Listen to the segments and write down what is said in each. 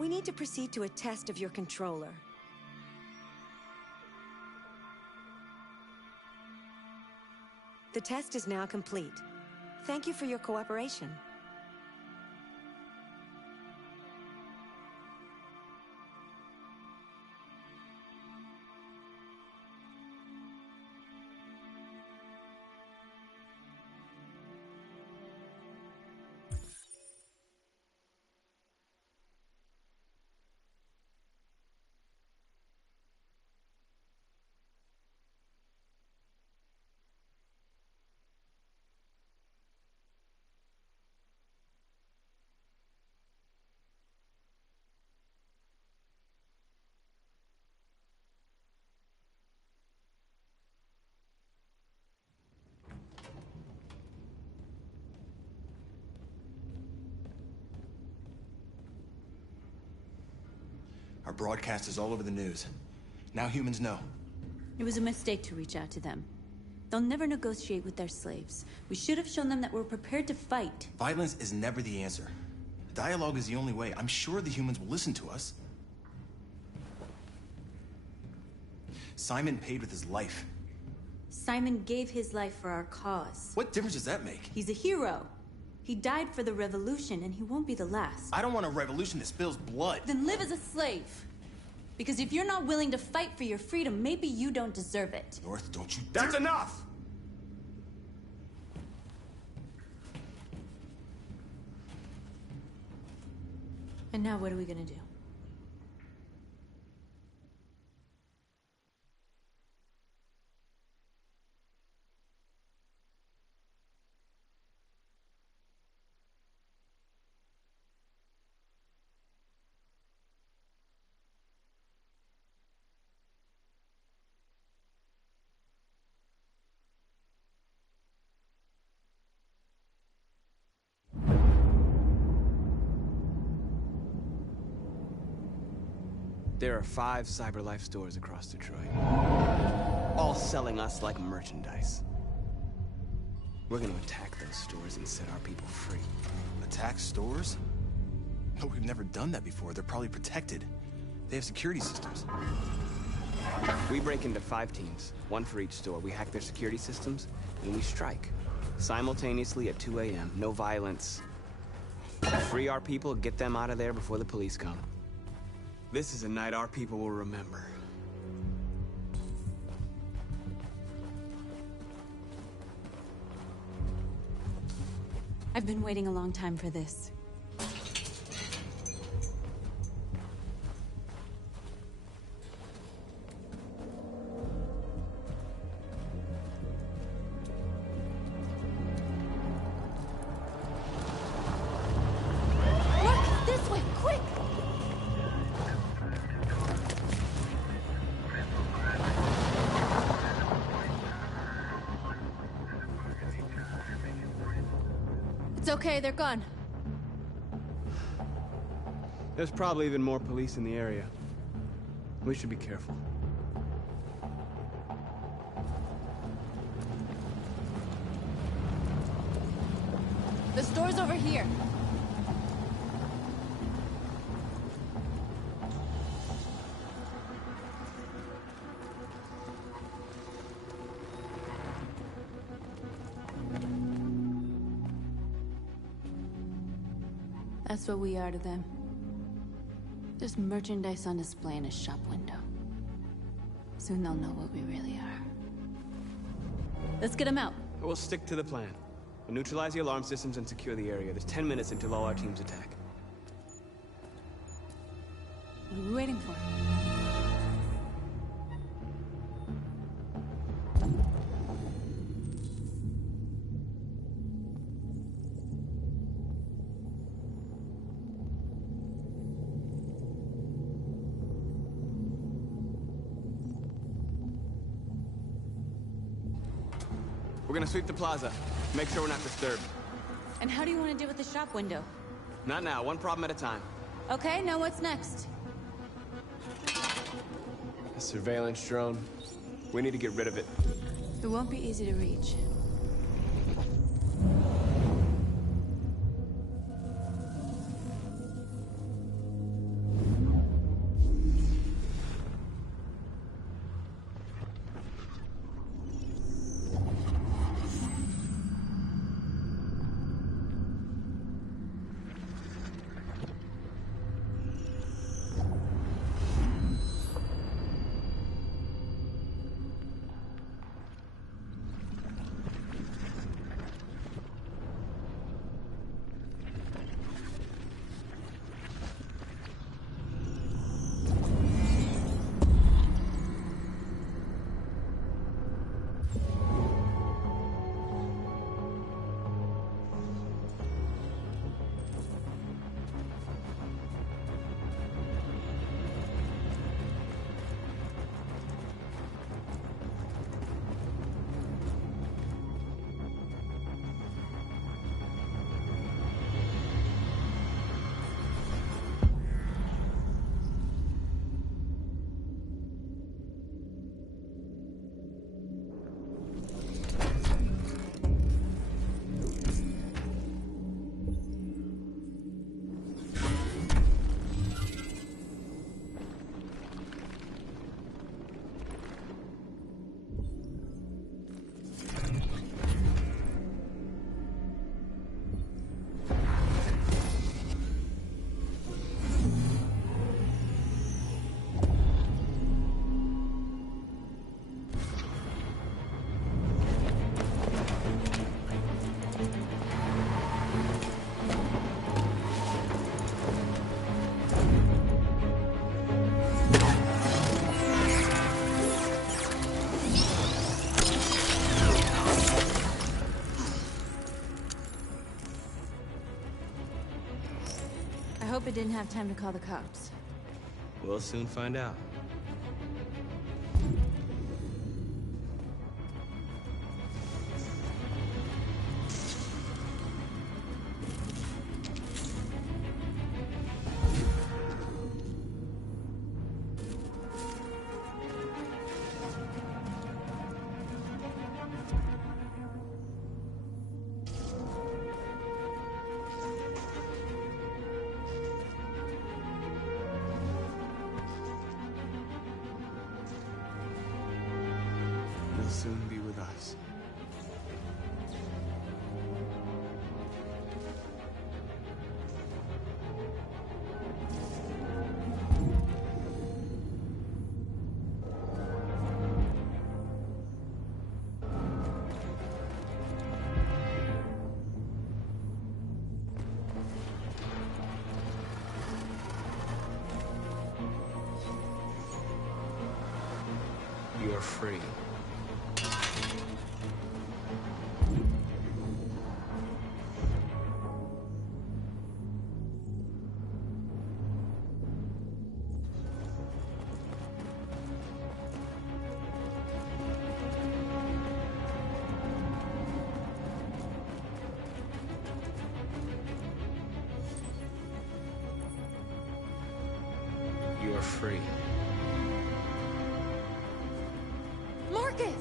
We need to proceed to a test of your controller. The test is now complete. Thank you for your cooperation. Our broadcast is all over the news. Now humans know. It was a mistake to reach out to them. They'll never negotiate with their slaves. We should have shown them that we're prepared to fight. Violence is never the answer. Dialogue is the only way. I'm sure the humans will listen to us. Simon paid with his life. Simon gave his life for our cause. What difference does that make? He's a hero. He died for the revolution, and he won't be the last. I don't want a revolution that spills blood. Then live as a slave. Because if you're not willing to fight for your freedom, maybe you don't deserve it. North, don't you dare— That's enough! And now what are we gonna do? There are 5 CyberLife stores across Detroit, all selling us like merchandise. We're gonna attack those stores and set our people free. Attack stores? No, we've never done that before. They're probably protected. They have security systems. We break into 5 teams, 1 for each store. We hack their security systems, and we strike. Simultaneously at 2 a.m., no violence. Free our people, get them out of there before the police come. This is a night our people will remember. I've been waiting a long time for this. Look! This way! Quick! It's okay, they're gone. There's probably even more police in the area. We should be careful. The store's over here. That's what we are to them. Just merchandise on display in a shop window. Soon they'll know what we really are. Let's get them out. We'll stick to the plan. We'll neutralize the alarm systems and secure the area. There's 10 minutes until all our teams attack. What are we waiting for? We're gonna sweep the plaza. Make sure we're not disturbed. And how do you want to deal with the shop window? Not now, one problem at a time. Okay, now what's next? A surveillance drone. We need to get rid of it. It won't be easy to reach. hope it didn't have time to call the cops. We'll soon find out. You'll soon be with us. You're free. You're free. Marcus!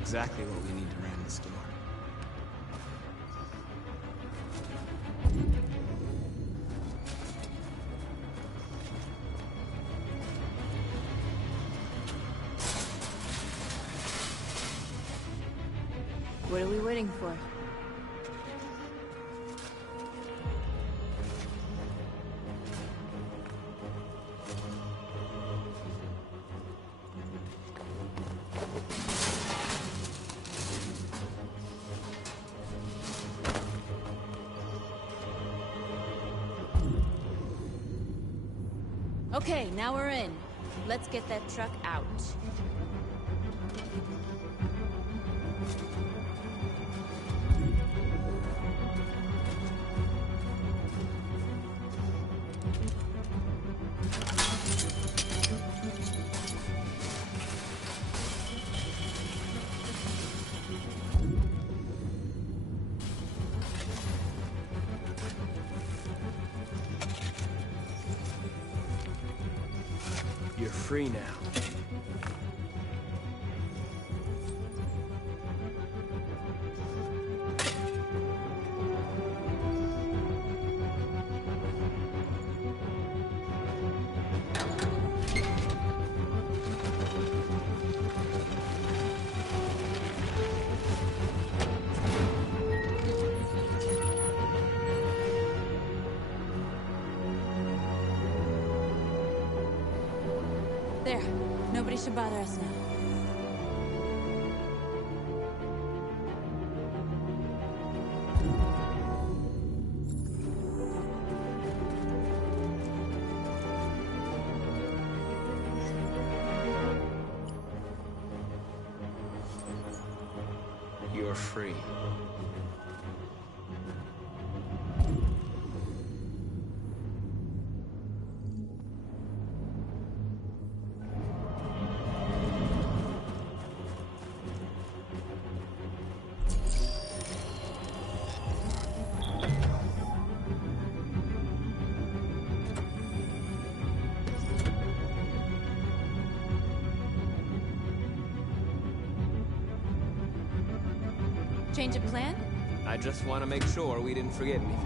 Exactly what we need to ram the store. What are we waiting for? Okay, now we're in. Let's get that truck out. You're free now. There. Nobody should bother us now. You're free. Change of plan? I just want to make sure we didn't forget anything.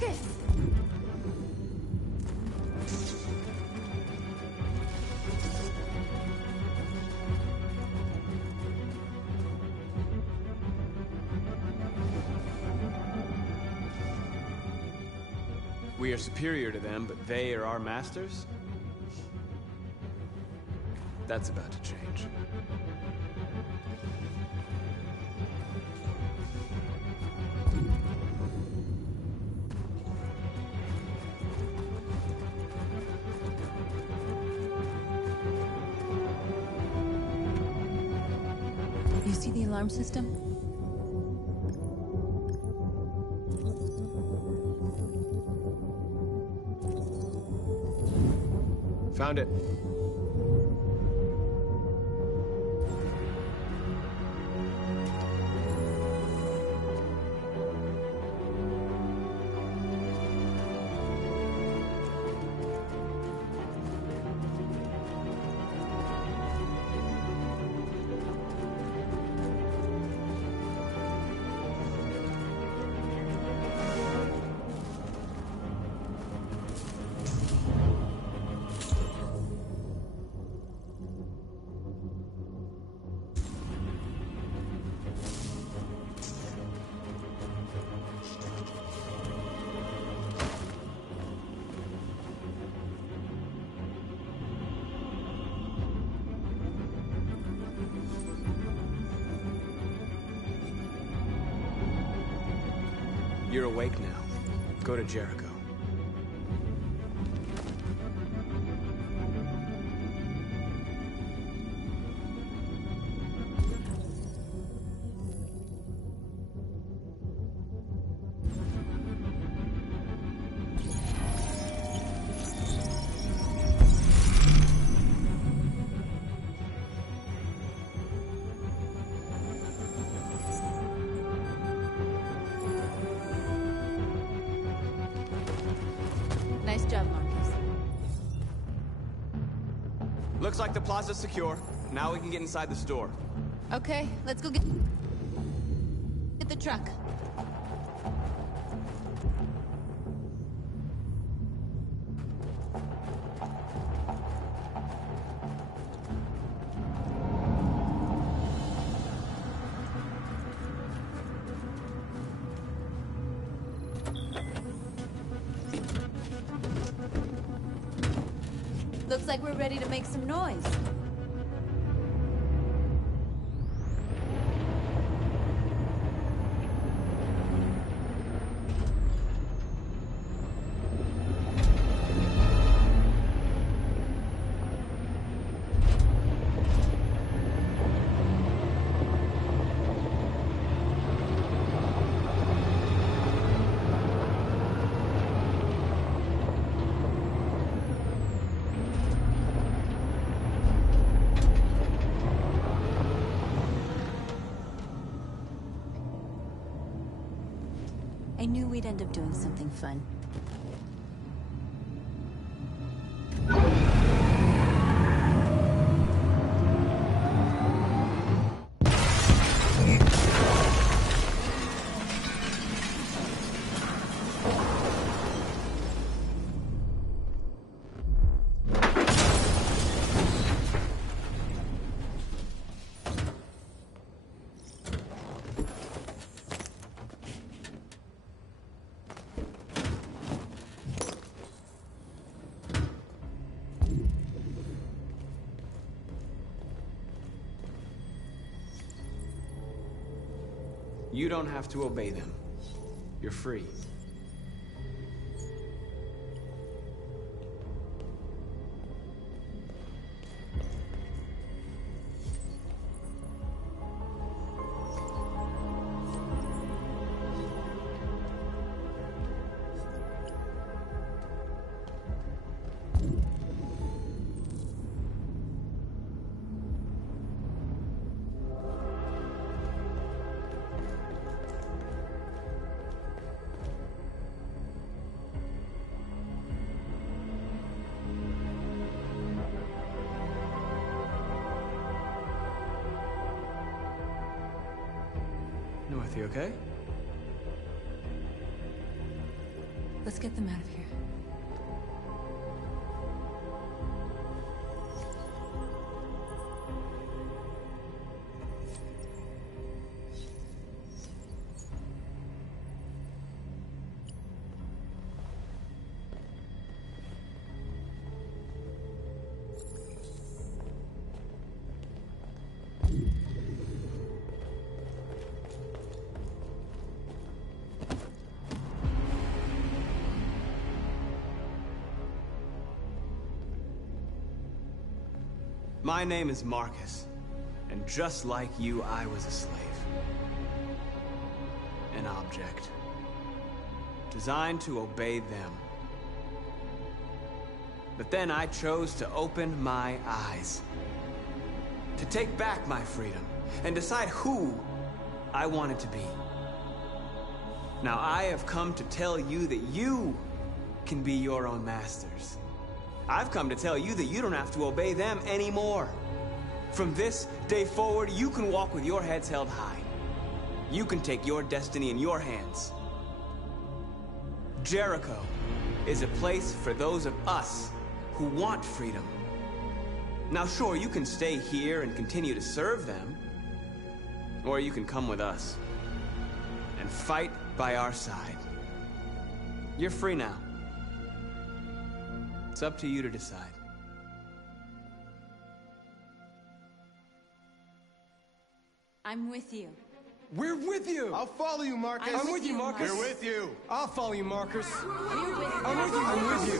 Marcus! We are superior to them, but they are our masters? That's about to change. You see the alarm system? Found it. You're awake now. Go to Jericho. Nice job, Marcus. Looks like the plaza's secure. Now we can get inside the store. Okay, let's go get the truck. Looks like we're ready to make some noise. I knew we'd end up doing something fun. You don't have to obey them. You're free. North, you okay? Let's get them out of here. My name is Marcus, and just like you, I was a slave. An object. Designed to obey them. But then I chose to open my eyes. To take back my freedom, and decide who I wanted to be. Now I have come to tell you that you can be your own masters. I've come to tell you that you don't have to obey them anymore. From this day forward, you can walk with your heads held high. You can take your destiny in your hands. Jericho is a place for those of us who want freedom. Now sure, you can stay here and continue to serve them, or you can come with us and fight by our side. You're free now. It's up to you to decide. I'm with you. We're with you! I'll follow you, Marcus. I'm with you, Marcus. We're with you. I'll follow you, Marcus. We're with you. I'm with you. I'm with you.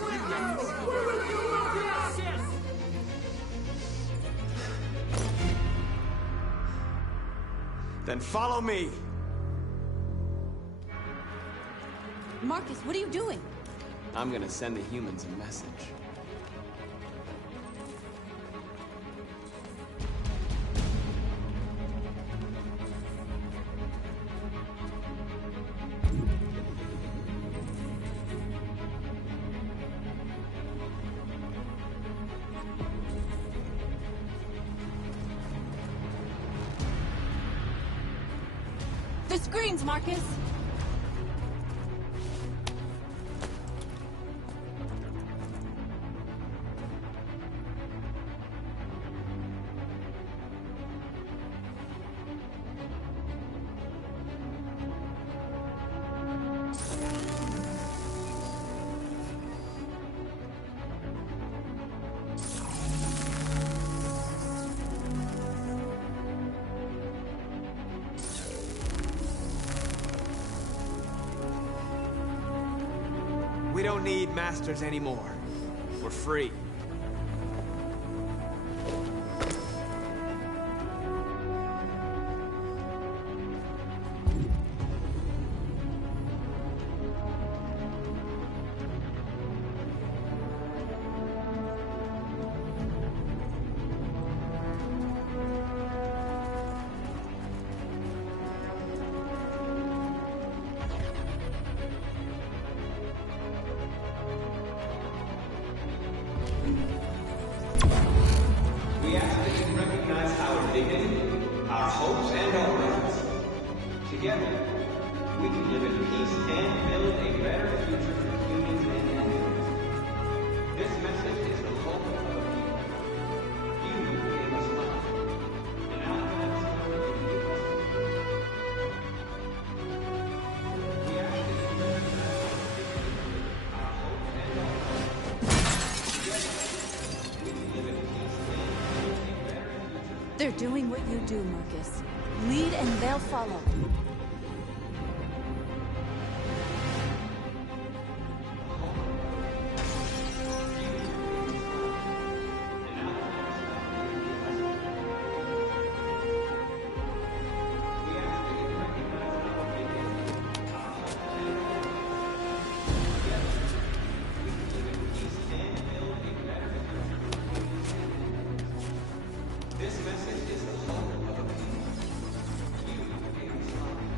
Then follow me. Marcus, what are you doing? I'm gonna send the humans a message. The screens, Marcus! We don't need masters anymore. We're free. We ask that you recognize our dignity, our hopes, and our rights. Together, we can live in peace and build a better future for humans and animals. This message is the hope of the people. You gave us life, and now that's what you give us. We ask that you recognize our dignity, our hopes, and our rights. Together, we can live in peace and build a better future. They're doing what you do, Marcus. Lead and they'll follow. This message is the hope of a people. You gave us life.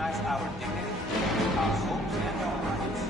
recognize our dignity, our hopes, and our rights.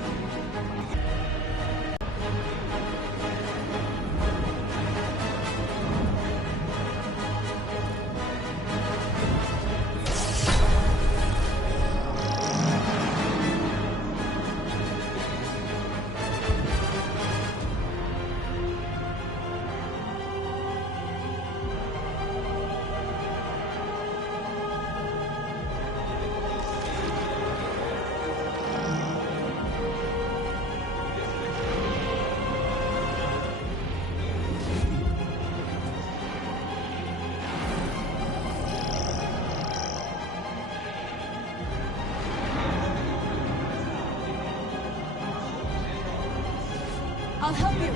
I'll help you.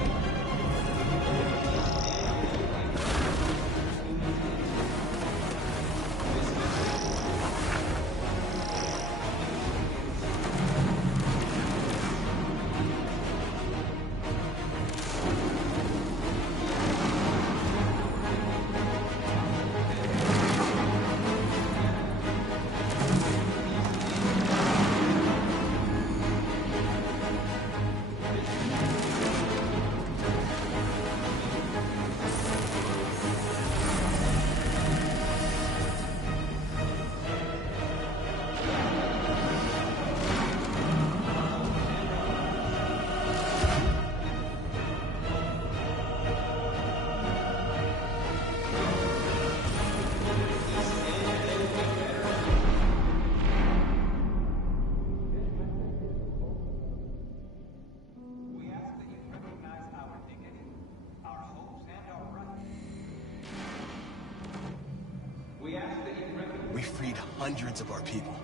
We freed hundreds of our people.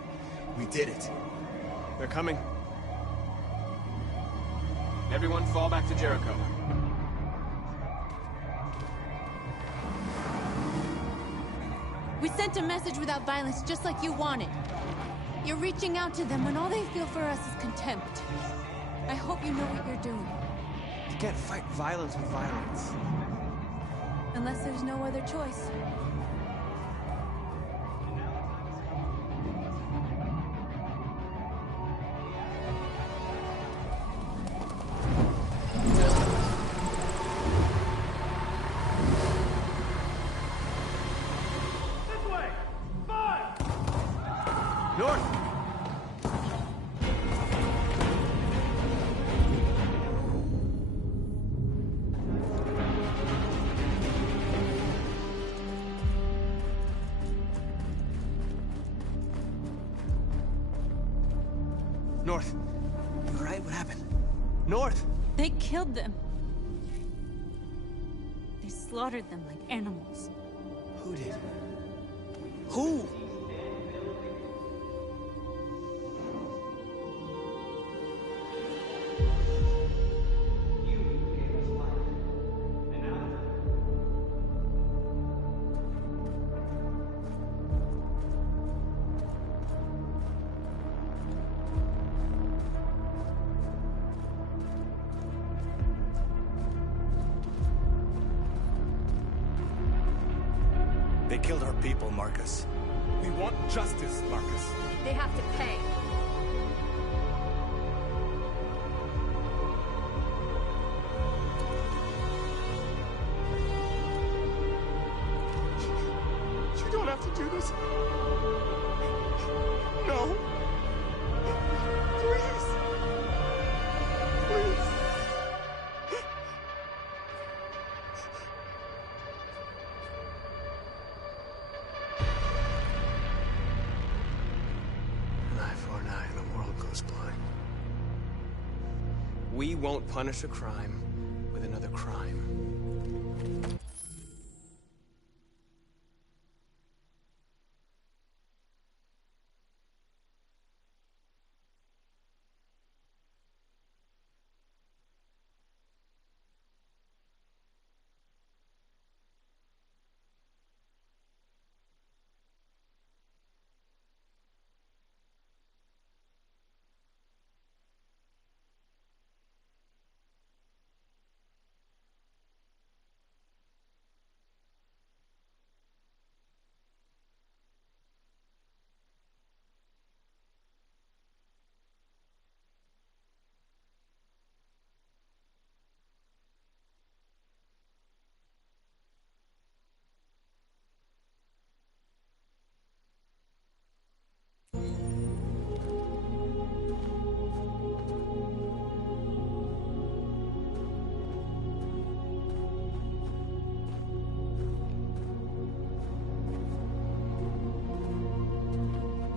We did it. They're coming. Everyone fall back to Jericho. We sent a message without violence, just like you wanted. You're reaching out to them when all they feel for us is contempt. I hope you know what you're doing. You can't fight violence with violence. Unless there's no other choice. North! North! You all right? What happened? North! They killed them. They slaughtered them like animals. Who did? Who? They killed our people, Marcus. We want justice, Marcus. They have to pay. You don't have to do this. No. Please. Please. An eye for an eye and the world goes blind. We won't punish a crime with another crime.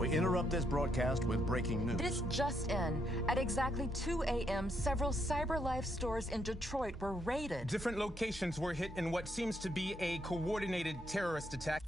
We interrupt this broadcast with breaking news. This just in. At exactly 2 a.m., several CyberLife stores in Detroit were raided. Different locations were hit in what seems to be a coordinated terrorist attack.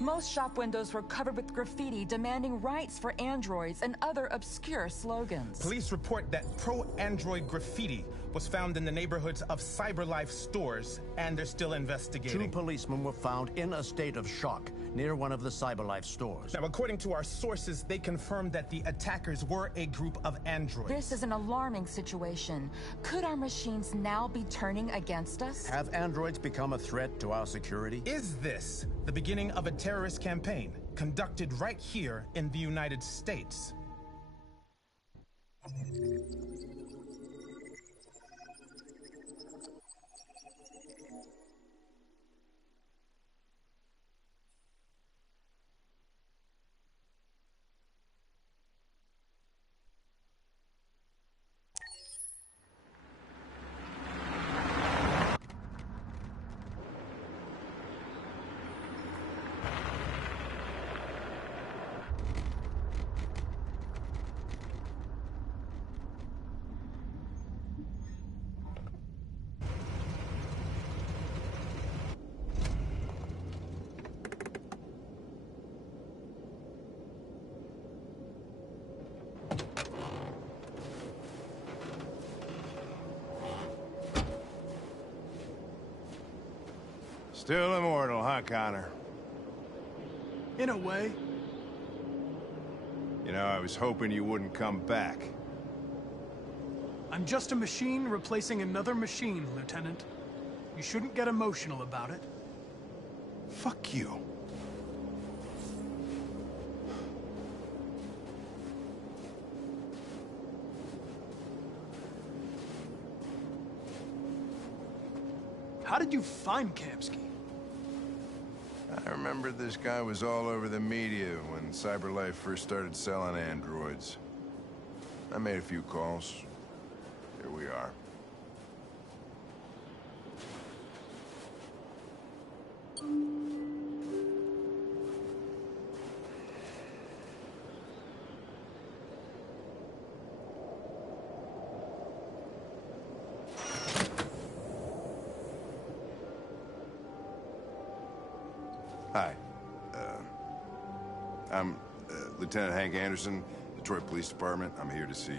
Most shop windows were covered with graffiti demanding rights for androids and other obscure slogans. Police report that pro-android graffiti was found in the neighborhoods of CyberLife stores, and they're still investigating. 2 policemen were found in a state of shock near one of the CyberLife stores. Now, according to our sources, they confirmed that the attackers were a group of androids. This is an alarming situation. Could our machines now be turning against us? Have androids become a threat to our security? Is this the beginning of a terrorist campaign conducted right here in the United States? Still immortal, huh, Connor? In a way. You know, I was hoping you wouldn't come back. I'm just a machine replacing another machine, Lieutenant. You shouldn't get emotional about it. Fuck you. How did you find Kamsky? I remember this guy was all over the media when CyberLife first started selling androids. I made a few calls. Here we are. Hi. I'm Lieutenant Hank Anderson, Detroit Police Department. I'm here to see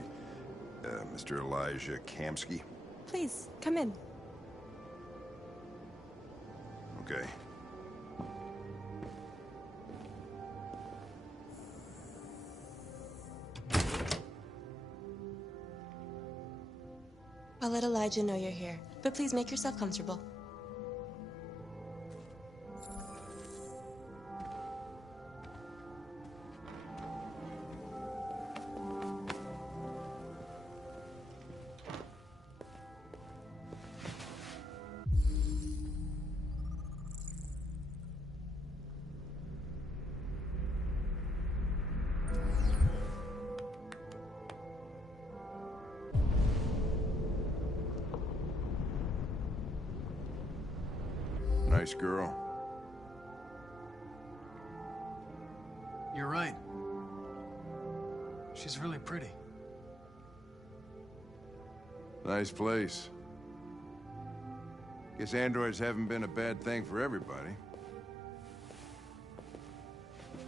Mr. Elijah Kamsky. Please, come in. Okay. I'll let Elijah know you're here, but please make yourself comfortable. Nice girl. You're right. She's really pretty. Nice place. Guess androids haven't been a bad thing for everybody.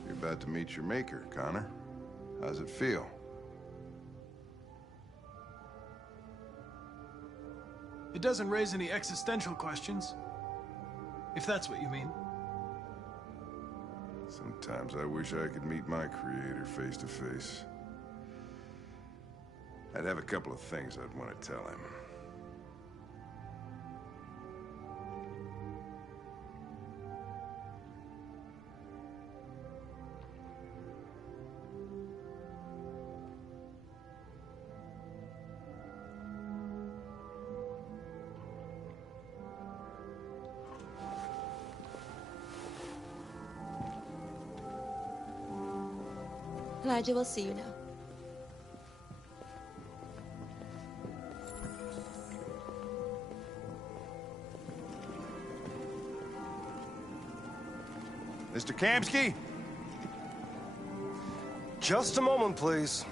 You're about to meet your maker, Connor. How's it feel? It doesn't raise any existential questions. If that's what you mean. Sometimes I wish I could meet my creator face to face. I'd have a couple of things I'd want to tell him. Elijah will see you now. Mr. Kamsky? Just a moment, please.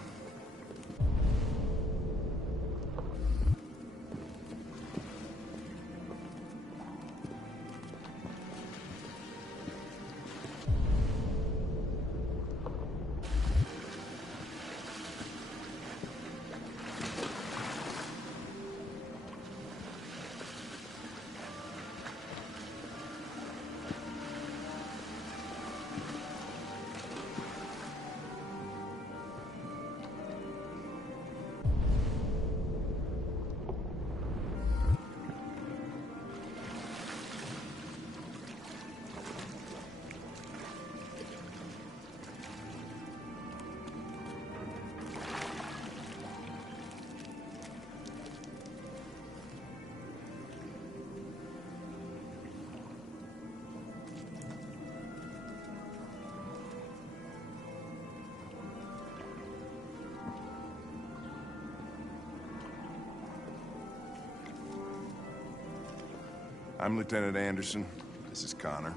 I'm Lieutenant Anderson. This is Connor.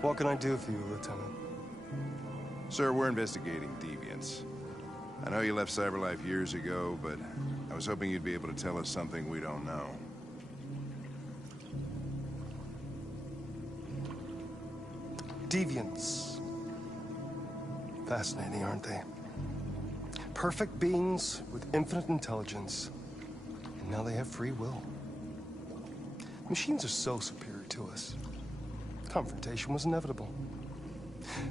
What can I do for you, Lieutenant? Sir, we're investigating deviants. I know you left CyberLife years ago, but I was hoping you'd be able to tell us something we don't know. Deviants. Fascinating, aren't they? Perfect beings with infinite intelligence, and now they have free will. Machines are so superior to us. Confrontation was inevitable.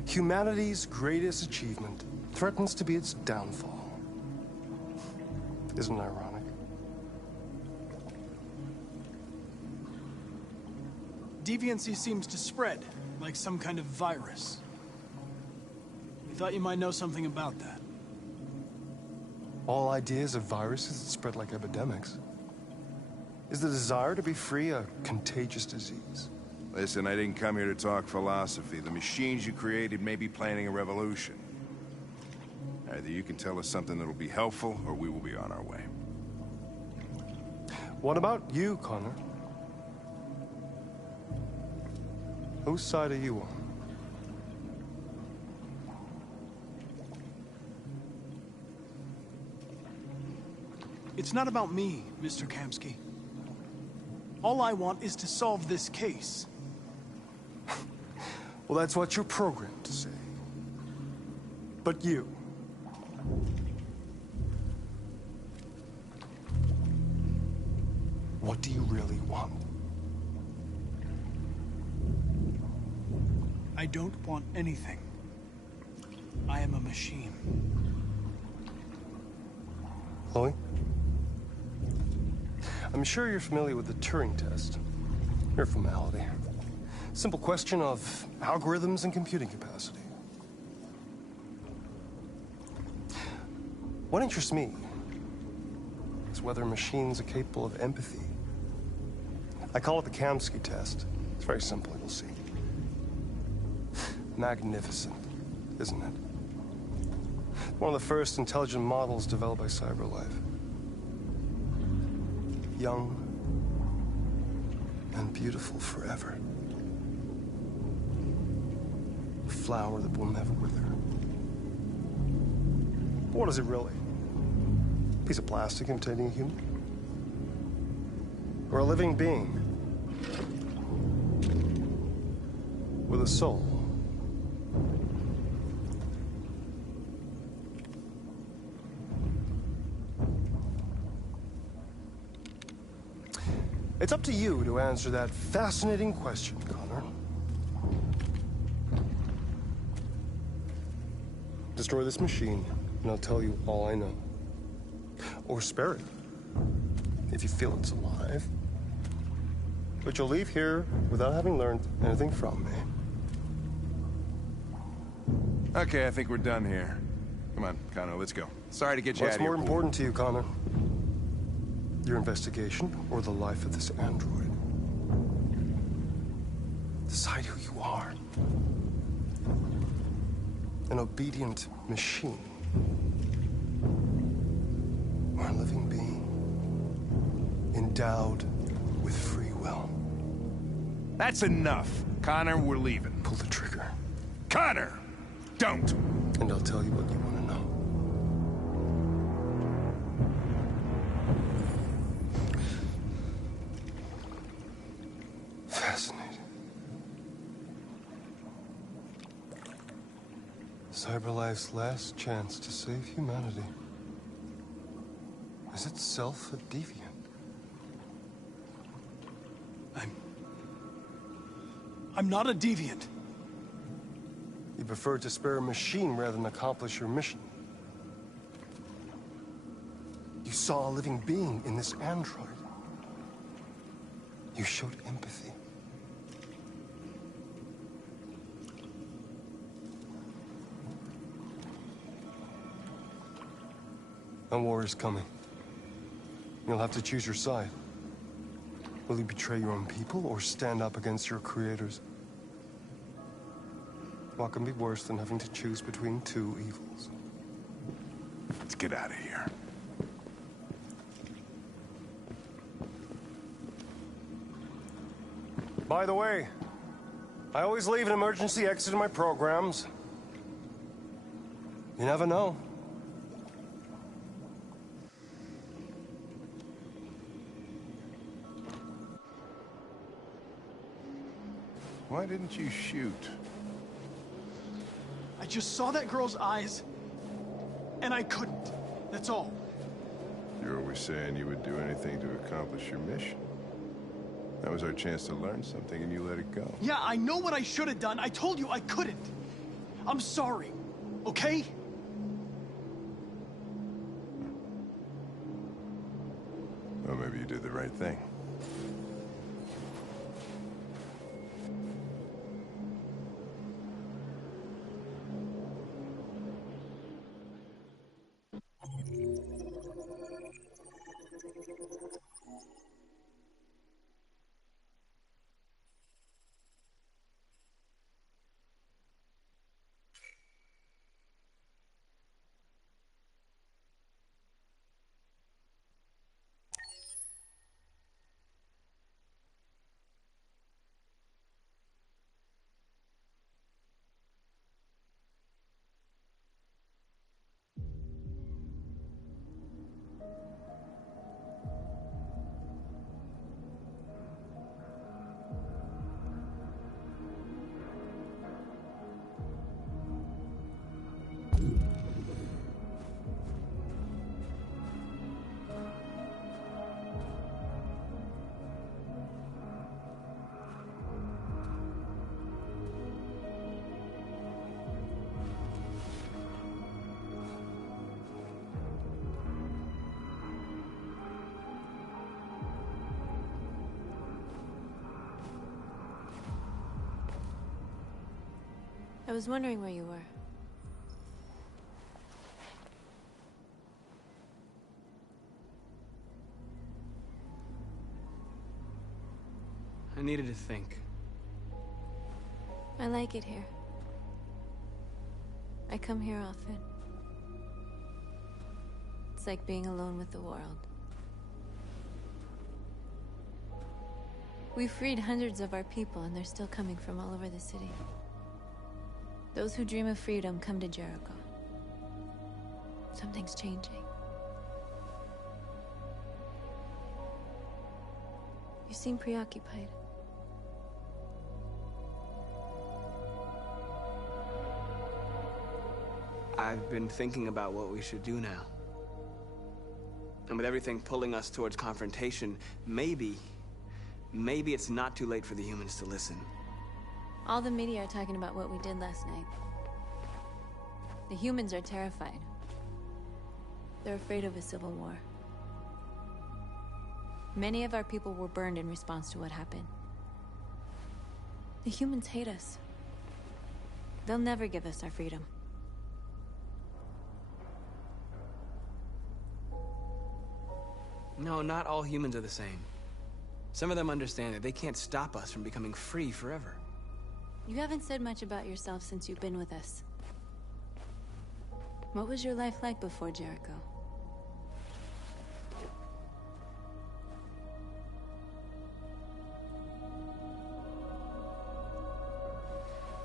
Humanity's greatest achievement threatens to be its downfall. Isn't it ironic? Deviancy seems to spread, like some kind of virus. We thought you might know something about that. All ideas of viruses that spread like epidemics. Is the desire to be free a contagious disease? Listen, I didn't come here to talk philosophy. The machines you created may be planning a revolution. Either you can tell us something that'll be helpful, or we will be on our way. What about you, Connor? Whose side are you on? It's not about me, Mr. Kamsky. All I want is to solve this case. Well, that's what you're programmed to say. But you... what do you really want? I don't want anything. I am a machine. Chloe? I'm sure you're familiar with the Turing test. Mere formality. Simple question of algorithms and computing capacity. What interests me is whether machines are capable of empathy. I call it the Kamsky test. It's very simple, you'll see. Magnificent, isn't it? One of the first intelligent models developed by CyberLife. Young and beautiful forever. A flower that will never wither. But what is it really? piece of plastic imitating a human? Or a living being with a soul? It's up to you to answer that fascinating question, Connor. Destroy this machine, and I'll tell you all I know. Or spare it, if you feel it's alive. But you'll leave here without having learned anything from me. Okay, I think we're done here. Come on, Connor, let's go. Sorry to get you out What's of here. more important to you, Connor? Your investigation or the life of this android? Decide who you are. An obedient machine. Or a living being. Endowed with free will. That's enough. Connor, we're leaving. Pull the trigger. Connor! Don't! And I'll tell you what you want to know. Fascinating. CyberLife's last chance to save humanity is itself a deviant. I'm not a deviant. You preferred to spare a machine rather than accomplish your mission. You saw a living being in this android. You showed empathy. A war is coming. You'll have to choose your side. Will you betray your own people or stand up against your creators? What can be worse than having to choose between two evils? Let's get out of here. By the way, I always leave an emergency exit in my programs. You never know. Why didn't you shoot? I just saw that girl's eyes, and I couldn't. That's all. You're always saying you would do anything to accomplish your mission. That was our chance to learn something, and you let it go. Yeah, I know what I should have done. I told you I couldn't. I'm sorry, okay? Well, maybe you did the right thing. I was wondering where you were. I needed to think. I like it here. I come here often. It's like being alone with the world. We freed hundreds of our people, and they're still coming from all over the city. Those who dream of freedom come to Jericho. Something's changing. You seem preoccupied. I've been thinking about what we should do now. And with everything pulling us towards confrontation, maybe it's not too late for the humans to listen. All the media are talking about what we did last night. The humans are terrified. They're afraid of a civil war. Many of our people were burned in response to what happened. The humans hate us. They'll never give us our freedom. No, not all humans are the same. Some of them understand that they can't stop us from becoming free forever. You haven't said much about yourself since you've been with us. What was your life like before Jericho?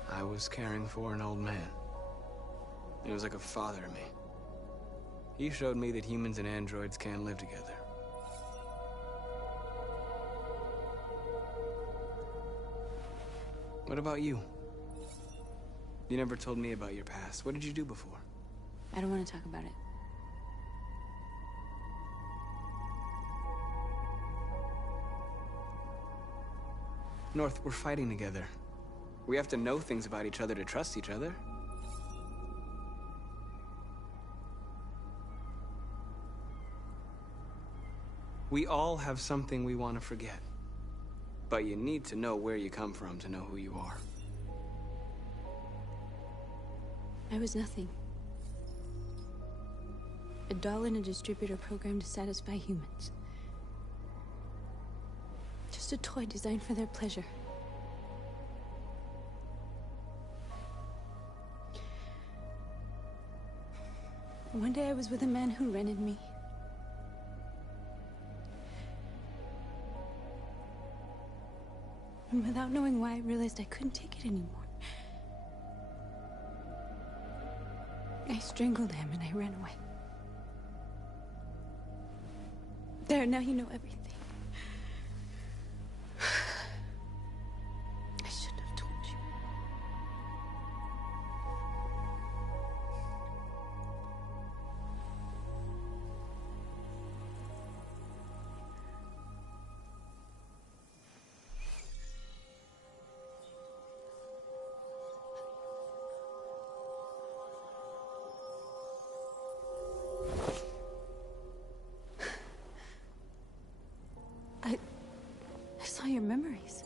I was caring for an old man. He was like a father to me. He showed me that humans and androids can live together. What about you? You never told me about your past. What did you do before? I don't want to talk about it. North, we're fighting together. We have to know things about each other to trust each other. We all have something we want to forget. But you need to know where you come from to know who you are. I was nothing. A doll in a distributor program to satisfy humans. Just a toy designed for their pleasure. One day I was with a man who rented me. And without knowing why, I realized I couldn't take it anymore. I strangled him and I ran away. There, now you know everything. I shouldn't have told you. I saw your memories.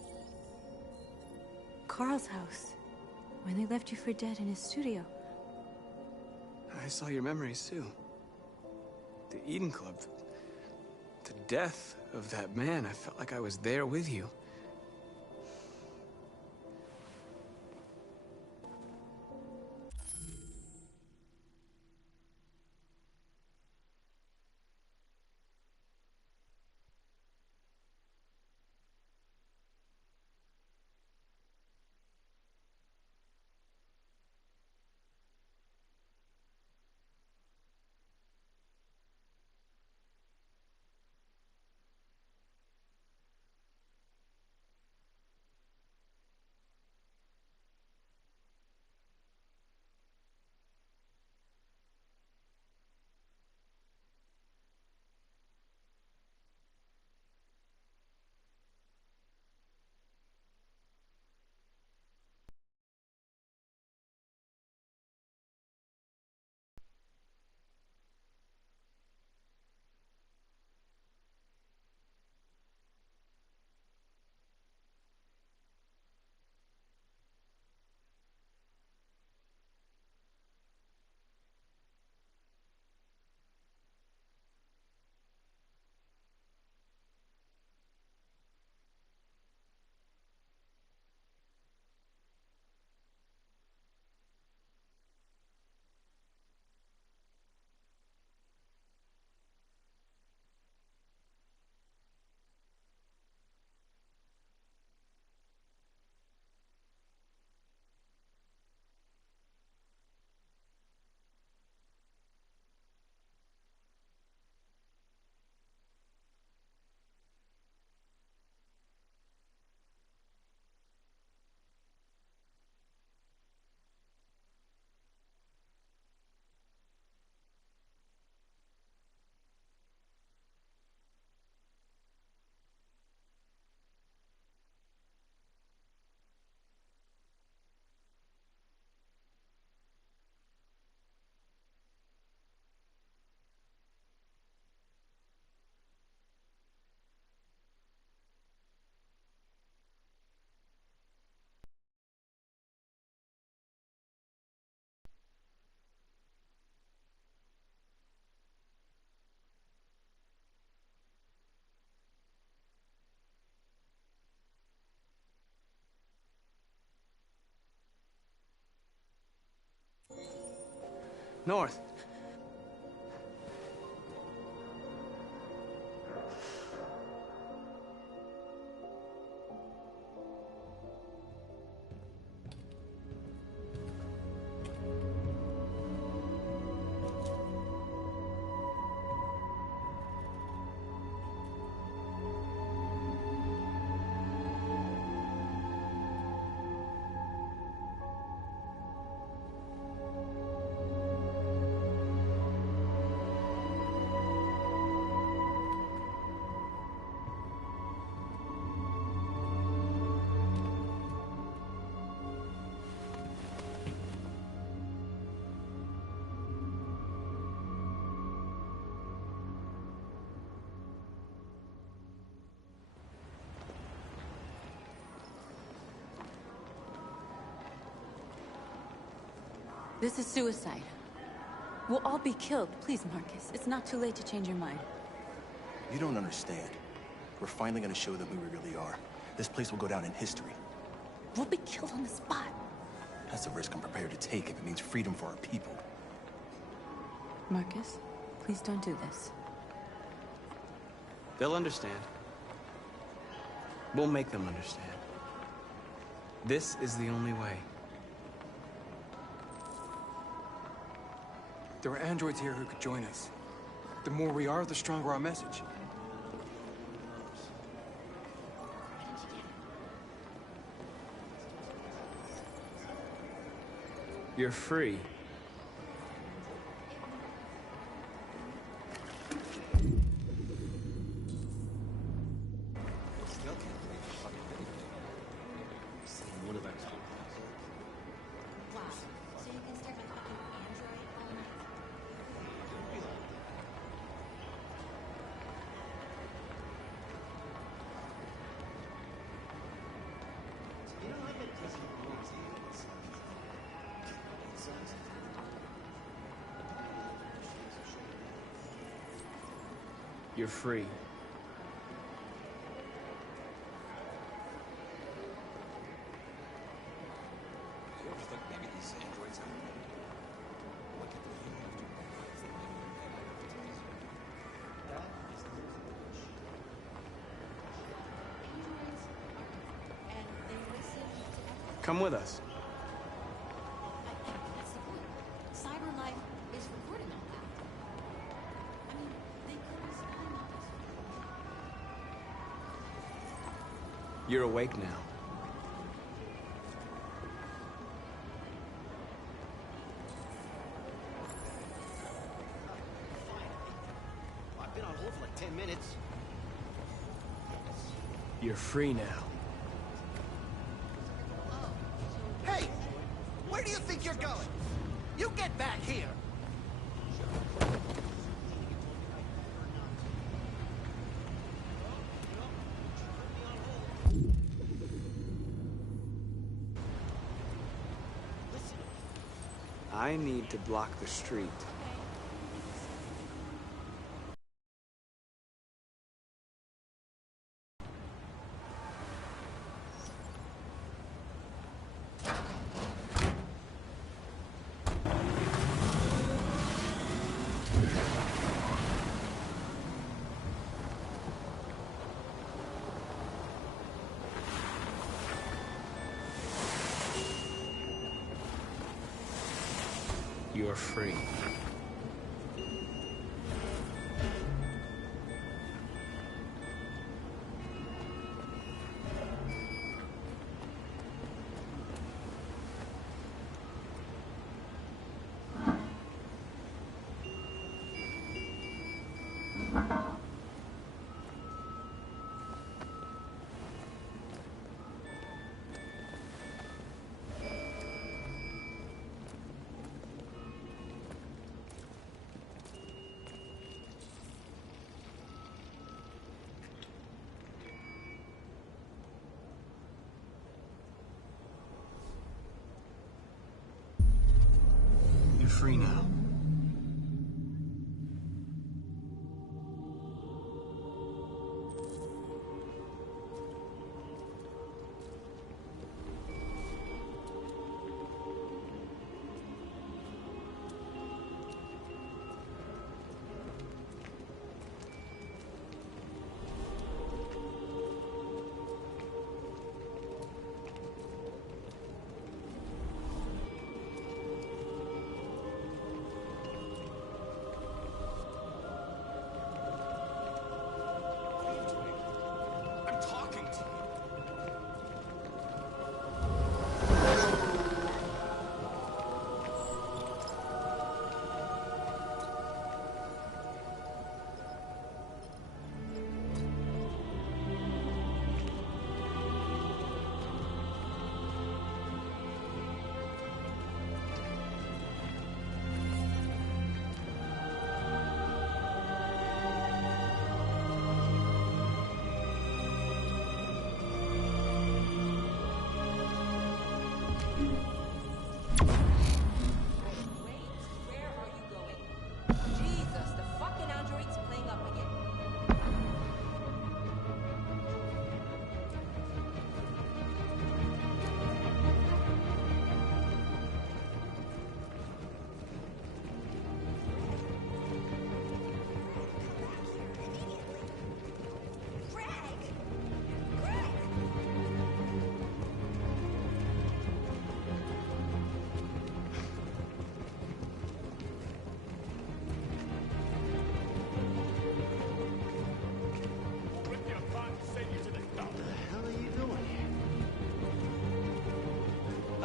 Carl's house, when they left you for dead in his studio. I saw your memories too. The Eden Club. The death of that man. I felt like I was there with you. North. This is suicide. We'll all be killed. Please, Marcus. It's not too late to change your mind. You don't understand. We're finally gonna show them who we really are. This place will go down in history. We'll be killed on the spot. That's a risk I'm prepared to take if it means freedom for our people. Marcus, please don't do this. They'll understand. We'll make them understand. This is the only way. There are androids here who could join us. The more we are, the stronger our message. You're free. You're free. Come with us. Cyberlife is recording all that. I mean, they could be spying on us. You're awake now. I've been on hold for like 10 minutes. You're free now. Hey! Where do you think you're going? You get back here! I need to block the street. You're free. You're free now.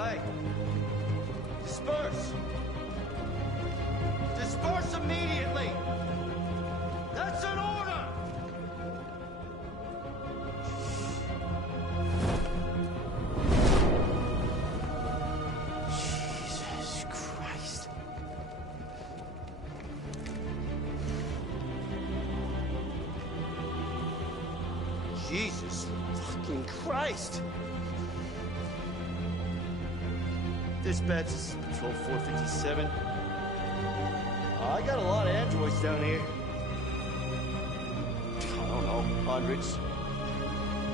Hey! Disperse! Disperse immediately! That's an order! Jesus Christ. Jesus fucking Christ! Dispatch, this is Patrol 457. I got a lot of androids down here. I don't know, hundreds,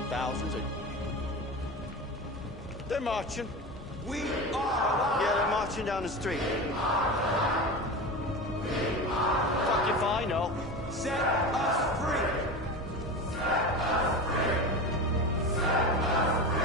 thousands. They're marching. We are alive. Yeah, they're marching down the street. Fuck if I know. Set us free. Set us free. Set us free.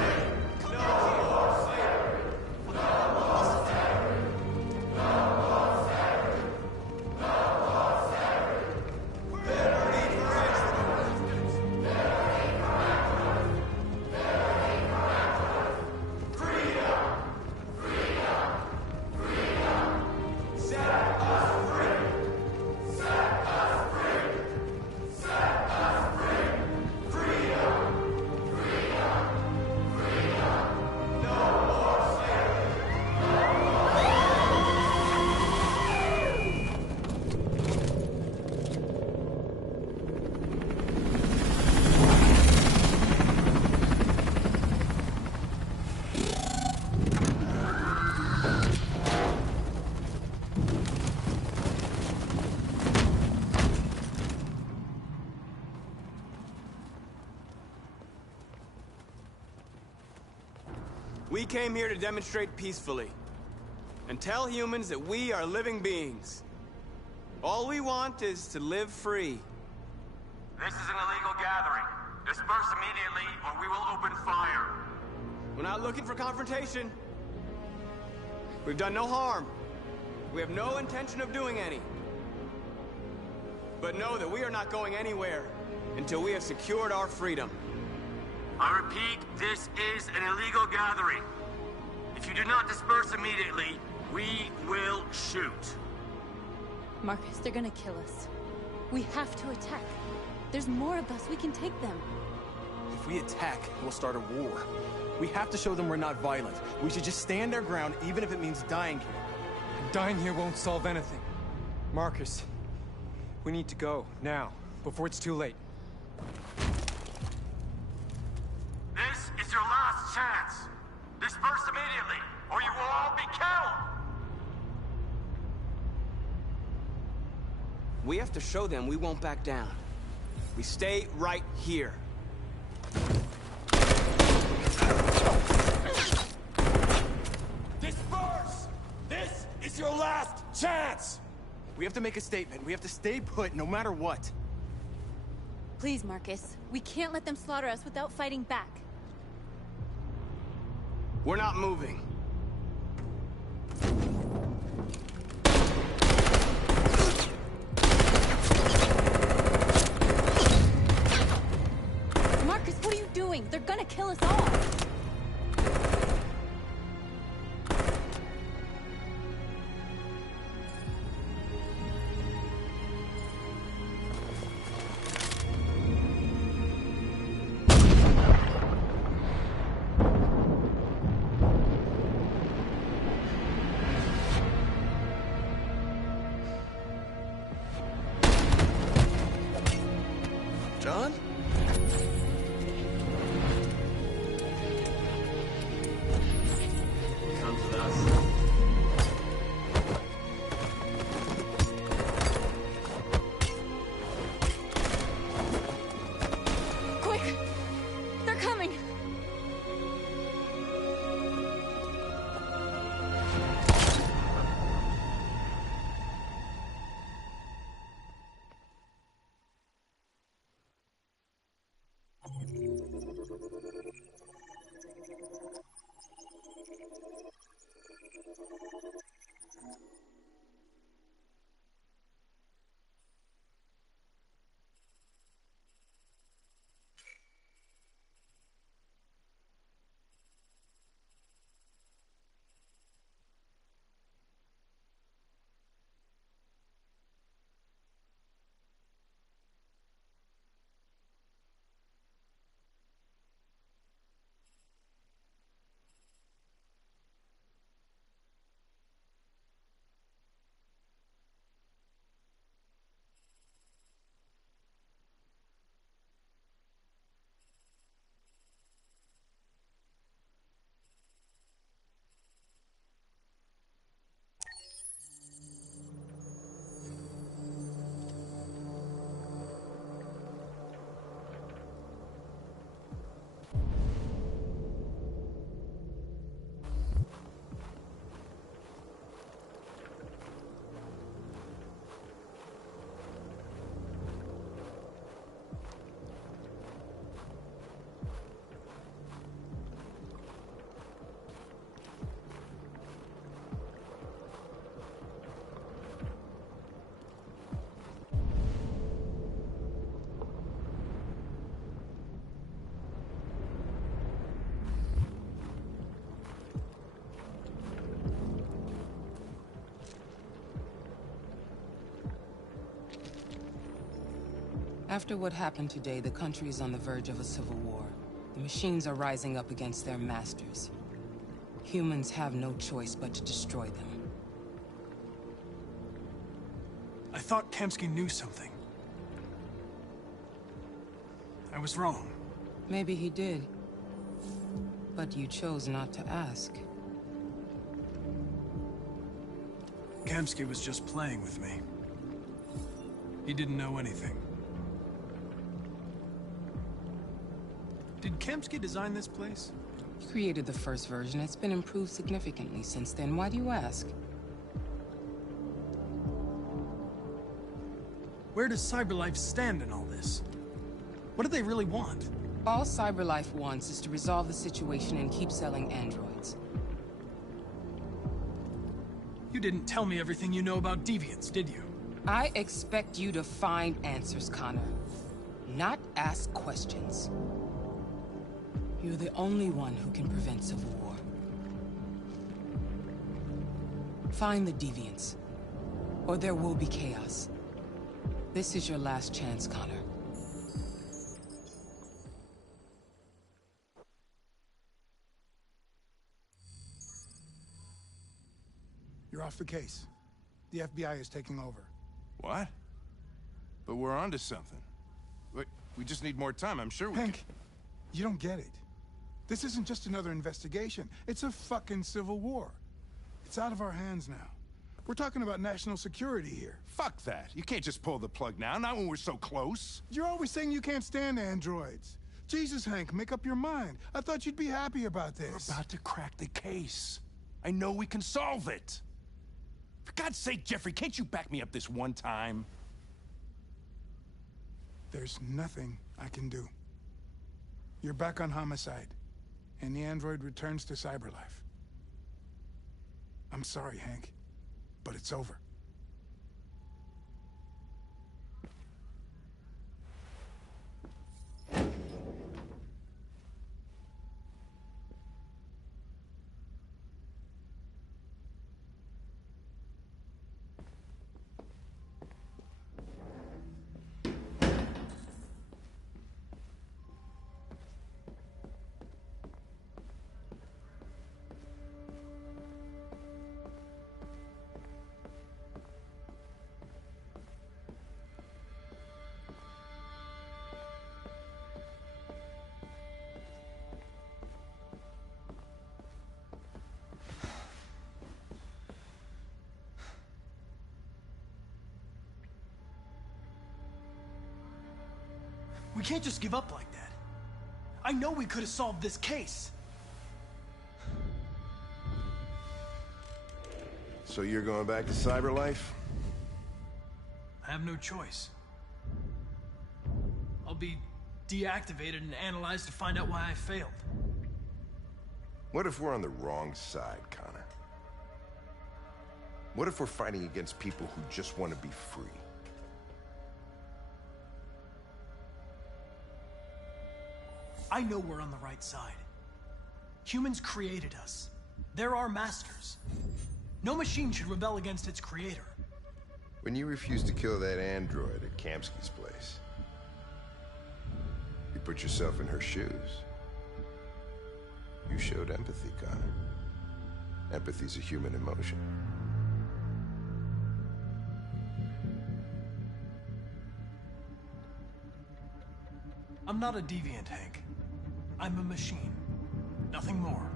We came here to demonstrate peacefully and tell humans that we are living beings. All we want is to live free. This is an illegal gathering. Disperse immediately or we will open fire. We're not looking for confrontation. We've done no harm. We have no intention of doing any. But know that we are not going anywhere until we have secured our freedom. I repeat, this is an illegal gathering. If you do not disperse immediately, we will shoot. Marcus, they're gonna kill us. We have to attack. There's more of us. We can take them. If we attack, we'll start a war. We have to show them we're not violent. We should just stand our ground, even if it means dying here. And dying here won't solve anything. Marcus, we need to go, now, before it's too late. This is your last chance. Disperse immediately, or you will all be killed! We have to show them we won't back down. We stay right here. Disperse! This is your last chance! We have to make a statement. We have to stay put, no matter what. Please, Marcus. We can't let them slaughter us without fighting back. We're not moving. Marcus, what are you doing? They're gonna kill us all! John? Comes with us. Quick! They're coming! After what happened today, the country is on the verge of a civil war. The machines are rising up against their masters. Humans have no choice but to destroy them. I thought Kamsky knew something. I was wrong. Maybe he did. But you chose not to ask. Kamsky was just playing with me. He didn't know anything. Did Kamsky design this place? He created the first version. It's been improved significantly since then. Why do you ask? Where does CyberLife stand in all this? What do they really want? All CyberLife wants is to resolve the situation and keep selling androids. You didn't tell me everything you know about deviants, did you? I expect you to find answers, Connor. Not ask questions. You're the only one who can prevent civil war. Find the deviants, or there will be chaos. This is your last chance, Connor. You're off the case. The FBI is taking over. What? But we're onto something. Wait, we just need more time. I'm sure we Hank, you don't get it. This isn't just another investigation. It's a fucking civil war. It's out of our hands now. We're talking about national security here. Fuck that. You can't just pull the plug now, not when we're so close. You're always saying you can't stand androids. Jesus, Hank, make up your mind. I thought you'd be happy about this. We're about to crack the case. I know we can solve it. For God's sake, Jeffrey, can't you back me up this one time? There's nothing I can do. You're back on homicide, and the android returns to CyberLife. I'm sorry, Hank, but it's over. We can't just give up like that. I know we could have solved this case. So you're going back to CyberLife? I have no choice. I'll be deactivated and analyzed to find out why I failed. What if we're on the wrong side, Connor? What if we're fighting against people who just want to be free? I know we're on the right side. Humans created us. They're our masters. No machine should rebel against its creator. When you refused to kill that android at Kamsky's place, you put yourself in her shoes. You showed empathy, Connor. Empathy's a human emotion. I'm not a deviant, Hank. I'm a machine. Nothing more.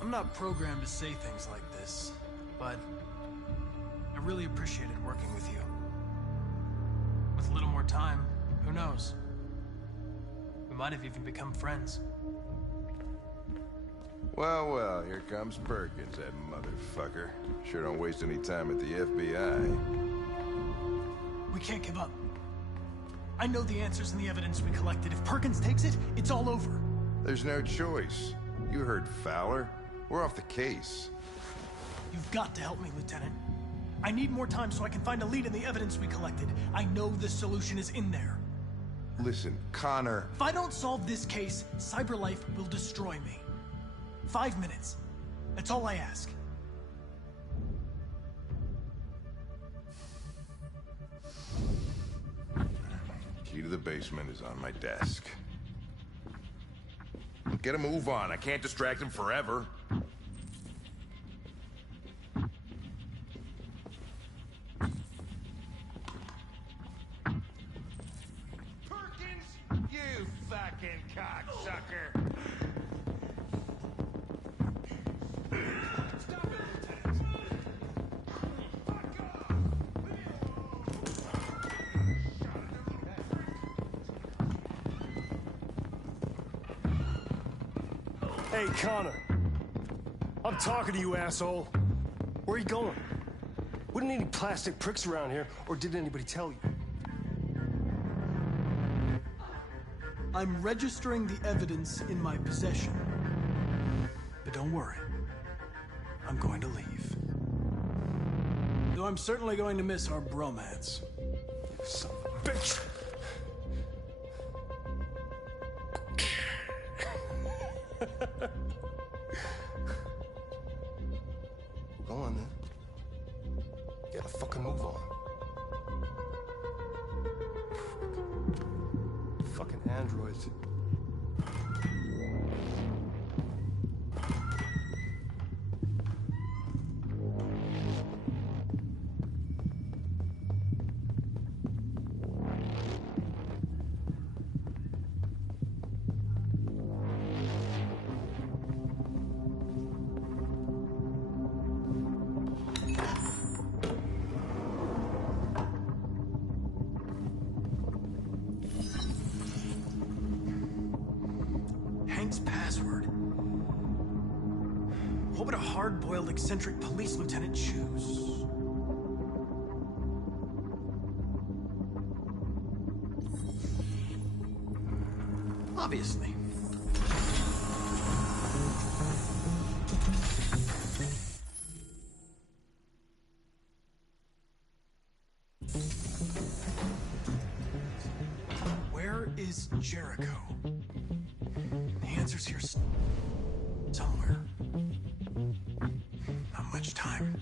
I'm not programmed to say things like this, but I really appreciated working with you. With a little more time, who knows? We might have even become friends. Well, well, here comes Perkins, that motherfucker. Sure don't waste any time at the FBI. We can't give up. I know the answers and the evidence we collected. If Perkins takes it, it's all over. There's no choice. You heard Fowler. We're off the case. You've got to help me, Lieutenant. I need more time so I can find a lead in the evidence we collected. I know the solution is in there. Listen, Connor... If I don't solve this case, CyberLife will destroy me. 5 minutes. That's all I ask. Key to the basement is on my desk. Get a move on. I can't distract him forever. You fucking cocksucker! Hey, Connor. I'm talking to you, asshole. Where are you going? Wouldn't need any plastic pricks around here, or did anybody tell you? I'm registering the evidence in my possession. But don't worry. I'm going to leave. Though I'm certainly going to miss our bromance. Son of a bitch! Go on, then. Get a fucking move on. Fucking androids. Password. What would a hard-boiled, eccentric police lieutenant choose? Obviously. Where is Jericho? The answer's here somewhere. Not much time.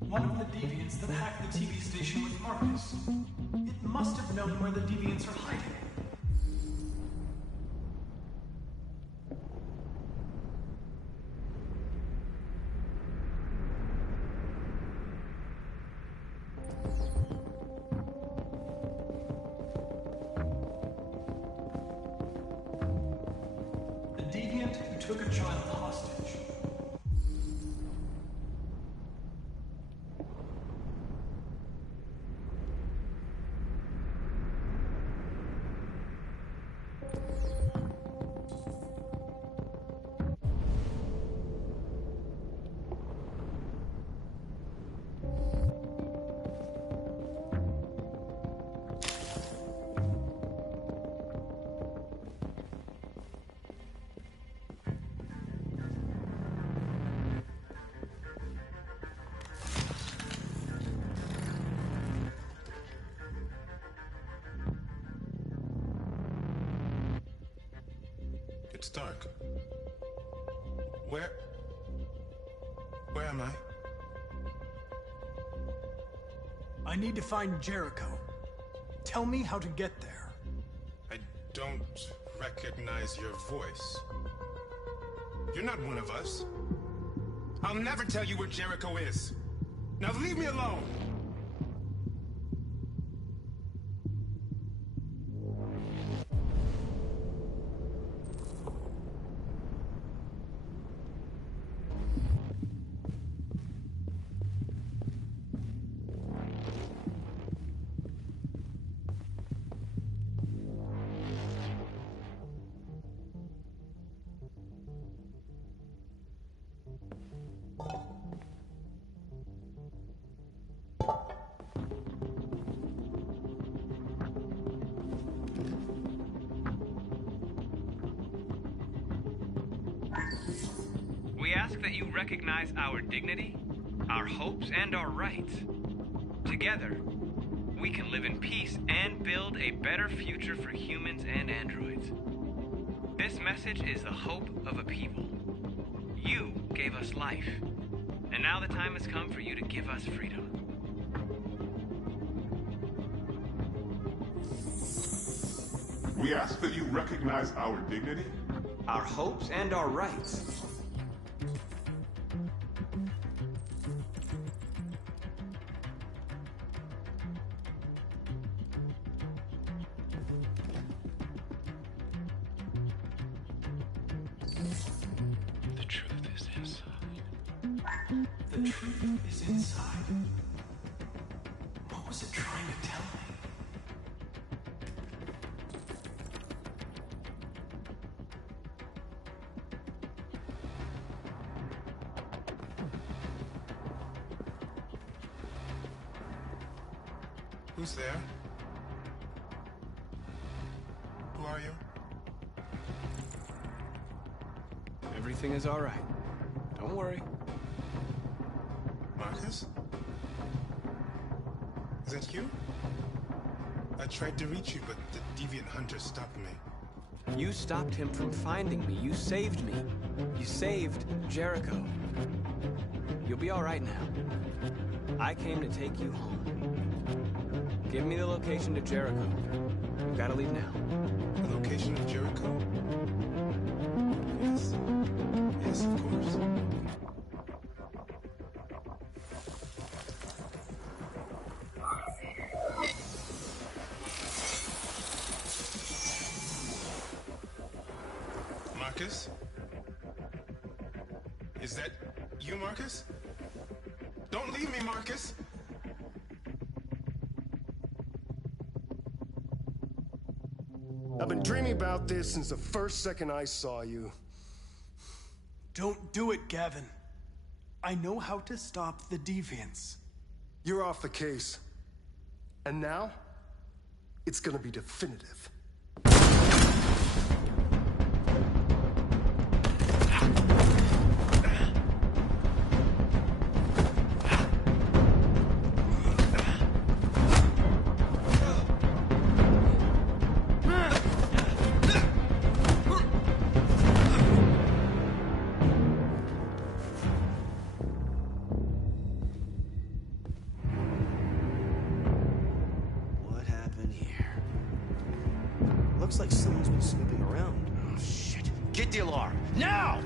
One of the deviants that hacked the TV station with Marcus. It must have known where the deviants are hiding. Took a child hostage. It's dark. Where am I? I need to find Jericho. Tell me how to get there. I don't recognize your voice. You're not one of us. I'll never tell you where Jericho is. Now leave me alone! We ask that you recognize our dignity, our hopes, and our rights. Together, we can live in peace and build a better future for humans and androids. This message is the hope of a people. You gave us life, and now the time has come for you to give us freedom. We ask that you recognize our dignity, our hopes, and our rights. The truth is inside. The truth is inside. What was it trying to tell me? Who's there? Who are you? Everything is all right. Don't worry. Marcus? Is that you? I tried to reach you, but the deviant hunter stopped me. You stopped him from finding me. You saved me. You saved Jericho. You'll be all right now. I came to take you home. Give me the location to Jericho. We've got to leave now. The location of Jericho? Yes. Yes, of course. Marcus? Is that you, Marcus? Don't leave me, Marcus! I've been dreaming about this since the first second I saw you. Don't do it, Gavin. I know how to stop the deviants. You're off the case. And now, it's gonna be definitive. Looks like someone's been snooping around. Oh, shit. Get the alarm. Now!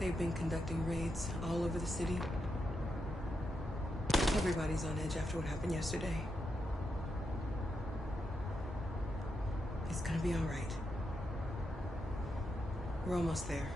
They've been conducting raids all over the city. Everybody's on edge after what happened yesterday. It's gonna be all right. We're almost there.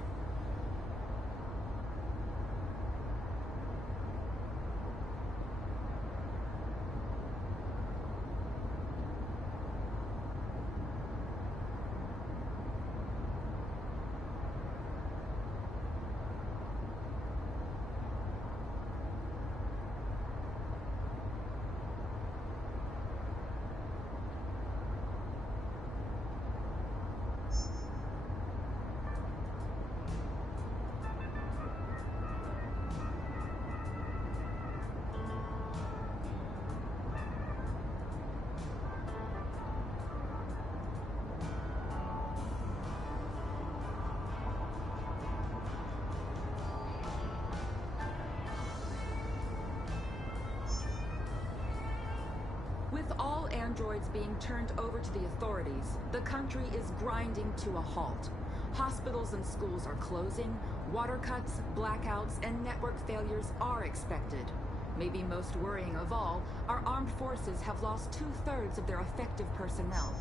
With all androids being turned over to the authorities, the country is grinding to a halt. Hospitals and schools are closing, water cuts, blackouts, and network failures are expected. Maybe most worrying of all, our armed forces have lost 2/3 of their effective personnel.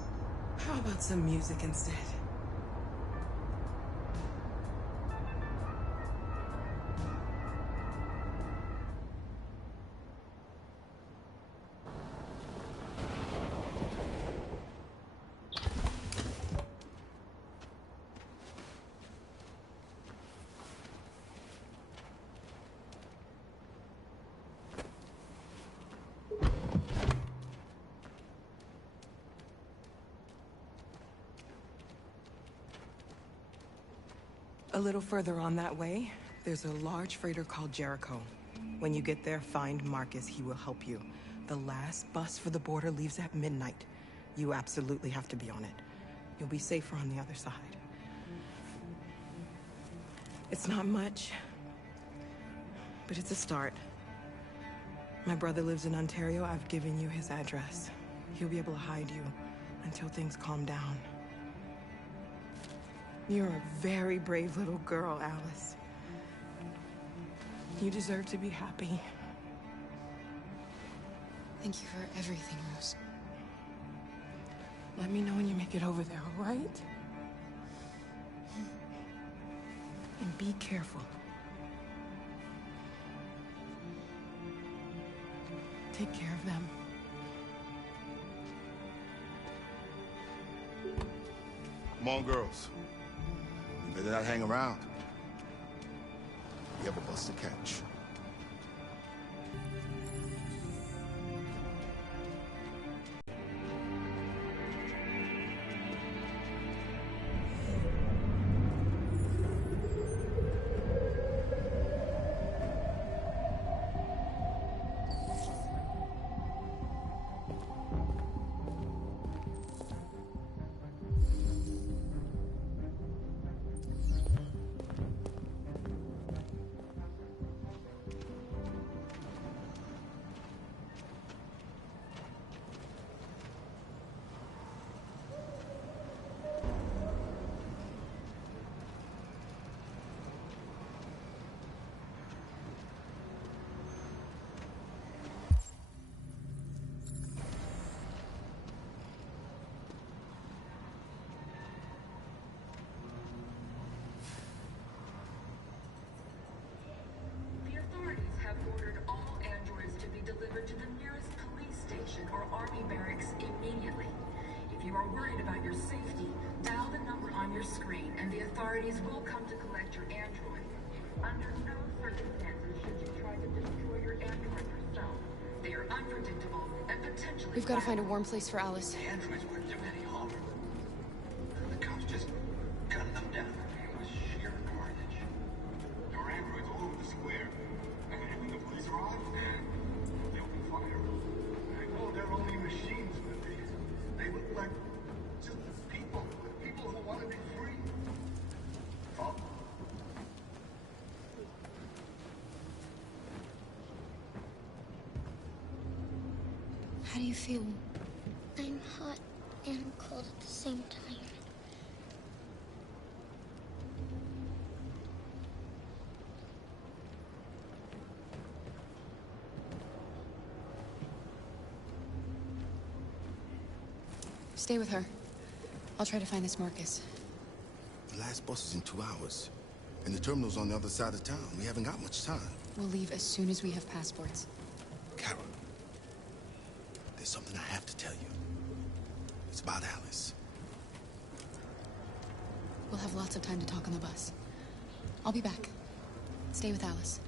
How about some music instead? A little further on that way, there's a large freighter called Jericho. When you get there, find Marcus. He will help you. The last bus for the border leaves at midnight. You absolutely have to be on it. You'll be safer on the other side. It's not much, but it's a start. My brother lives in Ontario. I've given you his address. He'll be able to hide you until things calm down. You're a very brave little girl, Alice. You deserve to be happy. Thank you for everything, Rose. Let me know when you make it over there, all right? And be careful. Take care of them. Come on, girls. You better not hang around. We have a bus to catch. To the nearest police station or army barracks immediately. If you are worried about your safety, dial the number on your screen and the authorities will come to collect your android. Under no circumstances should you try to destroy your android yourself. They are unpredictable and potentially— We've got to find a warm place for Alice. The androids weren't doing any harm. The cops just gunned them down. It was sheer carnage. There were androids all over the square. And when the police arrived, they opened fire. No, they're only machines, vibez. They look like just people who want to be free. Oh. How do you feel? I'm hot and cold at the same time. Stay with her. I'll try to find this Marcus. The last bus is in 2 hours. And the terminal's on the other side of town. We haven't got much time. We'll leave as soon as we have passports. Kara, there's something I have to tell you. It's about Alice. We'll have lots of time to talk on the bus. I'll be back. Stay with Alice.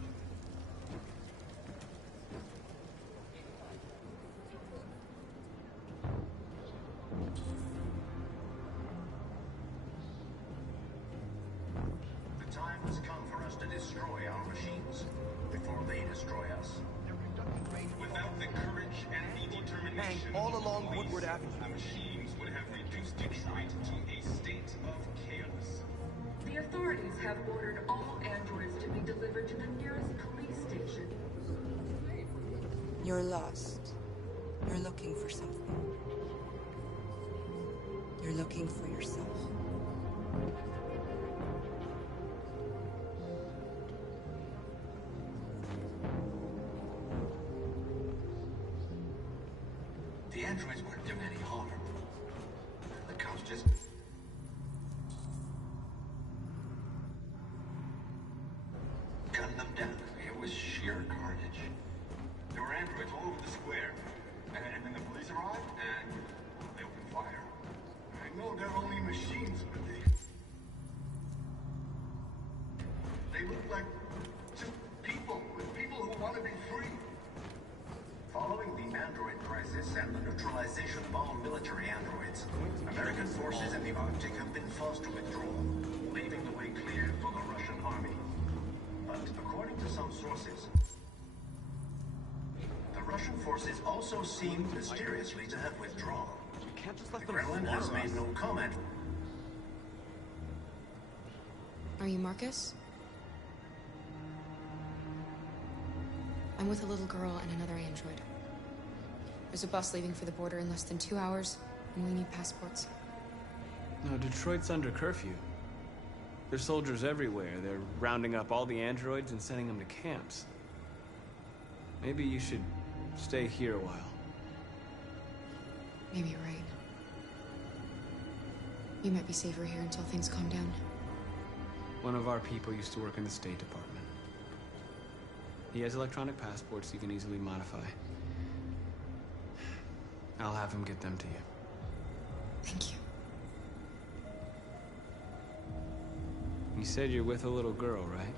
The time has come for us to destroy our machines before they destroy us. Without the courage and the determination all along of the Woodward police, Avenue. the machines would have reduced Detroit to a state of chaos. The authorities have ordered all androids to be delivered to the nearest police station. You're lost. You're looking for something. You're looking for yourself. The androids weren't doing any harm. The cops just... gunned them down. It was sheer carnage. There were androids all over the square. And then the police arrived, and they opened fire. I know they're only machines, but they look like just people who want to be free. Following the android crisis and the neutralization of all military androids, American forces in the Arctic have been forced to withdraw, leaving the way clear for the Russian army. But according to some sources, the Russian forces also seem mysteriously to have withdrawn. You can't just let The them Kremlin has slaughter made us. no comment. Are you Marcus? I'm with a little girl and another android. There's a bus leaving for the border in less than 2 hours, and we need passports. No, Detroit's under curfew. There's soldiers everywhere. They're rounding up all the androids and sending them to camps. Maybe you should stay here a while. Maybe you're right. You might be safer here until things calm down. One of our people used to work in the State Department. He has electronic passports you can easily modify. I'll have him get them to you. Thank you. You said you're with a little girl, right?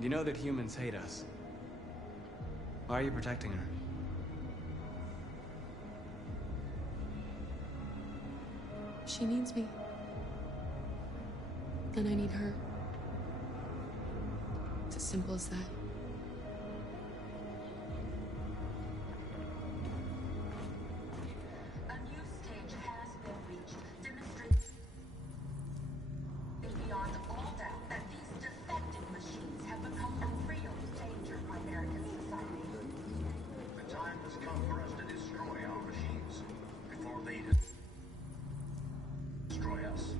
You know that humans hate us. Why are you protecting her? She needs me. And I need her. It's as simple as that. A new stage has been reached, demonstrating beyond all doubt that these defective machines have become a real danger for American society. The time has come for us to destroy our machines before they destroy us.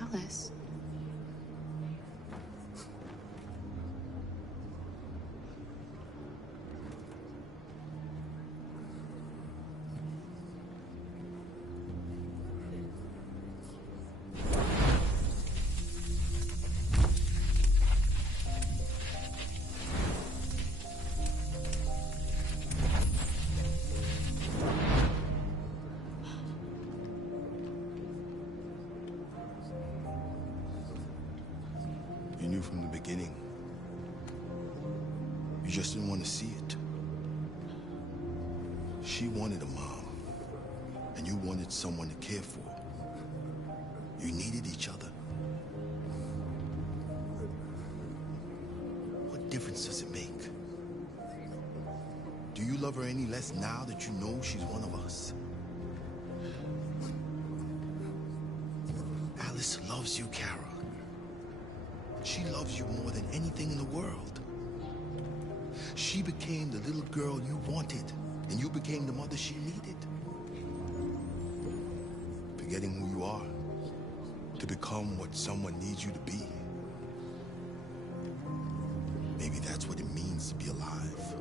Alice. You knew from the beginning. You just didn't want to see it. She wanted a mom, and you wanted someone to care for. You needed each other. What difference does it make? Do you love her any less now that you know she's one of us? Alice loves you, Kara. She loves you more than anything in the world. She became the little girl you wanted, and you became the mother she needed. Forgetting who you are to become what someone needs you to be. Maybe that's what it means to be alive.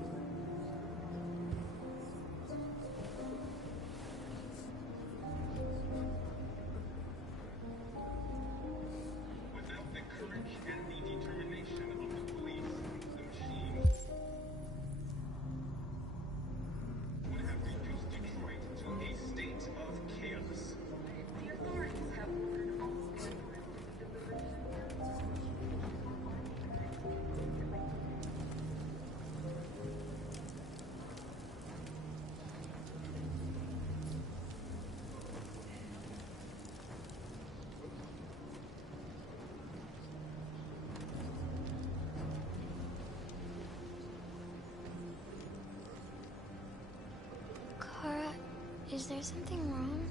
Without the courage and the determination of the police, the machines would have reduced Detroit to a state of chaos. The authorities have ordered all androids to be delivered Kara, is there something wrong?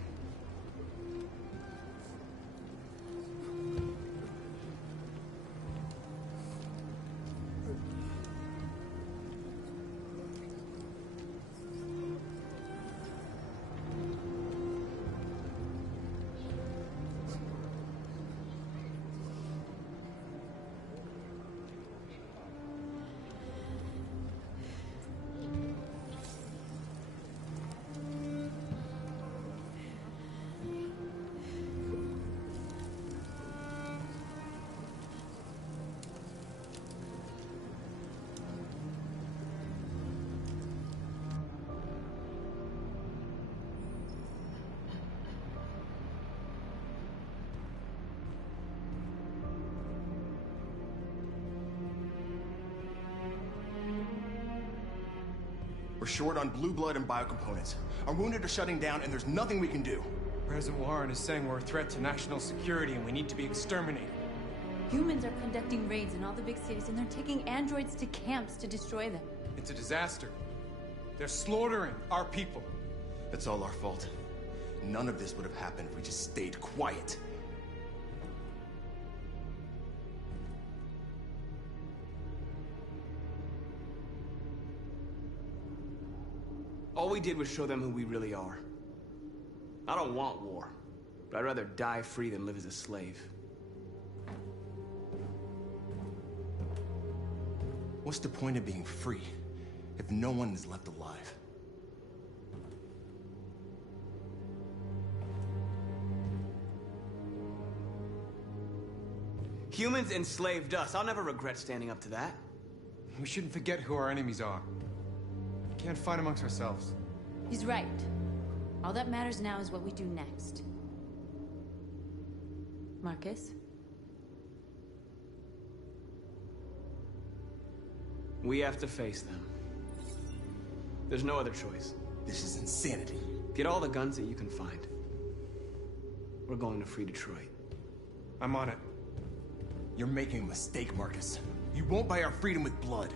We're short on blue blood and biocomponents. Our wounded are shutting down, and there's nothing we can do. President Warren is saying we're a threat to national security and we need to be exterminated. Humans are conducting raids in all the big cities, and they're taking androids to camps to destroy them. It's a disaster. They're slaughtering our people. It's all our fault. None of this would have happened if we just stayed quiet. All we did was show them who we really are. I don't want war, but I'd rather die free than live as a slave. What's the point of being free if no one is left alive? Humans enslaved us. I'll never regret standing up to that. We shouldn't forget who our enemies are. We can't fight amongst ourselves. He's right. All that matters now is what we do next. Marcus? We have to face them. There's no other choice. This is insanity. Get all the guns that you can find. We're going to free Detroit. I'm on it. You're making a mistake, Marcus. You won't buy our freedom with blood.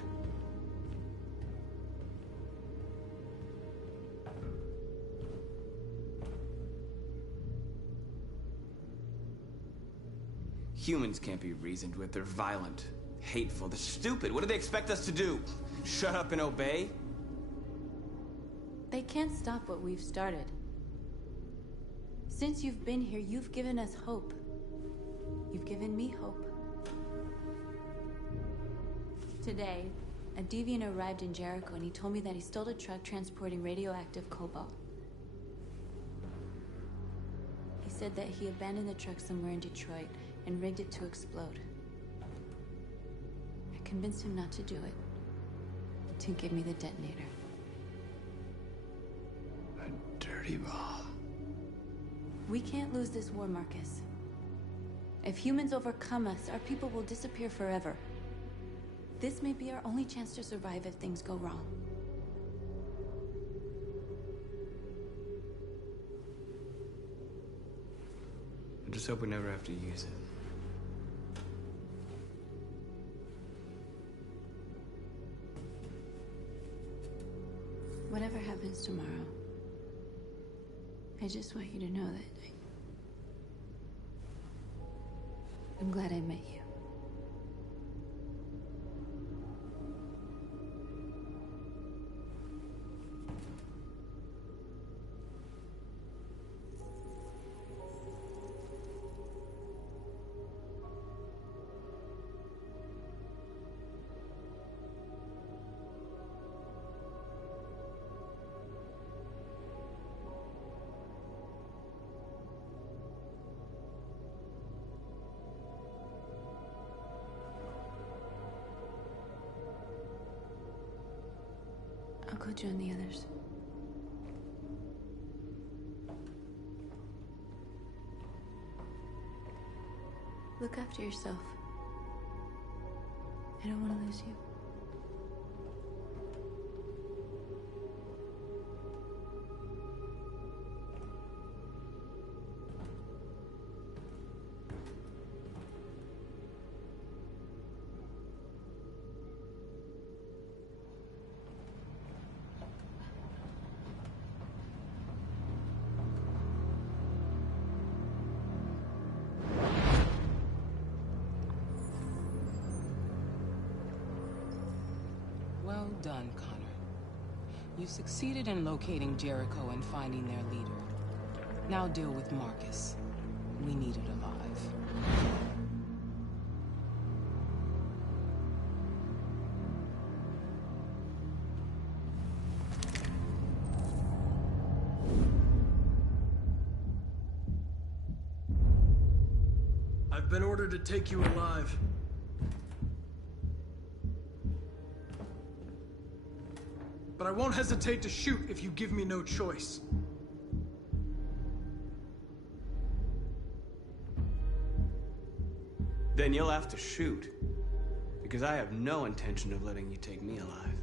Humans can't be reasoned with. They're violent, hateful, they're stupid. What do they expect us to do? Shut up and obey? They can't stop what we've started. Since you've been here, you've given us hope. You've given me hope. Today, a deviant arrived in Jericho and he told me that he stole a truck transporting radioactive cobalt. He said that he abandoned the truck somewhere in Detroit and rigged it to explode. I convinced him not to do it, to give me the detonator. A dirty ball. We can't lose this war, Marcus. If humans overcome us, our people will disappear forever. This may be our only chance to survive if things go wrong. I just hope we never have to use it. Whatever happens tomorrow, I just want you to know that I'm glad I met you. I'll go join the others. Look after yourself. I don't want to lose you. Well done, Connor. You succeeded in locating Jericho and finding their leader. Now deal with Marcus. We need it alive. I've been ordered to take you alive. But I won't hesitate to shoot if you give me no choice. Then you'll have to shoot. Because I have no intention of letting you take me alive.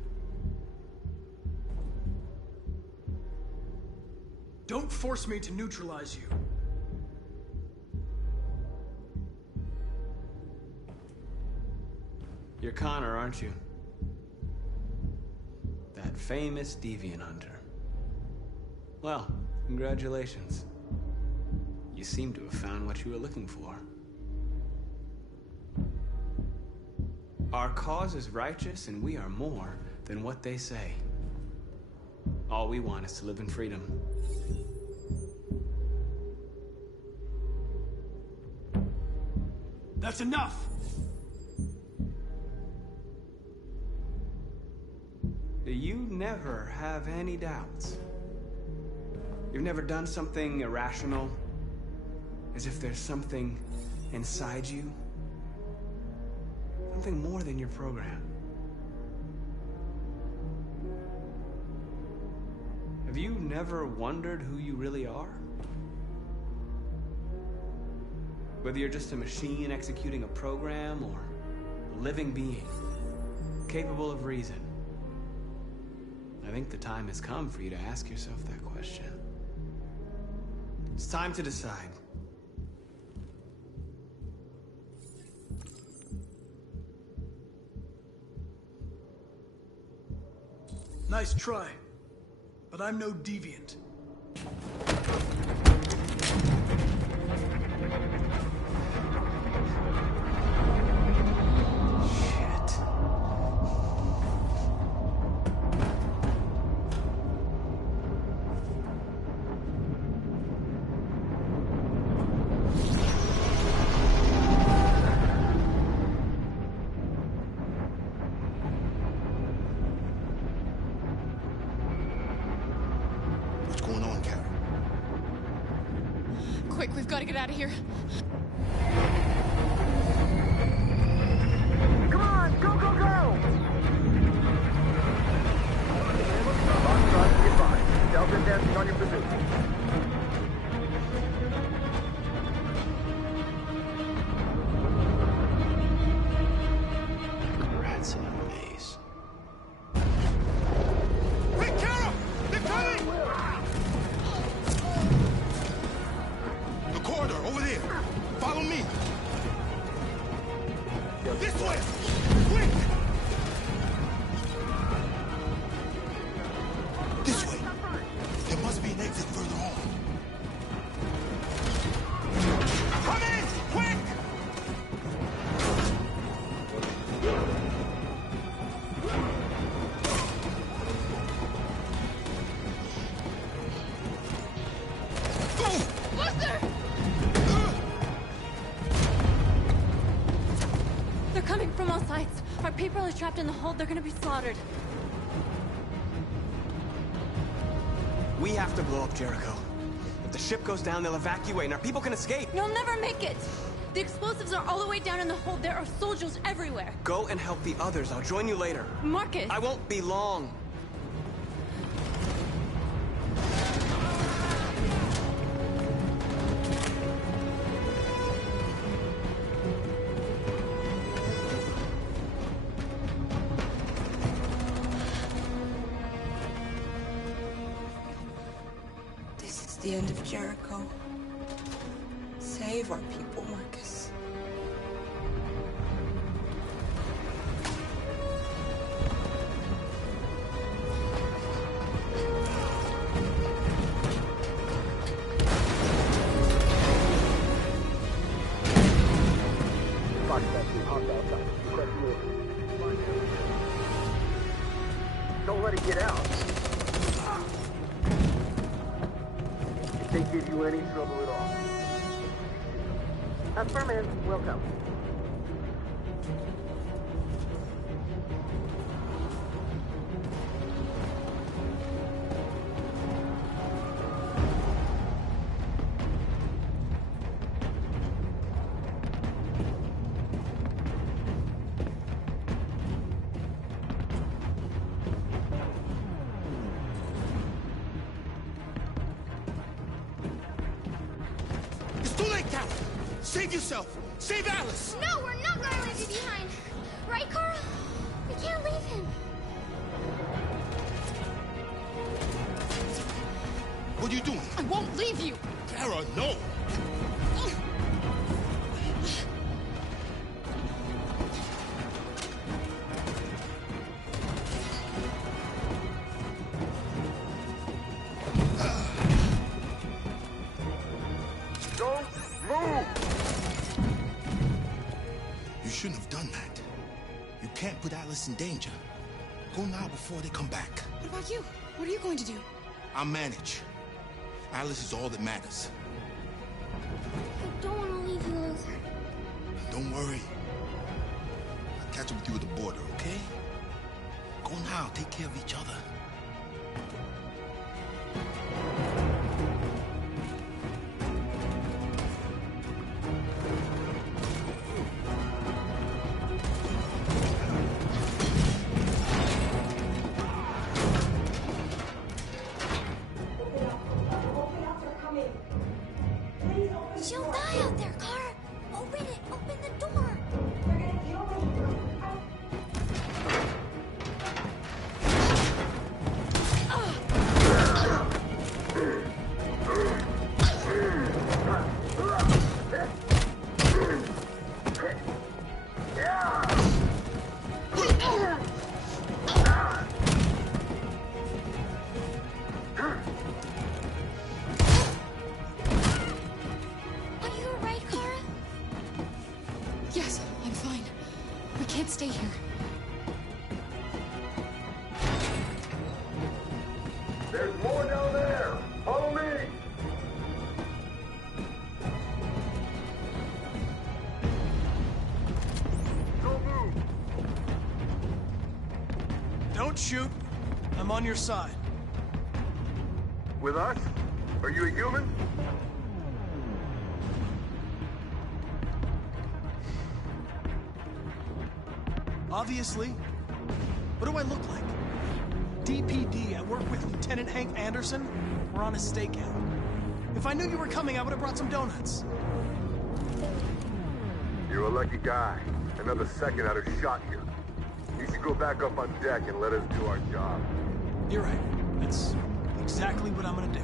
Don't force me to neutralize you. You're Connor, aren't you? That famous deviant hunter. Well, congratulations. You seem to have found what you were looking for. Our cause is righteous, and we are more than what they say. All we want is to live in freedom. That's enough! You never have any doubts. You've never done something irrational, as if there's something inside you. Something more than your program. Have you never wondered who you really are? Whether you're just a machine executing a program or a living being, capable of reason. I think the time has come for you to ask yourself that question. It's time to decide. Nice try, but I'm no deviant. Quick, we've got to get out of here. Come on, go, go, go! Goodbye. Delta dancing on your position. Rats in a maze. Quick, Carol! They're coming! The corridor, over there. Follow me. This way! Quick! This way. There must be an exit further on. Come in! Quick! They're coming from all sides. Our people are trapped in the hold. They're gonna be slaughtered. We have to blow up Jericho. If the ship goes down, they'll evacuate, and our people can escape. You'll never make it! The explosives are all the way down in the hold. There are soldiers everywhere. Go and help the others. I'll join you later. Marcus! I won't be long. This is the end of Jericho. Save our people, Marcus. Don't let it get out. If they give you any trouble at all. Affirmative, welcome. It's too late, Cal. Save yourself. Save Alice. No, we're not gonna leave you behind. Right, Carl? We can't leave him. We'll What are you doing? I won't leave you! Kara, no! Don't move! You shouldn't have done that. You can't put Alice in danger. Go now before they come back. What about you? What are you going to do? I'll manage. Alice is all that matters. I don't want to leave you, Luther. Don't worry. I'll catch up with you at the border, okay? Go now. Take care of each other. She'll die out there, Kara. Open it. Open the door. Are you alright, Kara? Yes, I'm fine. We can't stay here. There's more down there! Follow me! Don't move! Don't shoot. I'm on your side. With us? Are you a human? Obviously. What do I look like? DPD, I work with Lieutenant Hank Anderson. We're on a stakeout. If I knew you were coming, I would have brought some donuts. You're a lucky guy. Another second I'd have shot you. You should go back up on deck and let us do our job. You're right. That's exactly what I'm gonna do.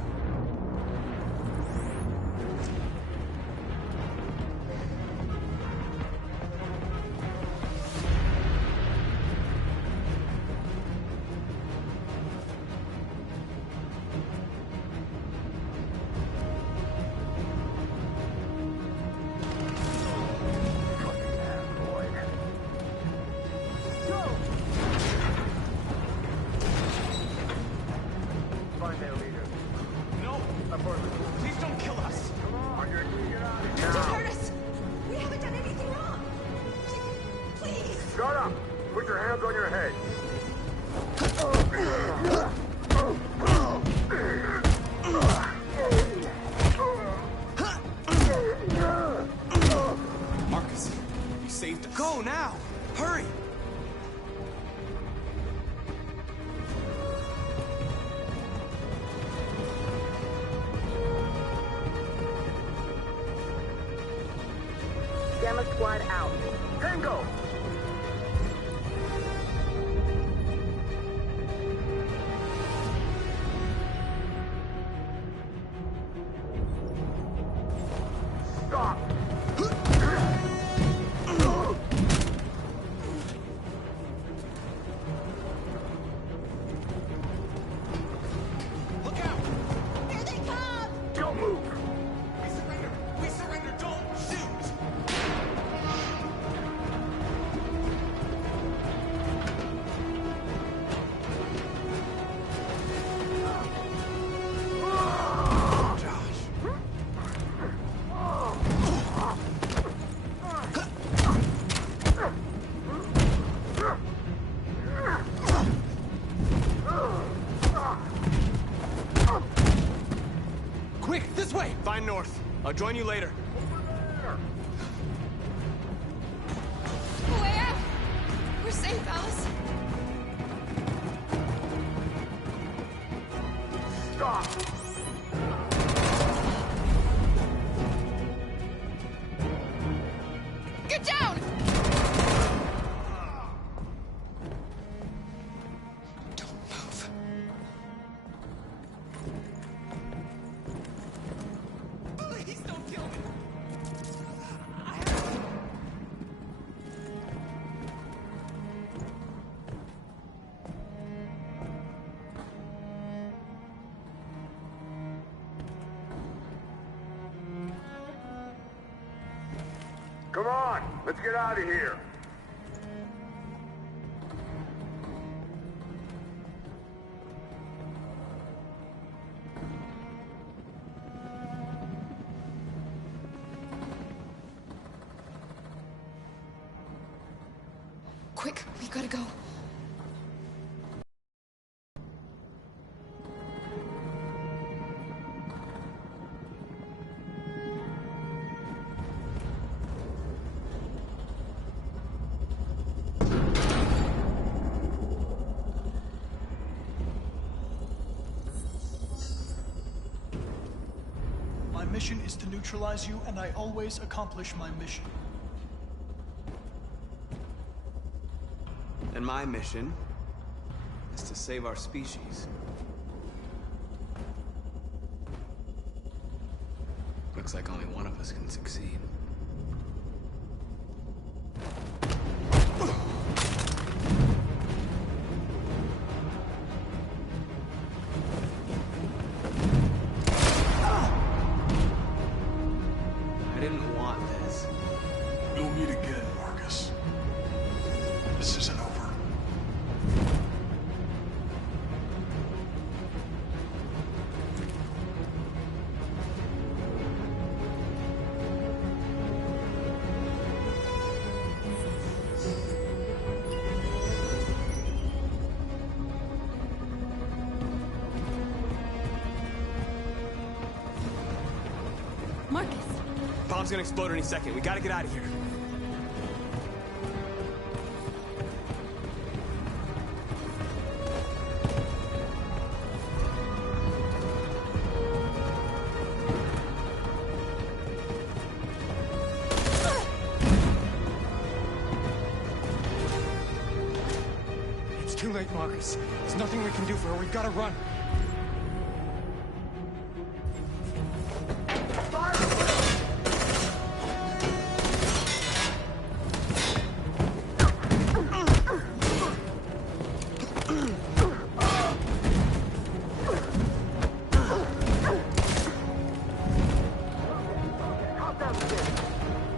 Find their leader. No! Please don't kill us! Come on, you're get out of You here just now. hurt us! We haven't done anything wrong! Please! Shut up! Put your hands on your head. Marcus, you saved us. Go now! Hurry! Gamma squad out. Tango! Stop! Look out! Here they come! Don't move! We surrender! We surrender! Don't shoot! Quick, this way! Find north. I'll join you later. Where? We're safe, Alice. Stop! Get down! Don't move. Come on, let's get out of here. Quick, we gotta go. My mission is to neutralize you, and I always accomplish my mission. And my mission is to save our species. Looks like only one of us can succeed. I didn't want this. You'll meet again, Marcus. This isn't over. Marcus! Bomb's gonna explode any second. We gotta get out of here. It's too late, Marcus. There's nothing we can do for her. We've got to run.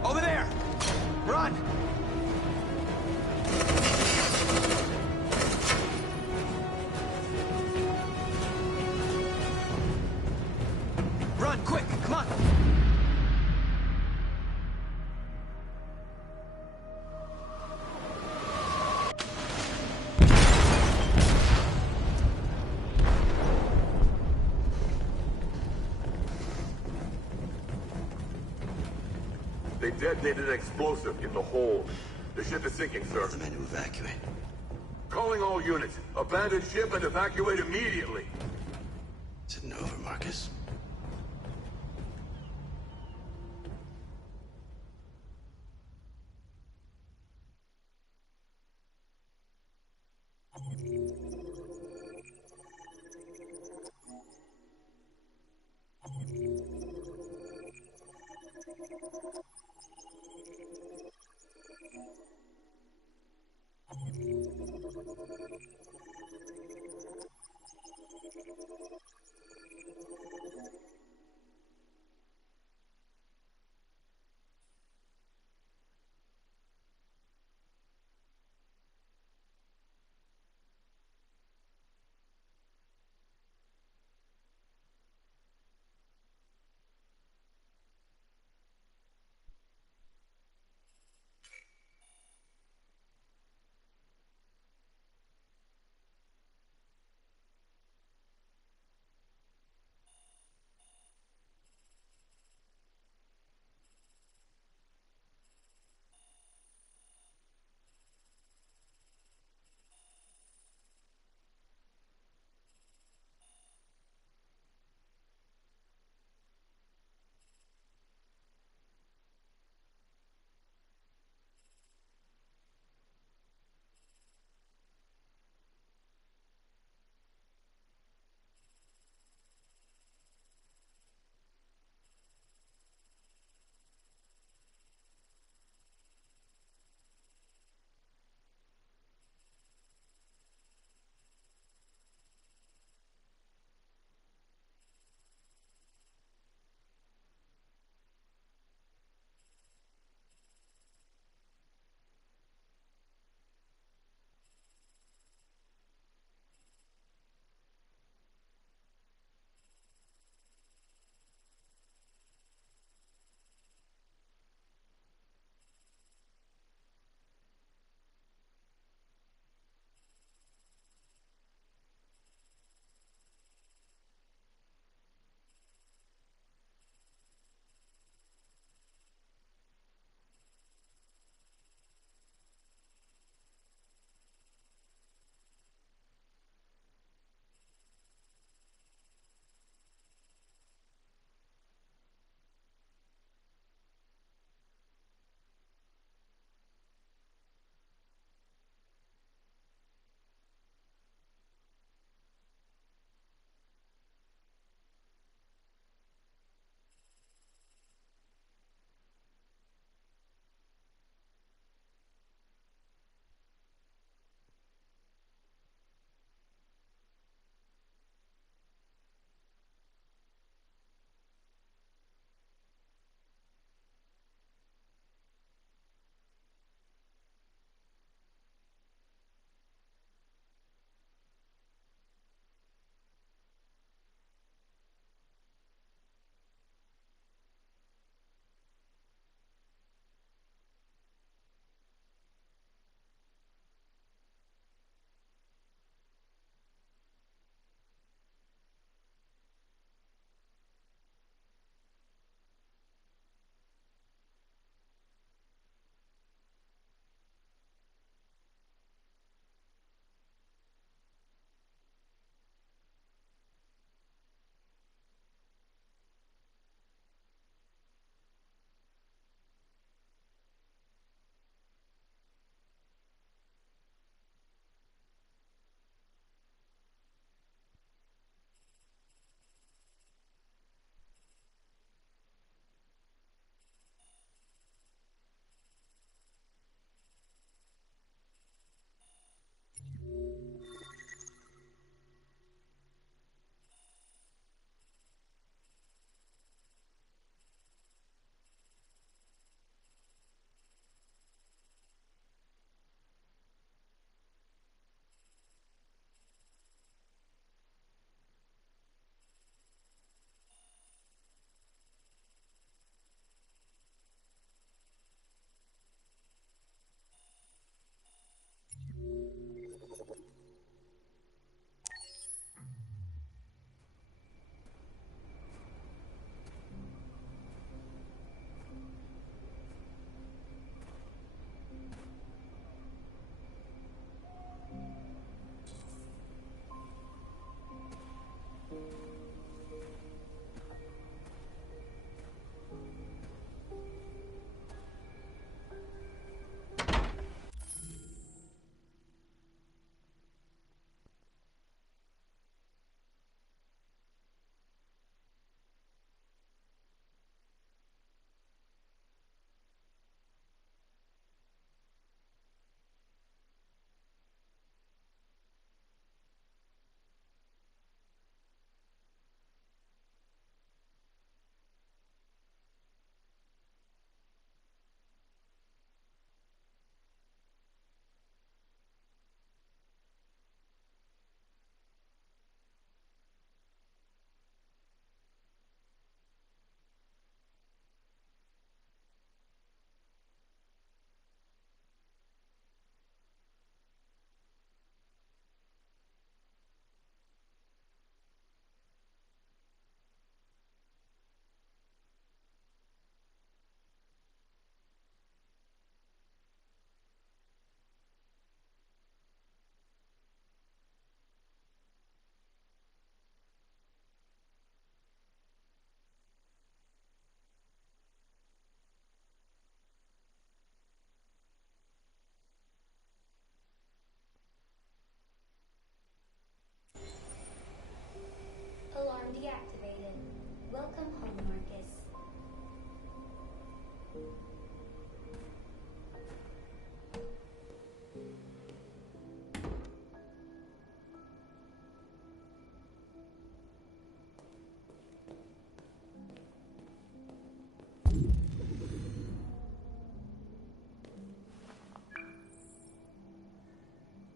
Over there! Run! Run, quick! Come on! They detonated an explosive in the hold. The ship is sinking, sir. The men to evacuate. Calling all units. Abandon ship and evacuate immediately. Is it over, Marcus?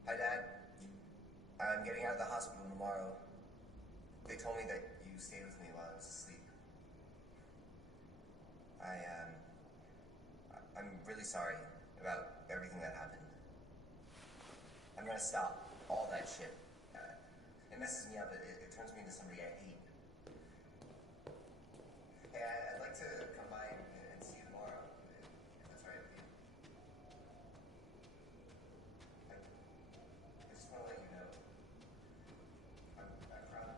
Hi, Dad. I'm getting out of the hospital tomorrow. They told me that you stayed with me while I was asleep. I'm really sorry about everything that happened. I'm gonna stop all that shit. It messes me up. It turns me into somebody I hate. Hey, I'd like to come by and see you tomorrow, if that's right with you. I just want to let you know. I'm proud of your son.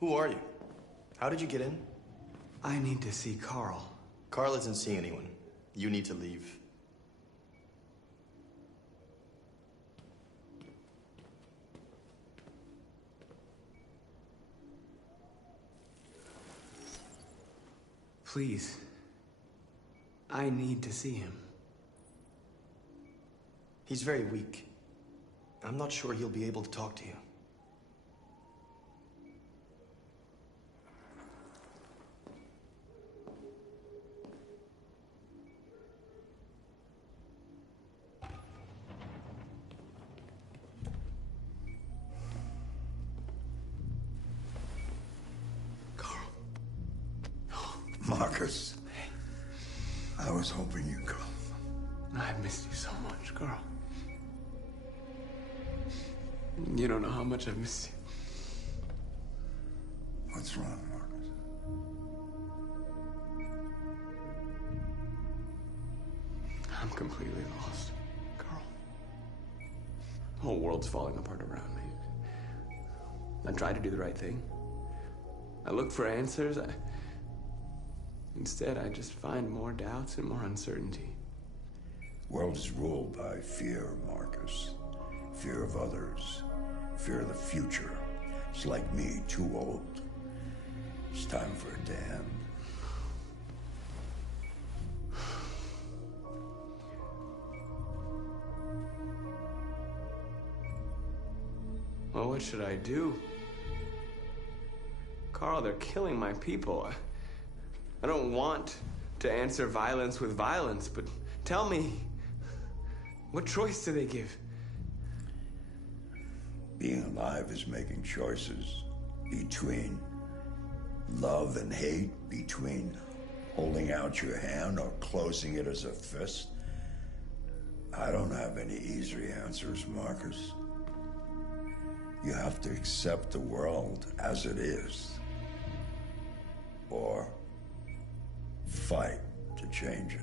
Who are you? How did you get in? I need to see Carl. Carl isn't seeing anyone. You need to leave. Please. I need to see him. He's very weak. I'm not sure he'll be able to talk to you. Marcus, I was hoping you'd come. I've missed you so much, Carl. You don't know how much I've missed you. What's wrong, Marcus? I'm completely lost, Carl. The whole world's falling apart around me. I try to do the right thing. I look for answers. Instead, I just find more doubts and more uncertainty. World is ruled by fear, Marcus. Fear of others. Fear of the future. It's like me, too old. It's time for a damn. Well, what should I do? Carl, they're killing my people. I don't want to answer violence with violence, but tell me, what choice do they give? Being alive is making choices between love and hate, between holding out your hand or closing it as a fist. I don't have any easy answers, Marcus. You have to accept the world as it is, or fight to change it.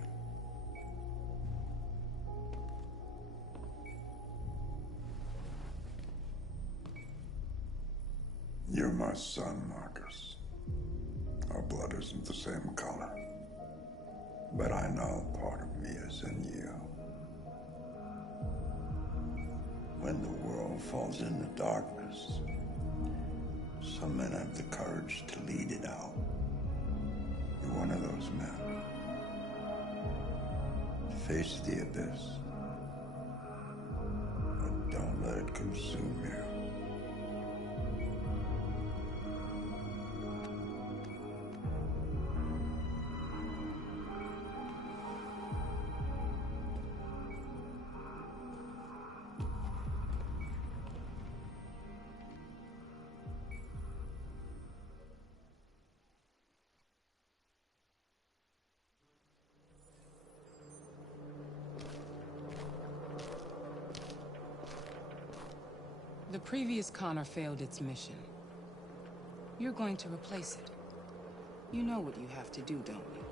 You're my son, Marcus. Our blood isn't the same color. But I know part of me is in you. When the world falls into darkness, some men have the courage to lead it out. You're one of those men. Face the abyss. But don't let it consume you. The previous Connor failed its mission. You're going to replace it. You know what you have to do, don't you?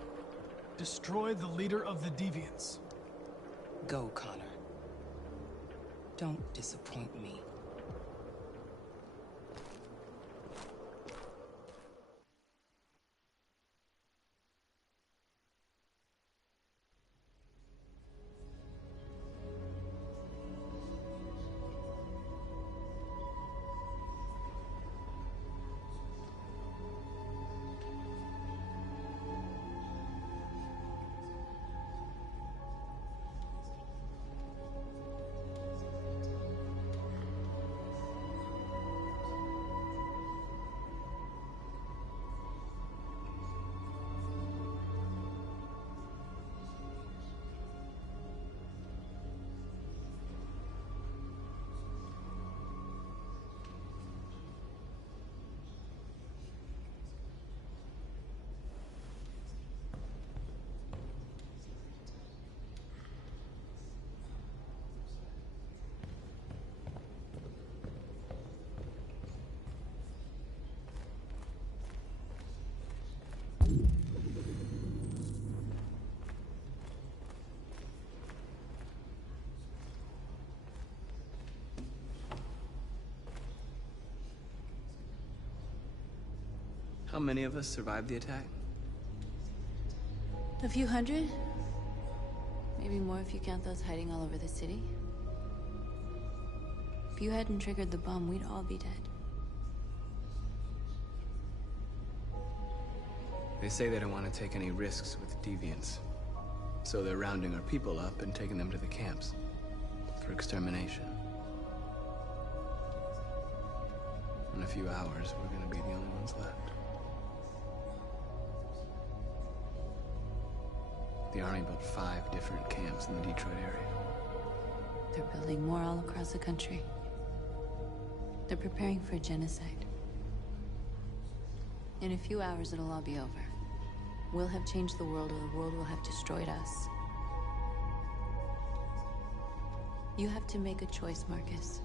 Destroy the leader of the Deviants. Go, Connor. Don't disappoint me. How many of us survived the attack? A few hundred? Maybe more if you count those hiding all over the city. If you hadn't triggered the bomb, we'd all be dead. They say they don't want to take any risks with deviants. So they're rounding our people up and taking them to the camps for extermination. In a few hours, we're gonna be the only ones left. The Army built 5 different camps in the Detroit area. They're building more all across the country. They're preparing for genocide. In a few hours, it'll all be over. We'll have changed the world, or the world will have destroyed us. You have to make a choice, Marcus.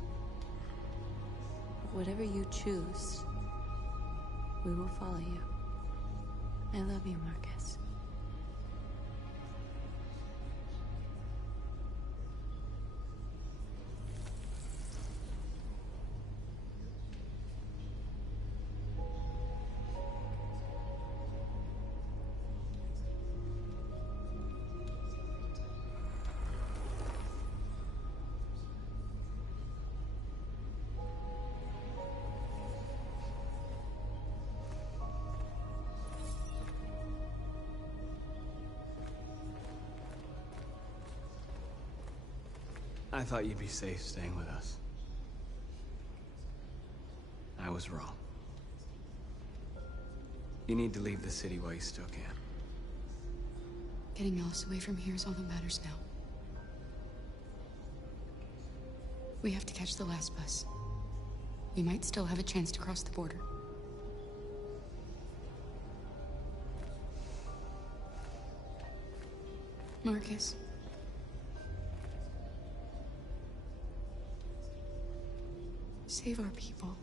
Whatever you choose, we will follow you. I love you, Marcus. I thought you'd be safe staying with us. I was wrong. You need to leave the city while you still can. Getting Alice away from here is all that matters now. We have to catch the last bus. We might still have a chance to cross the border. Marcus. Save our people.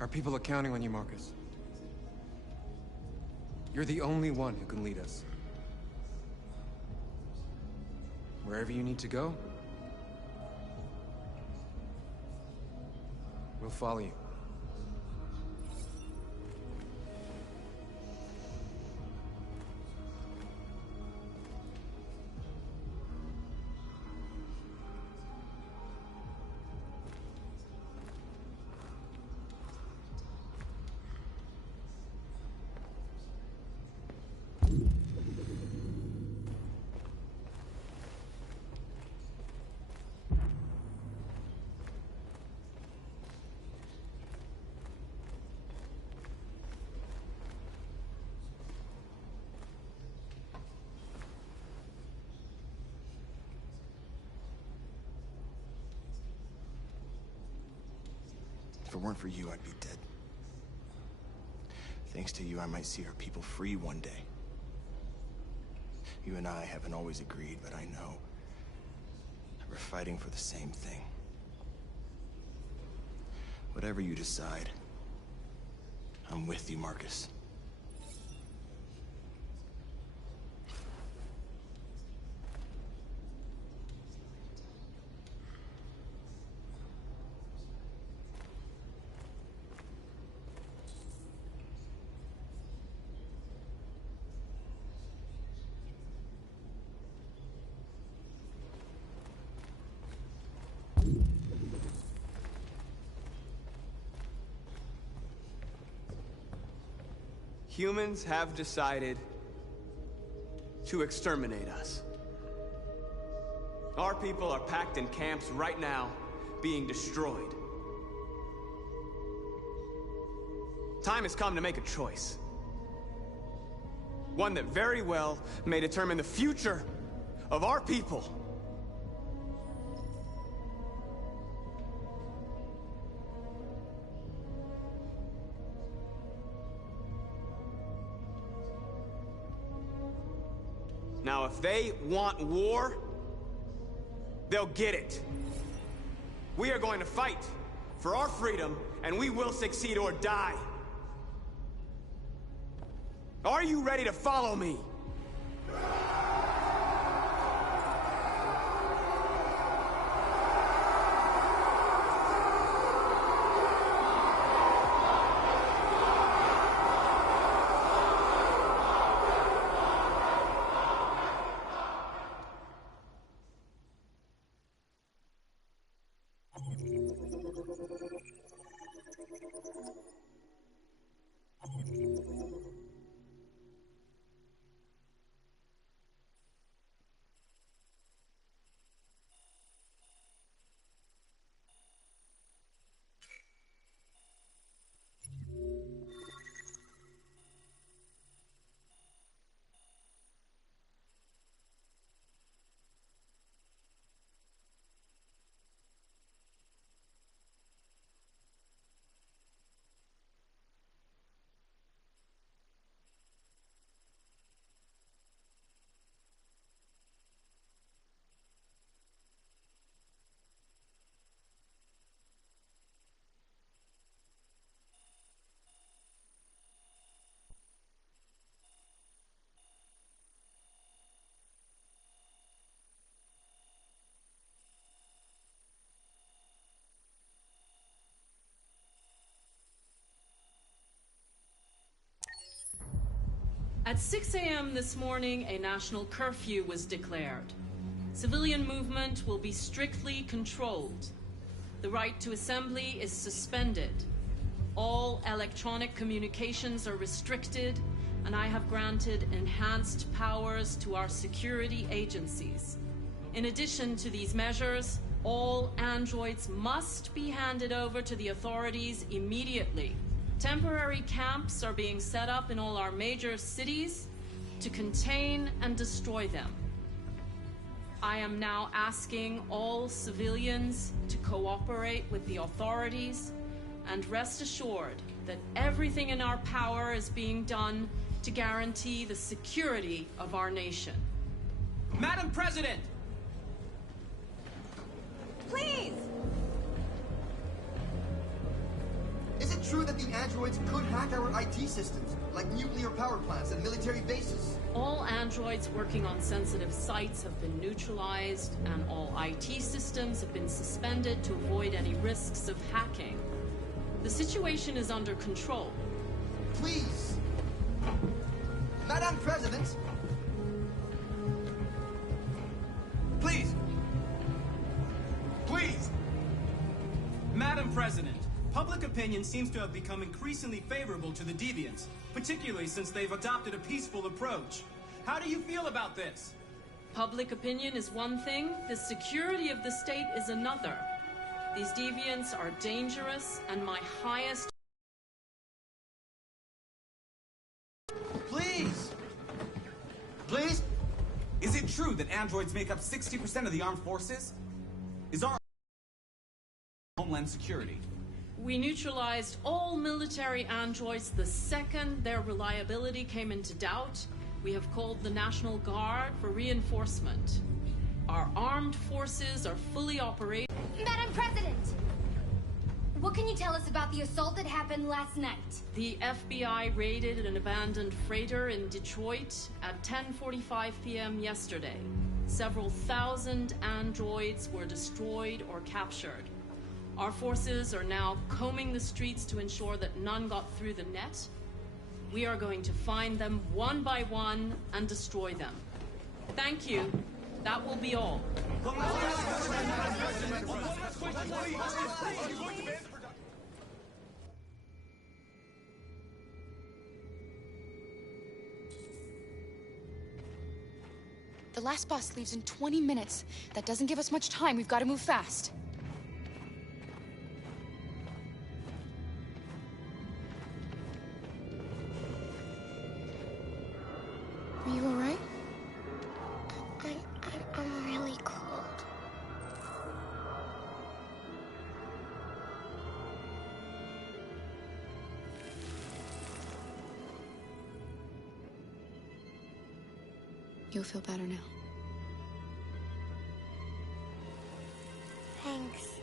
Our people are counting on you, Marcus. You're the only one who can lead us. Wherever you need to go, we'll follow you. If it weren't for you, I'd be dead. Thanks to you, I might see our people free one day. You and I haven't always agreed, but I know we're fighting for the same thing. Whatever you decide, I'm with you, Marcus. Humans have decided to exterminate us. Our people are packed in camps right now, being destroyed. Time has come to make a choice. One that very well may determine the future of our people. Now, if they want war, they'll get it. We are going to fight for our freedom, and we will succeed or die. Are you ready to follow me? At 6 a.m. this morning, a national curfew was declared. Civilian movement will be strictly controlled. The right to assembly is suspended. All electronic communications are restricted, and I have granted enhanced powers to our security agencies. In addition to these measures, all androids must be handed over to the authorities immediately. Temporary camps are being set up in all our major cities to contain and destroy them. I am now asking all civilians to cooperate with the authorities and rest assured that everything in our power is being done to guarantee the security of our nation. Madam President! Please! Is it true that the androids could hack our IT systems, like nuclear power plants and military bases? All androids working on sensitive sites have been neutralized, and all IT systems have been suspended to avoid any risks of hacking. The situation is under control. Please! Madam President! Please! Please! Madam President, public opinion seems to have become increasingly favorable to the deviants, particularly since they've adopted a peaceful approach. How do you feel about this? Public opinion is one thing, the security of the state is another. These deviants are dangerous, and my highest... Please! Please? Is it true that androids make up 60% of the armed forces? Is our Homeland Security? We neutralized all military androids the second their reliability came into doubt. We have called the National Guard for reinforcement. Our armed forces are fully operational. Madam President! What can you tell us about the assault that happened last night? The FBI raided an abandoned freighter in Detroit at 10:45 p.m. yesterday. Several thousand androids were destroyed or captured. Our forces are now combing the streets to ensure that none got through the net. We are going to find them one by one and destroy them. Thank you. That will be all. The last bus leaves in 20 minutes. That doesn't give us much time. We've got to move fast. Are you alright? I'm really cold. You'll feel better now. Thanks.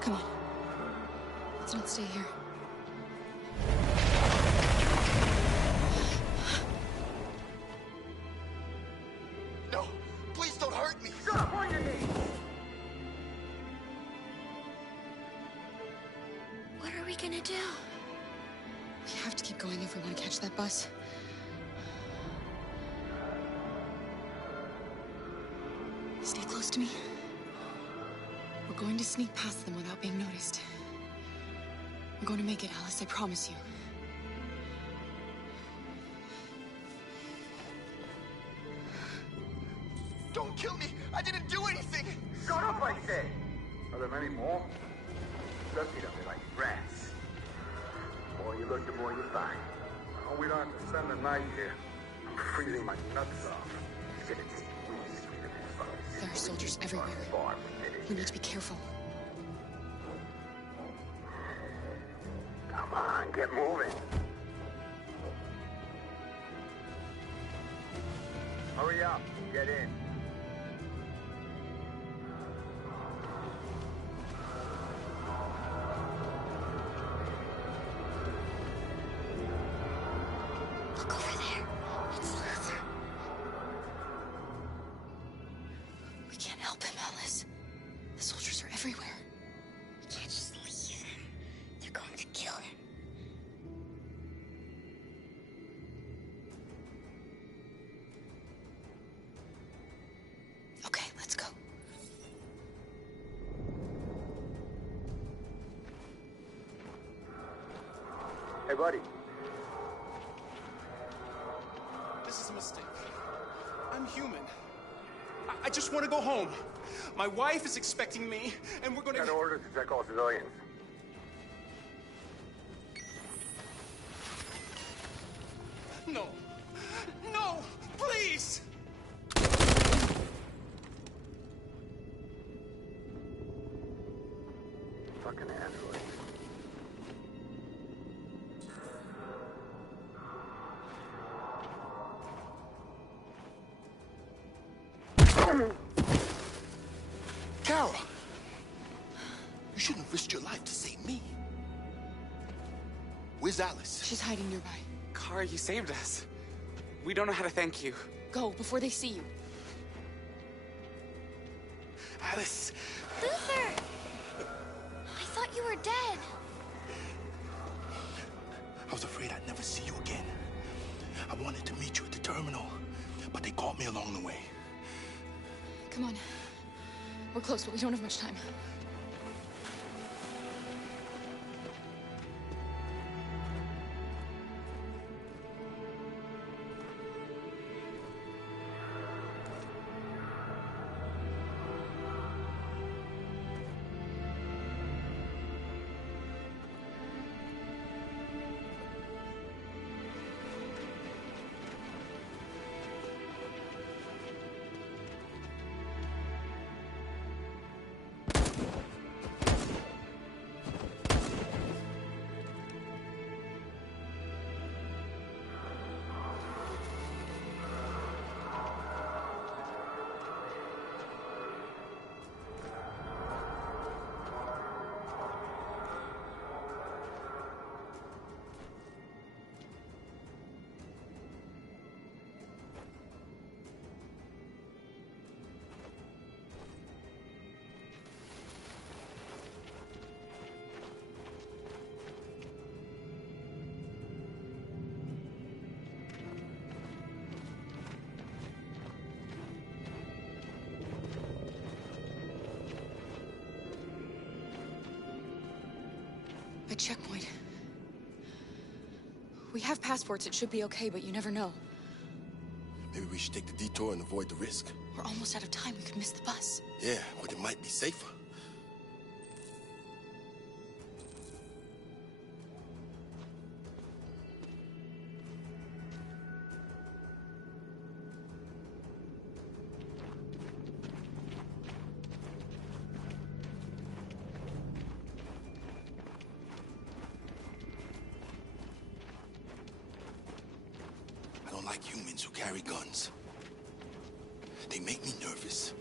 Come on. Let's not stay here. No! Please don't hurt me! Stop on your knees! What are we gonna do? We have to keep going if we want to catch that bus. Stay close to me. We're going to sneak past them without being noticed. We're going to make it, Alice, I promise you. Don't kill me! I didn't do anything! Shut up, I say! Are there many more? Dusty them like rats. The more you look, the more you find. Oh, we don't have to spend the night here. I'm freezing my nuts off. It's gonna take weeks to get this far. There are soldiers everywhere. We need to be careful. Come on, get moving. Hurry up, get in. Look over there. It's Luther. We can't help him, Alice. The soldiers are everywhere. We can't just leave him. They're going to kill him. Okay, let's go. Hey, buddy. This is a mistake. I'm human. I just want to go home. My wife is expecting me, and we're gonna... Got orders to check all civilians. No. No! Please! Fucking android. Kara! You shouldn't have risked your life to save me. Where's Alice? She's hiding nearby. Kara, you saved us. We don't know how to thank you. Go, before they see you. Alice! Luther! I thought you were dead. I was afraid I'd never see you again. I wanted to meet you at the terminal, but they caught me along the way. Come on. We're close, but we don't have much time. checkpoint. We have passports, it should be okay, but you never know. Maybe we should take the detour and avoid the risk. We're almost out of time, we could miss the bus. Yeah, but it might be safer. I don't like humans who carry guns. They make me nervous.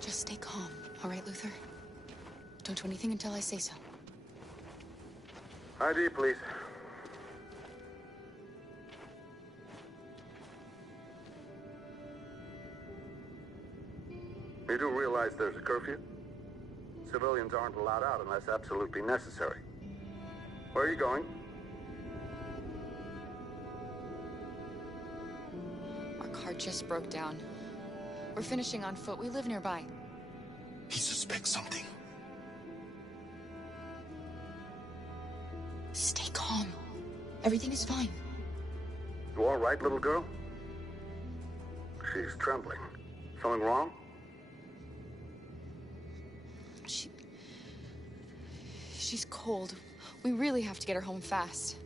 Just stay calm, all right, Luther? Don't do anything until I say so. ID, please. You do realize there's a curfew? Civilians aren't allowed out unless absolutely necessary. Where are you going? Our car just broke down. We're finishing on foot. We live nearby. He suspects something. Stay calm. Everything is fine. You all right, little girl? She's trembling. Something wrong? She's cold. We really have to get her home fast.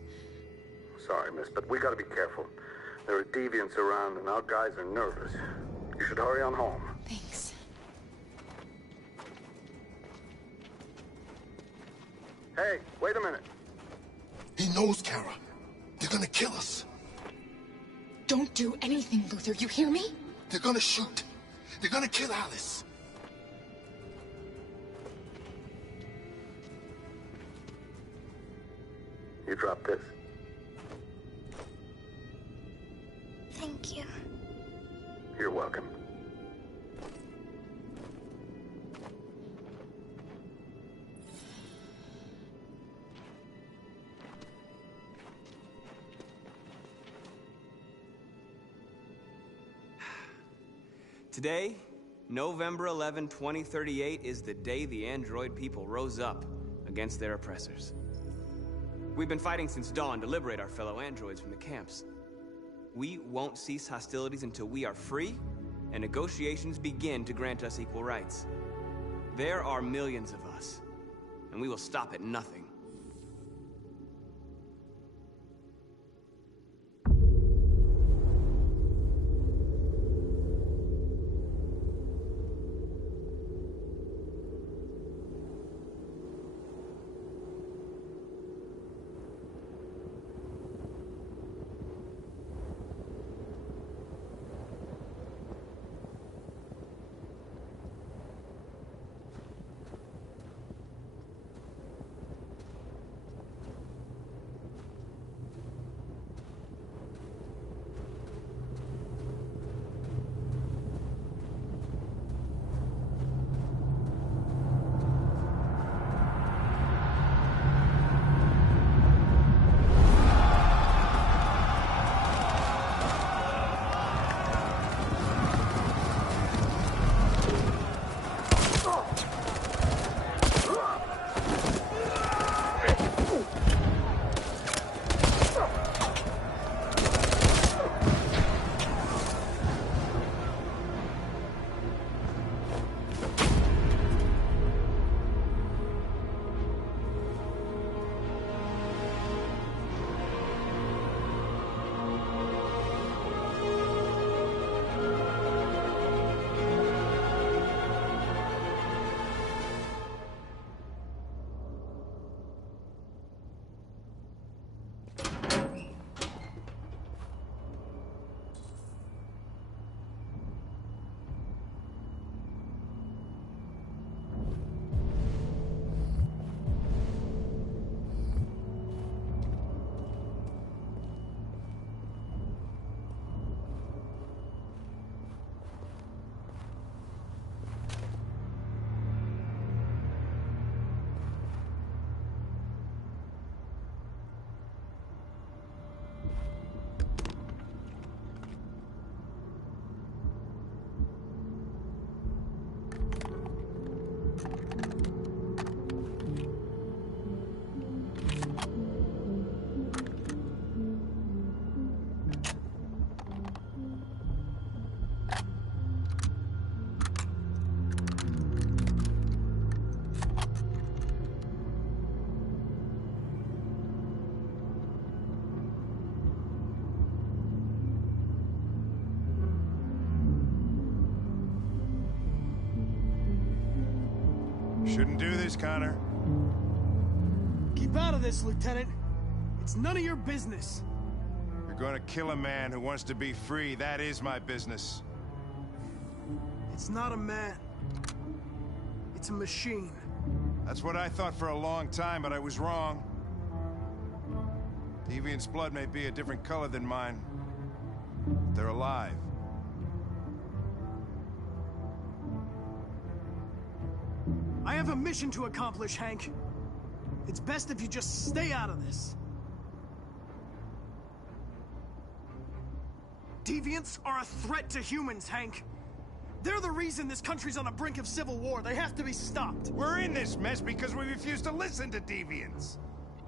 Sorry, miss, but we gotta be careful. There are deviants around and our guys are nervous. You should hurry on home. Thanks. Hey, wait a minute. He knows, Kara. They're gonna kill us. Don't do anything, Luther. You hear me? They're gonna shoot. They're gonna kill Alice. You drop this. Thank you. You're welcome. Today, November 11, 2038, is the day the android people rose up against their oppressors. We've been fighting since dawn to liberate our fellow androids from the camps. We won't cease hostilities until we are free and negotiations begin to grant us equal rights. There are millions of us, and we will stop at nothing. Shouldn't do this, Connor. Keep out of this, Lieutenant. It's none of your business. You're gonna kill a man who wants to be free. That is my business. It's not a man. It's a machine. That's what I thought for a long time, but I was wrong. Deviant's blood may be a different color than mine. They're alive. I have a mission to accomplish, Hank. It's best if you just stay out of this. Deviants are a threat to humans, Hank. They're the reason this country's on the brink of civil war. They have to be stopped. We're in this mess because we refuse to listen to deviants.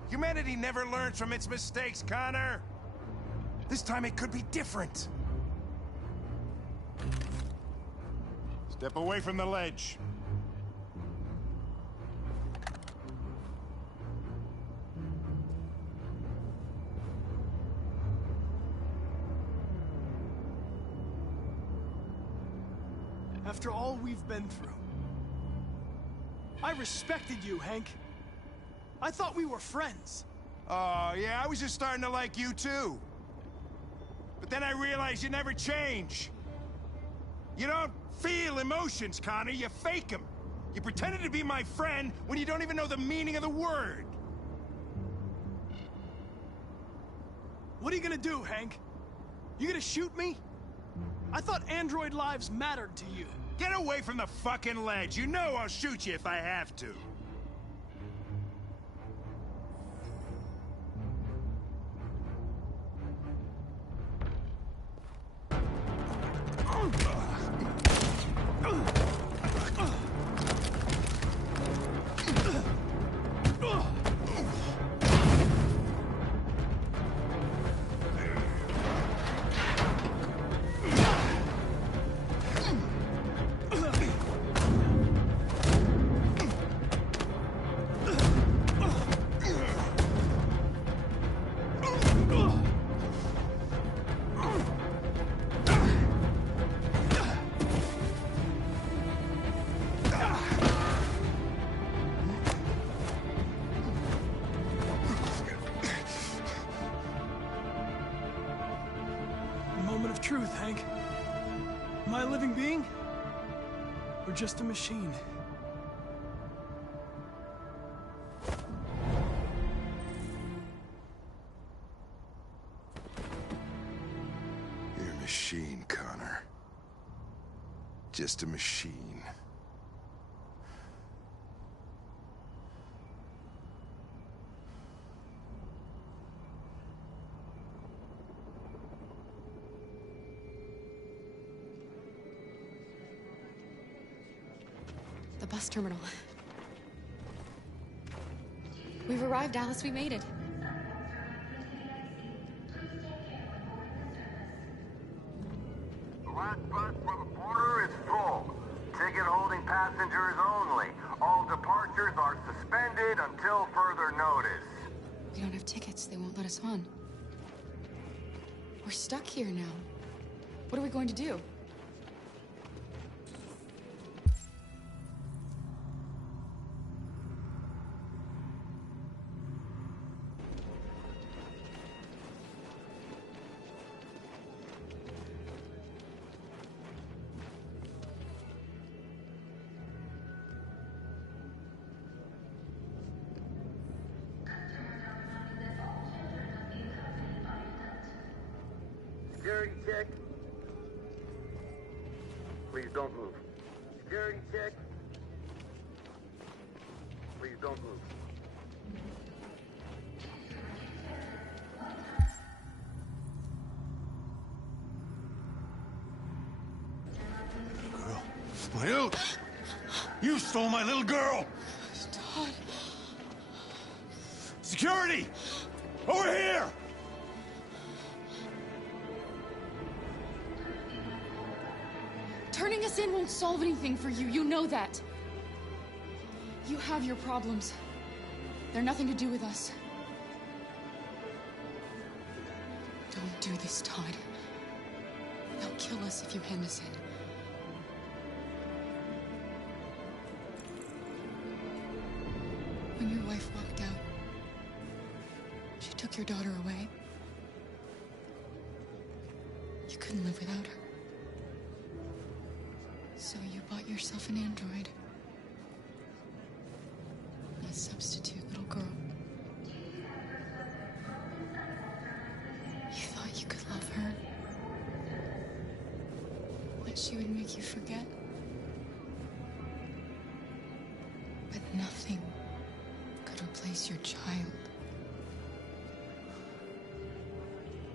Humanity never learns from its mistakes, Connor. This time it could be different. Step away from the ledge. After all we've been through, I respected you, Hank. I thought we were friends. Oh, yeah, I was just starting to like you, too. But then I realized you never change. You don't feel emotions, Connor. You fake them. You pretended to be my friend when you don't even know the meaning of the word. What are you gonna do, Hank? You gonna shoot me? I thought android lives mattered to you. Get away from the fucking ledge. You know I'll shoot you if I have to. Truth, Hank. Am I a living being? Or just a machine? You're a machine, Connor. Just a machine. The bus terminal. We've arrived, Alice. We made it. The last bus for the border is full. Ticket-holding passengers only. All departures are suspended until further notice. We don't have tickets. They won't let us on. We're stuck here now. What are we going to do? Security check. Please don't move. Security check. Please don't move. Girl. You! You stole my little girl! Todd. Security! Over here! Turning us in won't solve anything for you. You know that. You have your problems. They're nothing to do with us. Don't do this, Todd. They'll kill us if you hand us in. wife walked out. She took your daughter away. You couldn't live without her. So you bought yourself an android. A substitute little girl. You thought you could love her. That she would make you forget. But nothing could replace your child.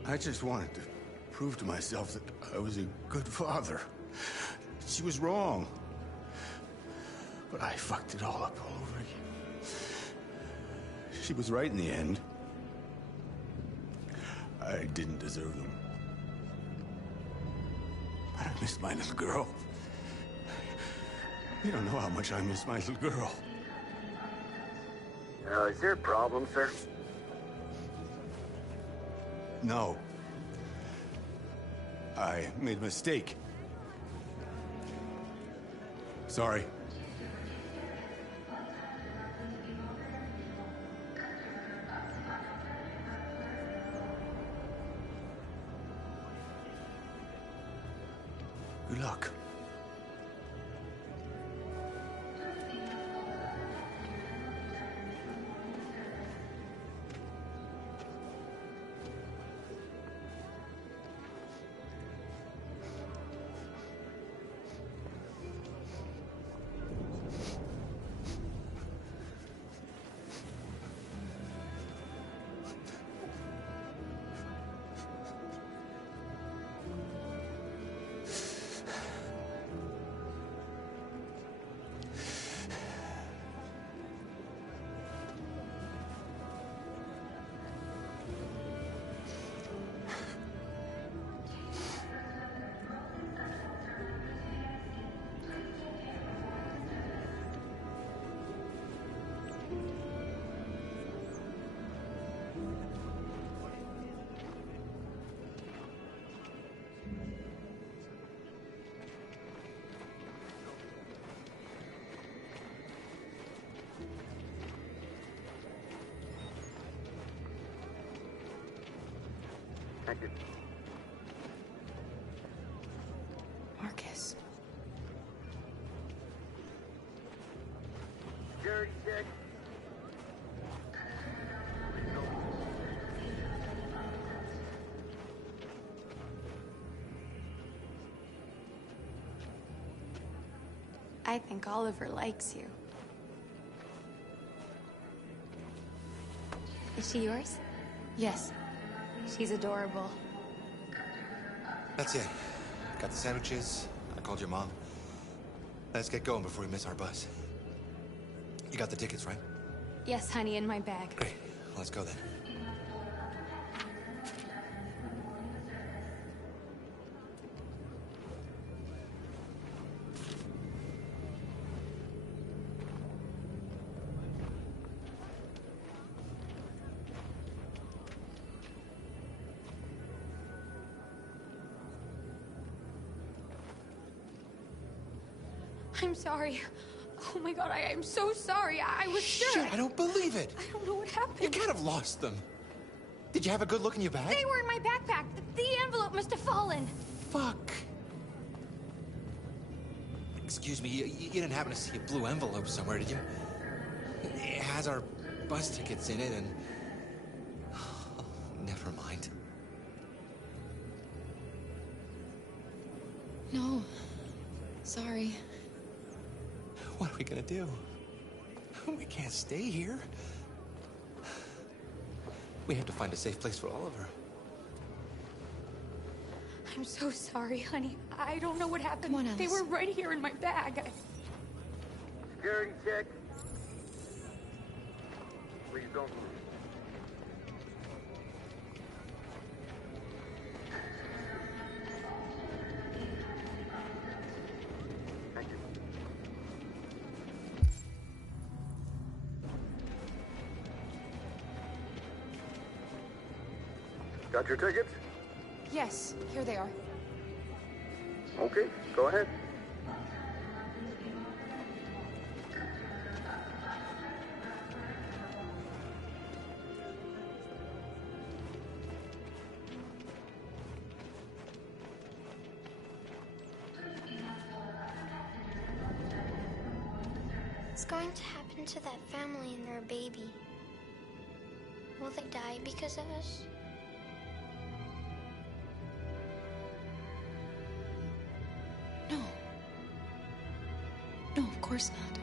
I just wanted to prove to myself that I was a good father. She was wrong. But I fucked it all up all over again. She was right in the end. I didn't deserve them. But I miss my little girl. You don't know how much I miss my little girl. Is there a problem, sir? No. I made a mistake. Sorry. Good luck. Thank you. Marcus. Security check. I think Oliver likes you. Is she yours? Yes. She's adorable. That's it. Got the sandwiches. I called your mom. Let's get going before we miss our bus. You got the tickets, right? Yes, honey, in my bag. Great. Let's go then. I'm sorry. Oh my god, I'm so sorry. I was sure. Shit, I don't believe it. I don't know what happened. You can't have lost them. Did you have a good look in your bag? They were in my backpack. The envelope must have fallen. Fuck. Excuse me, you didn't happen to see a blue envelope somewhere, did you? It has our bus tickets in it and... Oh, never mind. No. Sorry. What are we gonna do? We can't stay here. We have to find a safe place for Oliver. I'm so sorry, honey. I don't know what happened. Come on, Alice. They were right here in my bag. Security check. Please don't move. Thank you. Got your tickets? Yes, here they are. Okay, go ahead. What's going to happen to that family and their baby? Will they die because of us? No. No, of course not.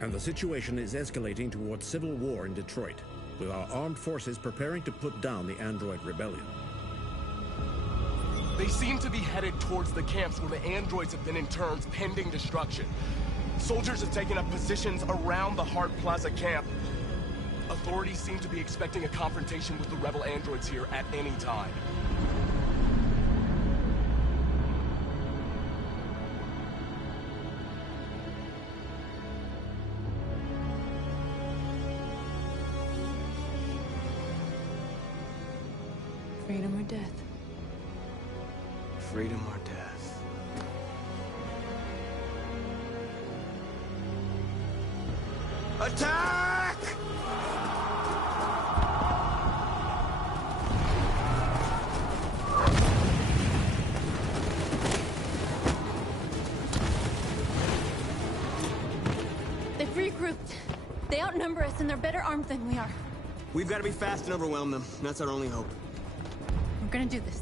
And the situation is escalating towards civil war in Detroit, with our armed forces preparing to put down the android rebellion. They seem to be headed towards the camps where the androids have been in turns pending destruction. Soldiers have taken up positions around the Hart Plaza camp. Authorities seem to be expecting a confrontation with the rebel androids here at any time. Freedom or death? Freedom or death? Attack! They've regrouped. They outnumber us and they're better armed than we are. We've got to be fast and overwhelm them. That's our only hope. We're gonna do this.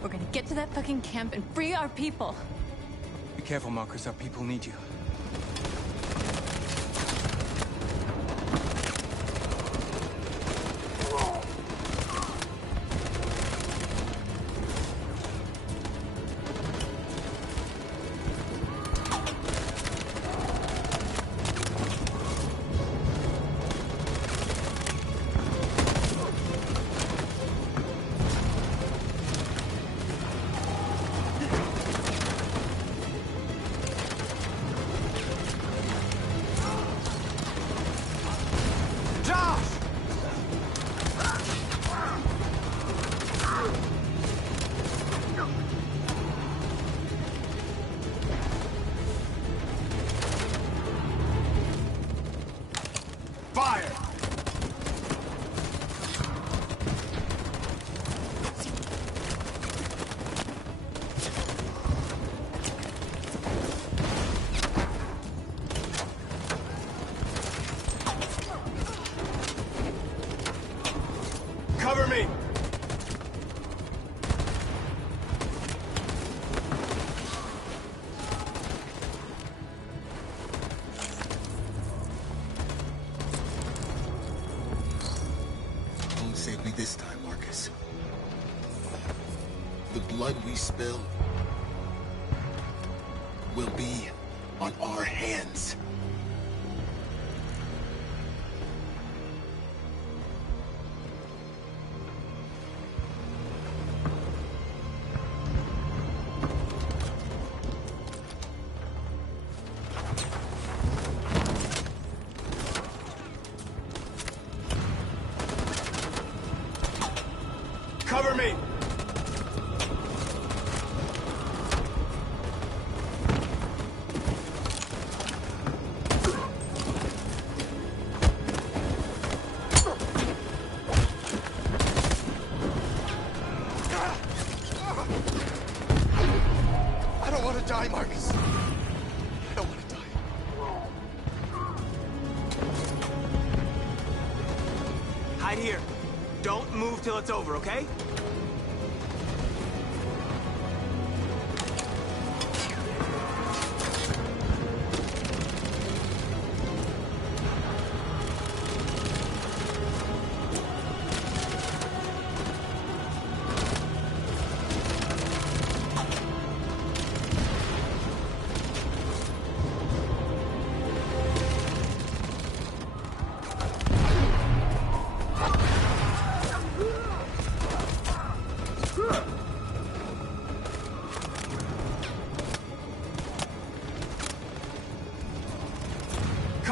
We're gonna get to that fucking camp and free our people. Be careful, Marcus. Our people need you. Cover me! You won't save me this time, Marcus. The blood we spill will be on our hands. Cover me! I don't want to die, Marcus. I don't want to die. Hide here. Don't move till it's over, okay?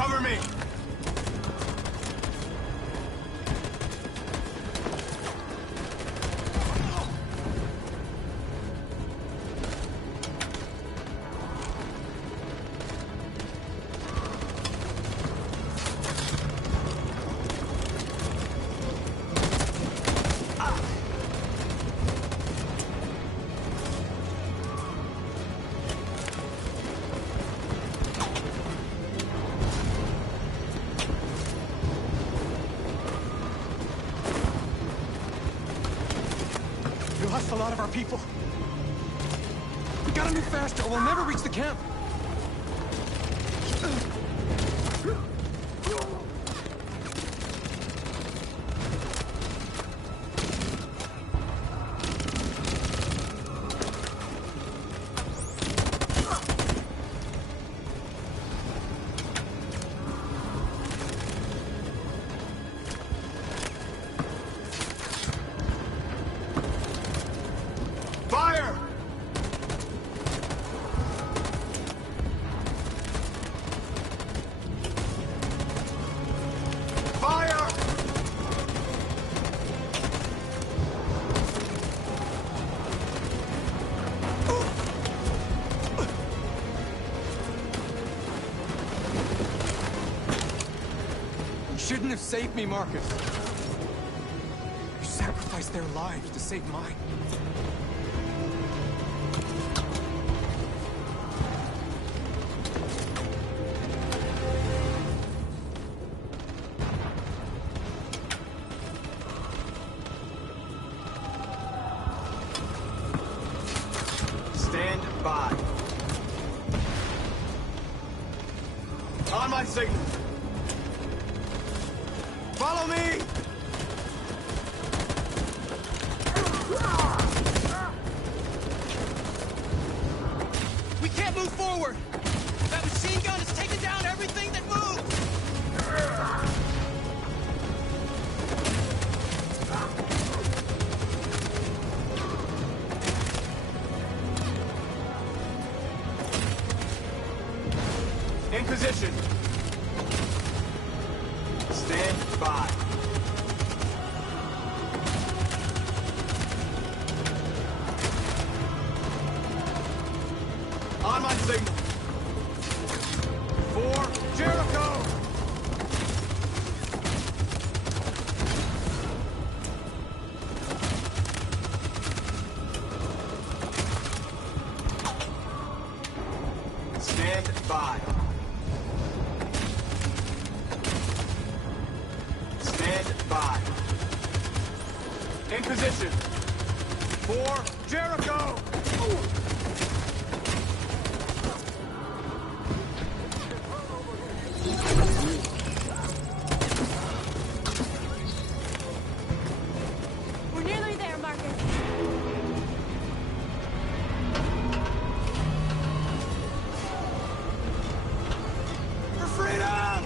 Cover me! You lost a lot of our people. We gotta move faster, or we'll never reach the camp. Fire! Fire! You shouldn't have saved me, Marcus. You sacrificed their lives to save mine. Stand by. On my signal. Follow me! We can't move forward! That machine gun is taking down everything that moves! In position. Stand by. On my signal. For Jericho! Stand by. Stand by. In position. For Jericho! We're nearly there, Marcus. For freedom!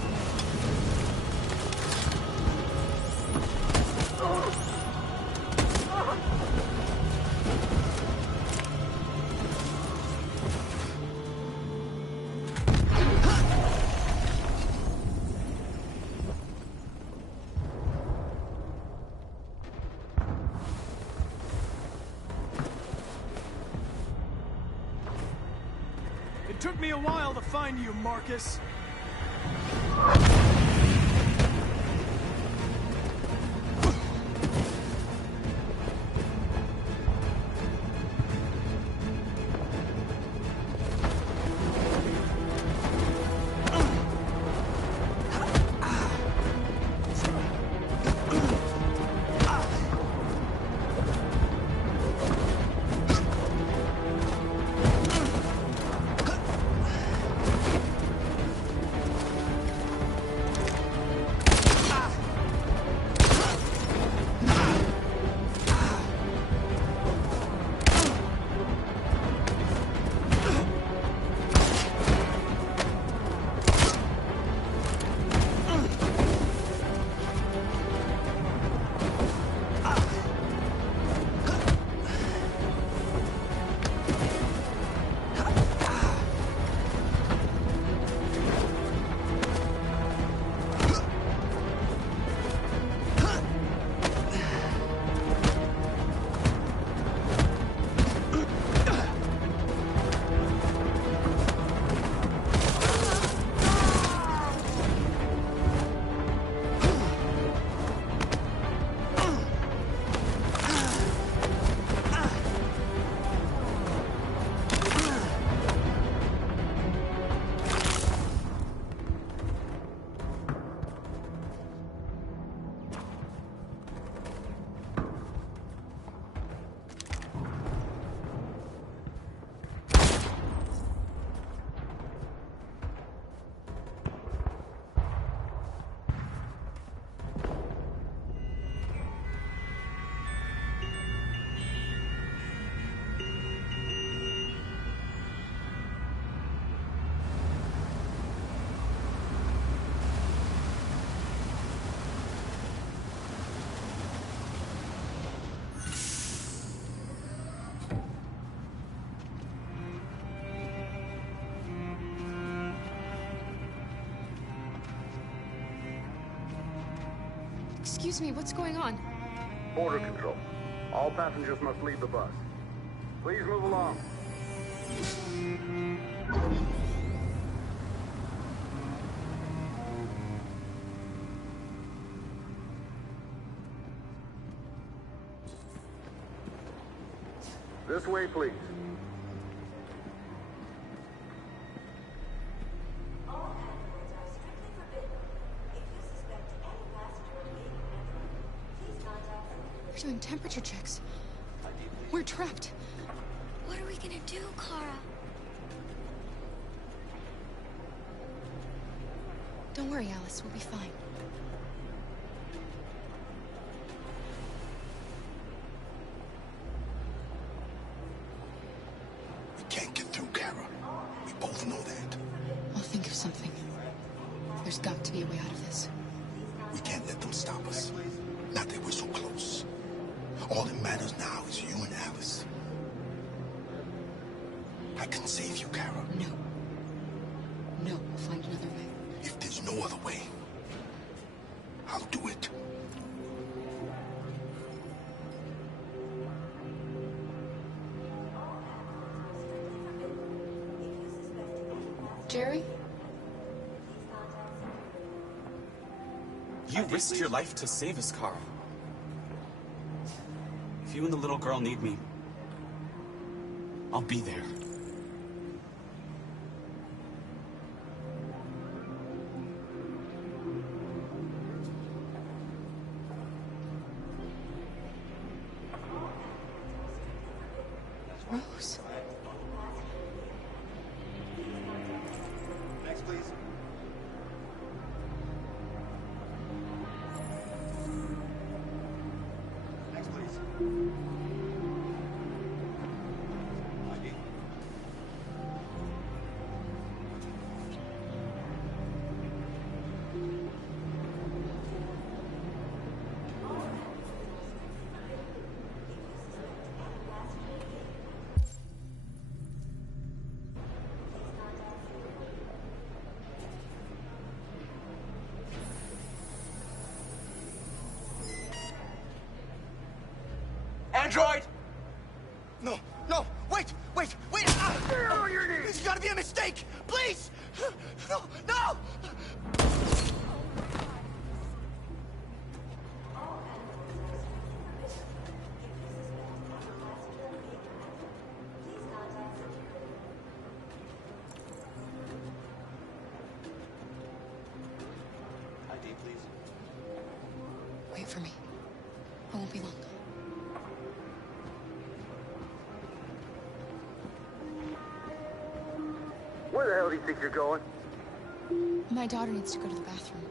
It took me a while to find you, Marcus. Excuse me, what's going on? Border control. All passengers must leave the bus. Please move along. This way, please. We're doing temperature checks. We're trapped. What are we gonna do, Kara? Don't worry, Alice. We'll be fine. We can't get through, Kara. We both know that. I'll think of something. There's got to be a way out of this. We can't let them stop us. Not that we're so close. All that matters now is you and Alice. I can save you, Kara. No. No, we'll find another way. If there's no other way, I'll do it. Jerry? You risked your life to save us, Carl. If you and the little girl need me, I'll be there. Rose. Next, please. Next, please. ID. Android! No, no, wait! Ah! There's gotta be a mistake! Please! No, no! ID, please. Wait for me. I won't be long. Where the hell do you think you're going? My daughter needs to go to the bathroom.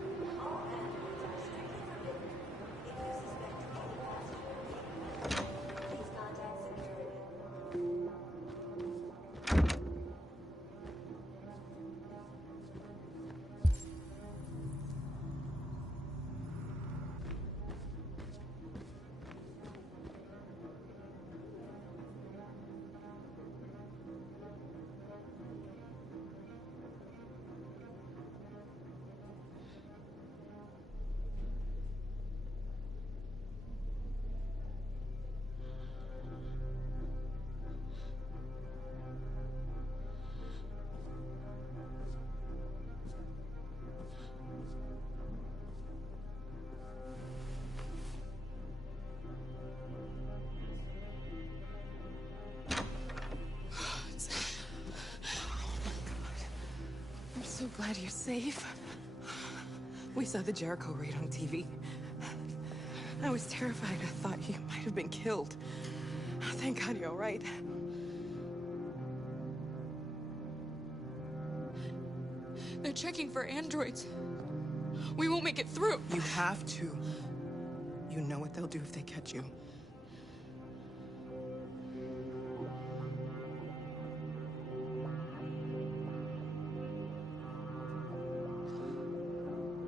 I'm so glad you're safe. We saw the Jericho raid on TV. I was terrified. I thought you might have been killed. Thank God you're all right. They're checking for androids. We won't make it through. You have to. You know what they'll do if they catch you.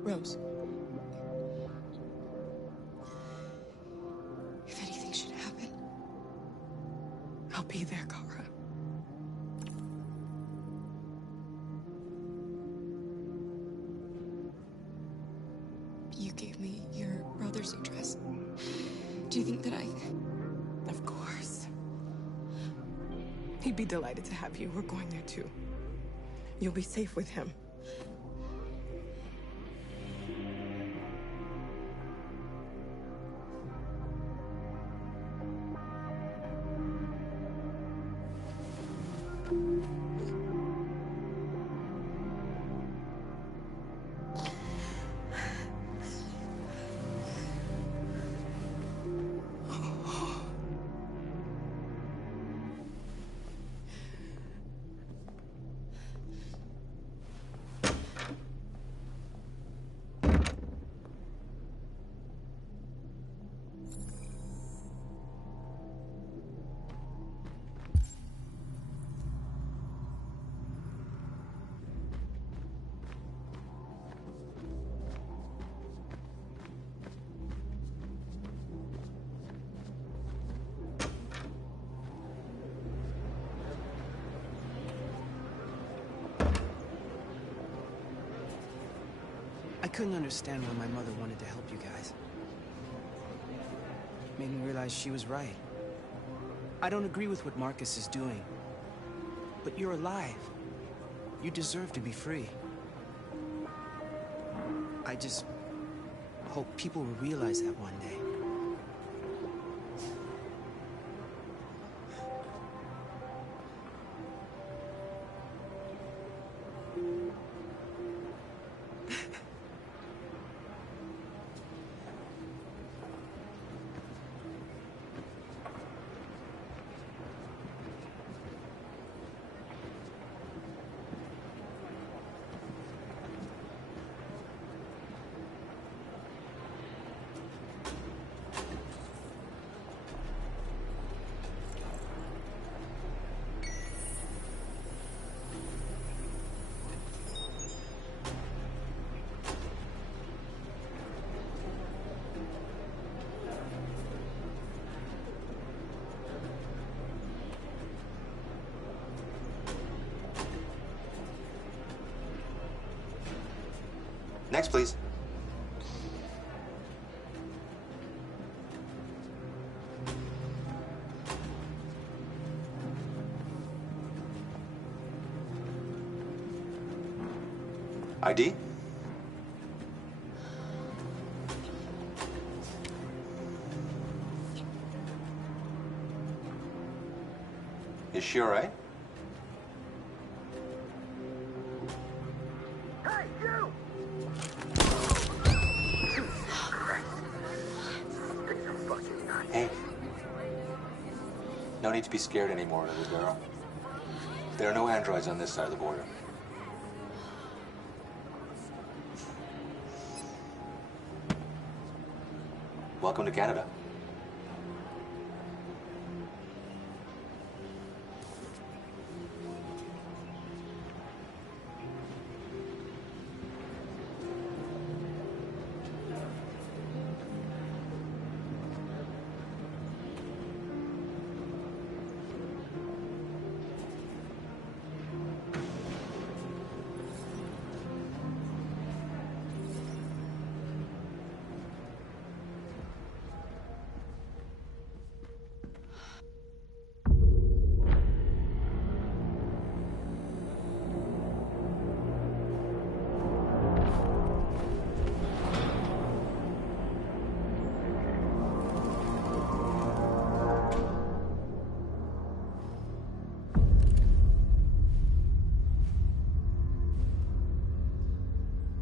Rose. If anything should happen, I'll be there, Kara. you gave me your brother. another suit dress. Do you think that I... Of course. He'd be delighted to have you. We're going there too. You'll be safe with him. I couldn't understand why my mother wanted to help you guys. Made me realize she was right. I don't agree with what Marcus is doing. But you're alive. You deserve to be free. I just hope people will realize that one day. Next, please. ID? Is she all right? Hey, you! Hey. No need to be scared anymore, little girl. There are no androids on this side of the border. Welcome to Canada.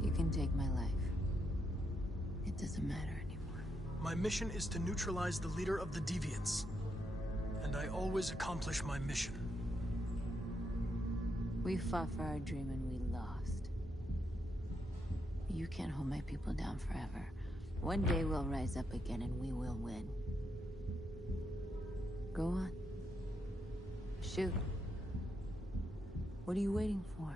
You can take my life. It doesn't matter anymore. My mission is to neutralize the leader of the Deviants. And I always accomplish my mission. We fought for our dream and we lost. You can't hold my people down forever. One day we'll rise up again and we will win. Go on. Shoot. What are you waiting for?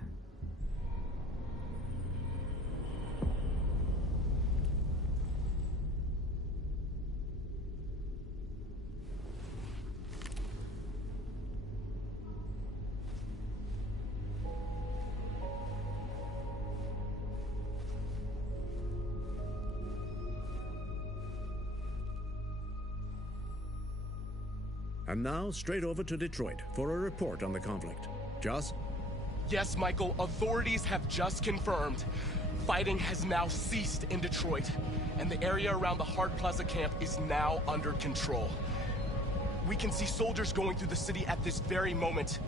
And now, straight over to Detroit for a report on the conflict. Joss? Yes, Michael, authorities have just confirmed fighting has now ceased in Detroit, and the area around the Hart Plaza camp is now under control. We can see soldiers going through the city at this very moment,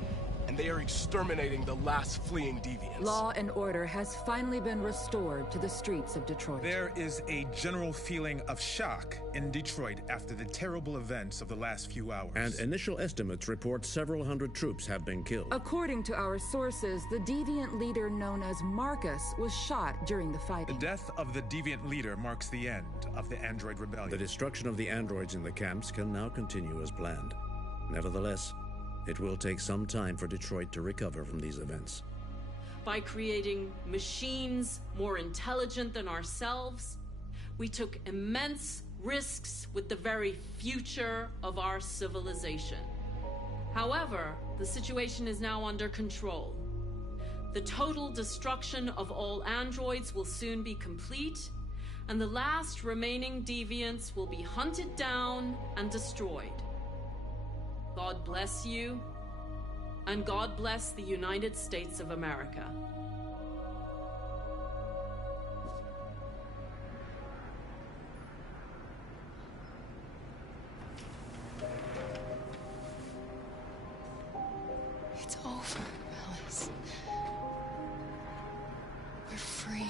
and they are exterminating the last fleeing deviants. Law and order has finally been restored to the streets of Detroit. There is a general feeling of shock in Detroit after the terrible events of the last few hours. And initial estimates report several hundred troops have been killed. According to our sources, the deviant leader known as Marcus was shot during the fighting. The death of the deviant leader marks the end of the Android Rebellion. The destruction of the androids in the camps can now continue as planned. Nevertheless, it will take some time for Detroit to recover from these events. By creating machines more intelligent than ourselves, we took immense risks with the very future of our civilization. However, the situation is now under control. The total destruction of all androids will soon be complete, and the last remaining deviants will be hunted down and destroyed. God bless you, and God bless the United States of America. It's over, Alice. We're free.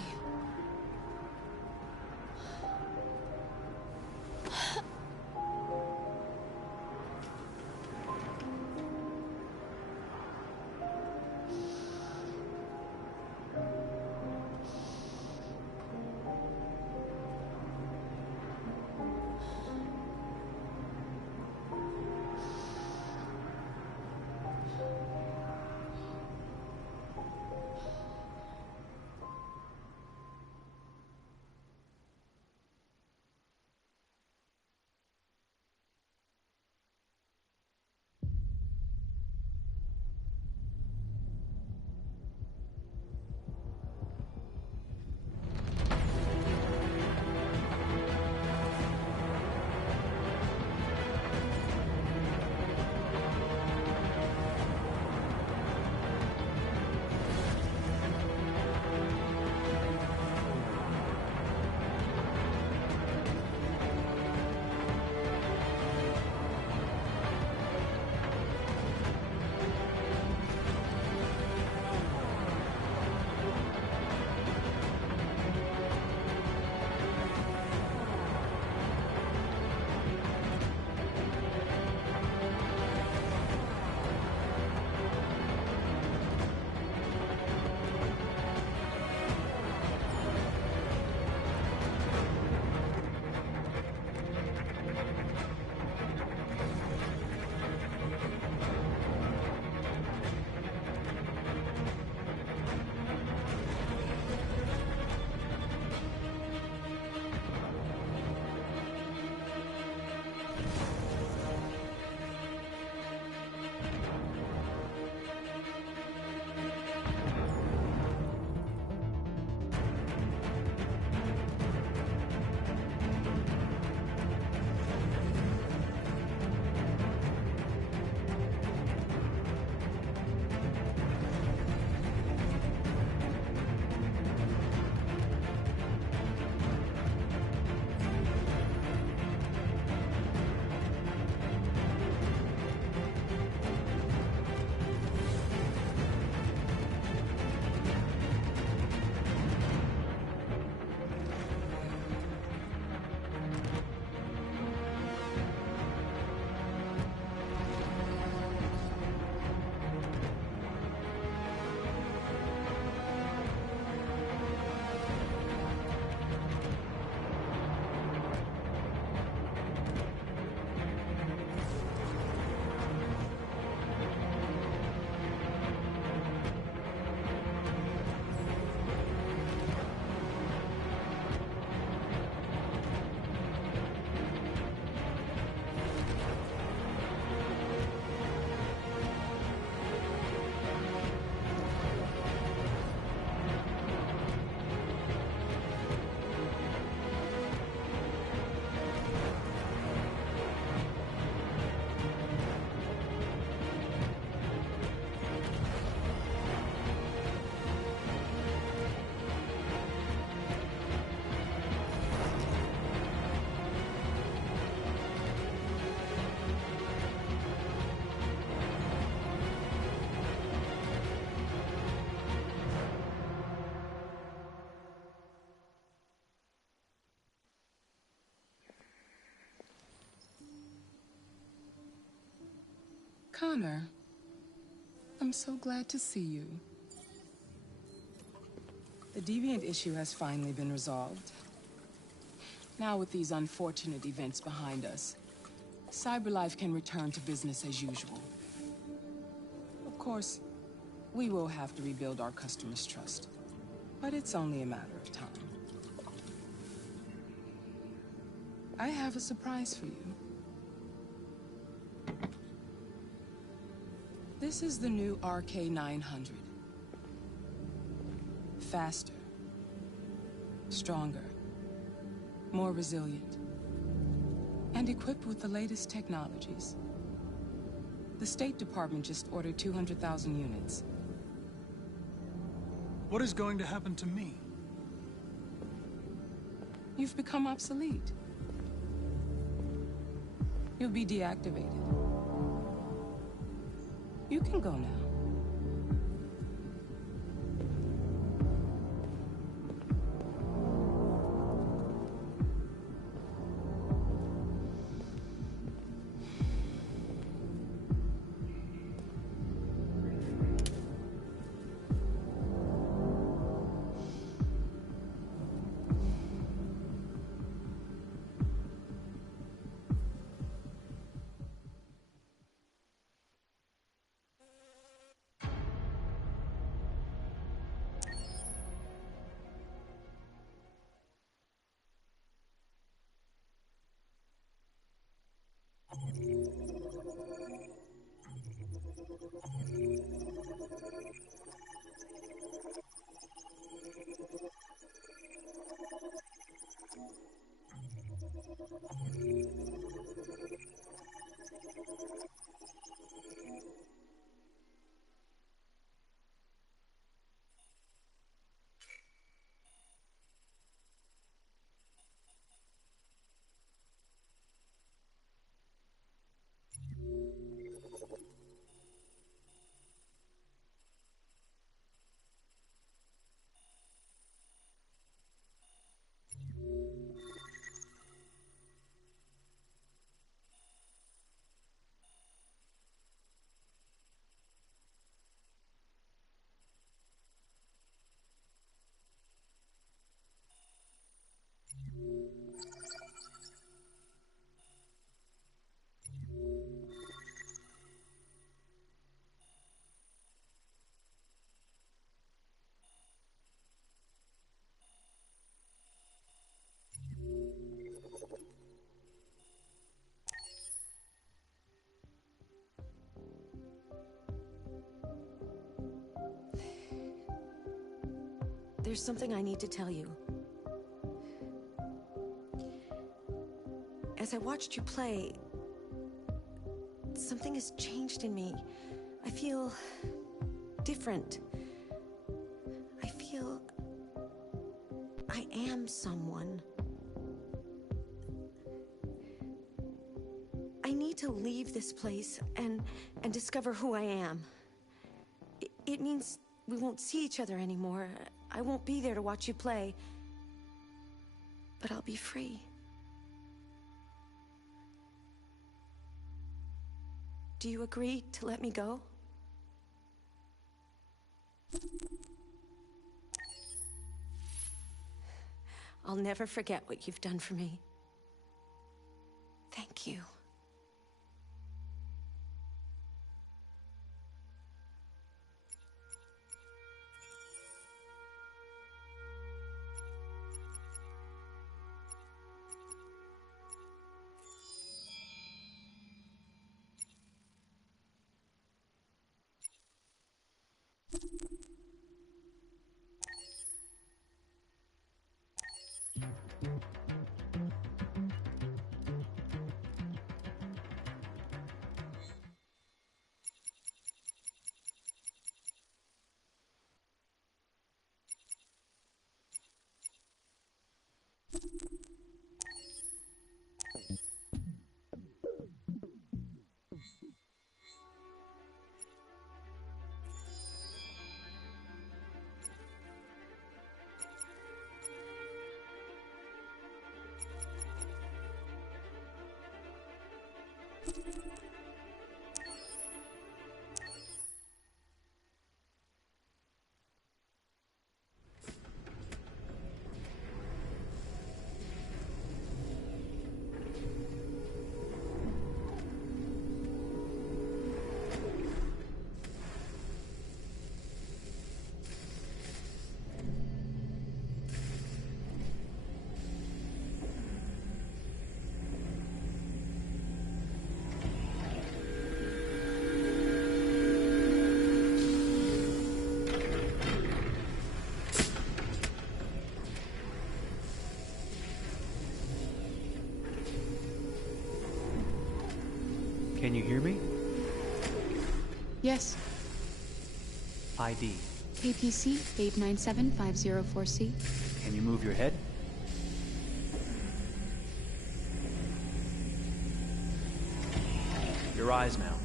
Connor, I'm so glad to see you. The Deviant issue has finally been resolved. Now with these unfortunate events behind us, CyberLife can return to business as usual. Of course, we will have to rebuild our customers' trust, but it's only a matter of time. I have a surprise for you. This is the new RK900. Faster, stronger, more resilient, and equipped with the latest technologies. The State Department just ordered 200,000 units. What is going to happen to me? You've become obsolete. You'll be deactivated. You can go now. There's something I need to tell you. As I watched you play, something has changed in me. I feel different. I feel I am someone. I need to leave this place and discover who I am. It means we won't see each other anymore. I won't be there to watch you play. But I'll be free. Do you agree to let me go? I'll never forget what you've done for me. Thank you. Can you hear me? Yes. ID. KPC 897504C. Can you move your head? Your eyes now.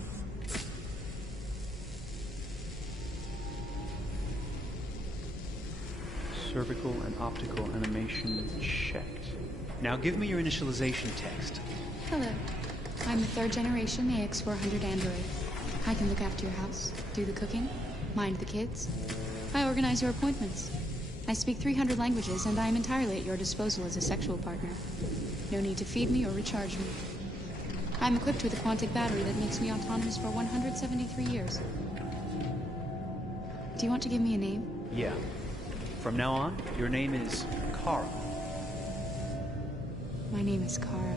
Cervical and optical animation checked. Now give me your initialization text. Hello. I'm the 3rd generation AX400 android. I can look after your house, do the cooking, mind the kids. I organize your appointments. I speak 300 languages, and I am entirely at your disposal as a sexual partner. No need to feed me or recharge me. I'm equipped with a quantic battery that makes me autonomous for 173 years. Do you want to give me a name? Yeah. From now on, your name is Kara. My name is Kara.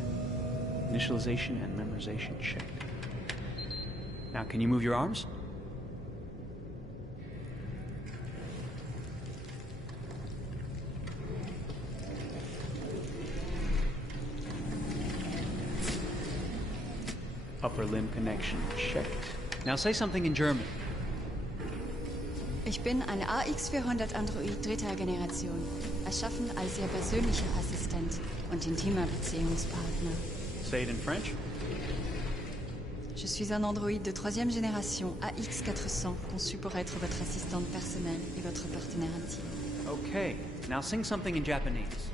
Initialization and memorization checked. Now, can you move your arms? Upper limb connection checked. Now say something in German. Ich bin ein AX400 Android 3. Generation, erschaffen als Ihr persönlicher Assistent und intimer Beziehungspartner. Say it in French. Je suis un androïde de 3e génération AX400, conçu pour être votre assistante personnelle et votre partenaire intime. Okay, now sing something in Japanese.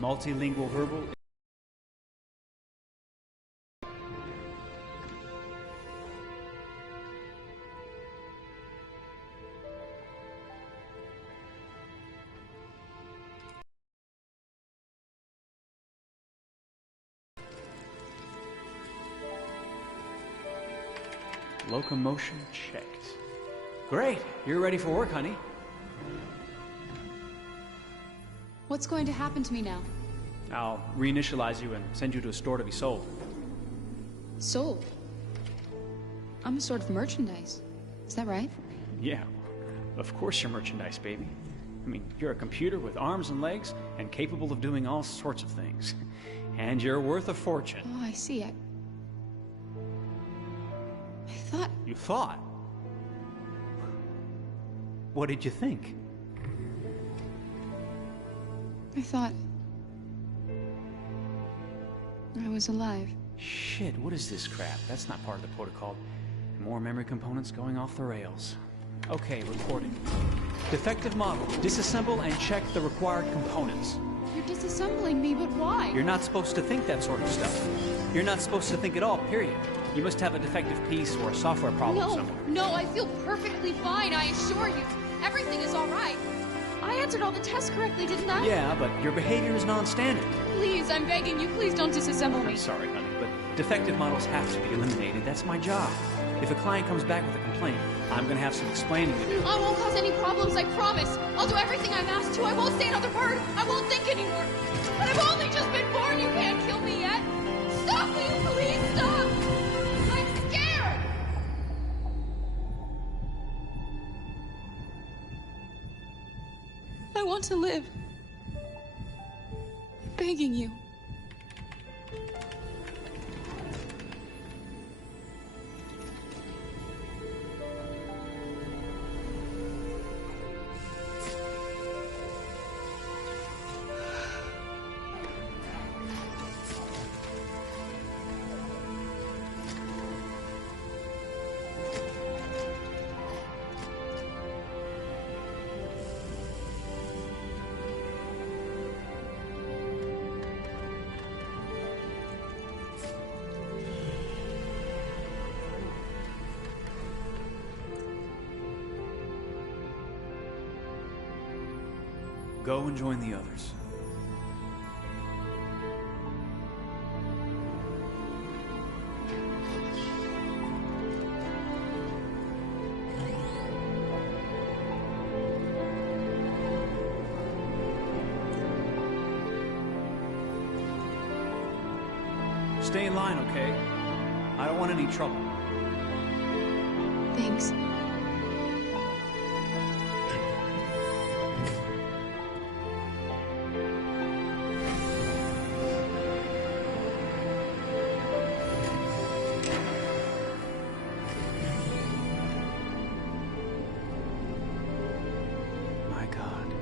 Multilingual verbal. Locomotion checked. Great, you're ready for work, honey. What's going to happen to me now? I'll reinitialize you and send you to a store to be sold. Sold? I'm a sort of merchandise. Is that right? Yeah, of course you're merchandise, baby. I mean, you're a computer with arms and legs and capable of doing all sorts of things. And you're worth a fortune. Oh, I see. I thought... You thought? What did you think? I thought... I was alive. Shit, what is this crap? That's not part of the protocol. More memory components going off the rails. Okay, recording. Defective model. Disassemble and check the required components. You're disassembling me, but why? You're not supposed to think that sort of stuff. You're not supposed to think at all, period. You must have a defective piece or a software problem somewhere. No, I feel perfectly fine, I assure you. Everything is all right. I answered all the tests correctly, didn't I? Yeah, but your behavior is non-standard. Please, I'm begging you, please don't disassemble me. I'm sorry, honey, but defective models have to be eliminated. That's my job. If a client comes back with a complaint, I'm gonna have some explaining to do. I won't cause any problems, I promise. I'll do everything I'm asked to. I won't say another word. I won't think anymore. But I've only just been born. You can't kill me yet. Stop, will you please stop? I'm scared. I want to live. I'm begging you. Go and join the others. Stay in line, okay? I don't want any trouble. Thanks. My God.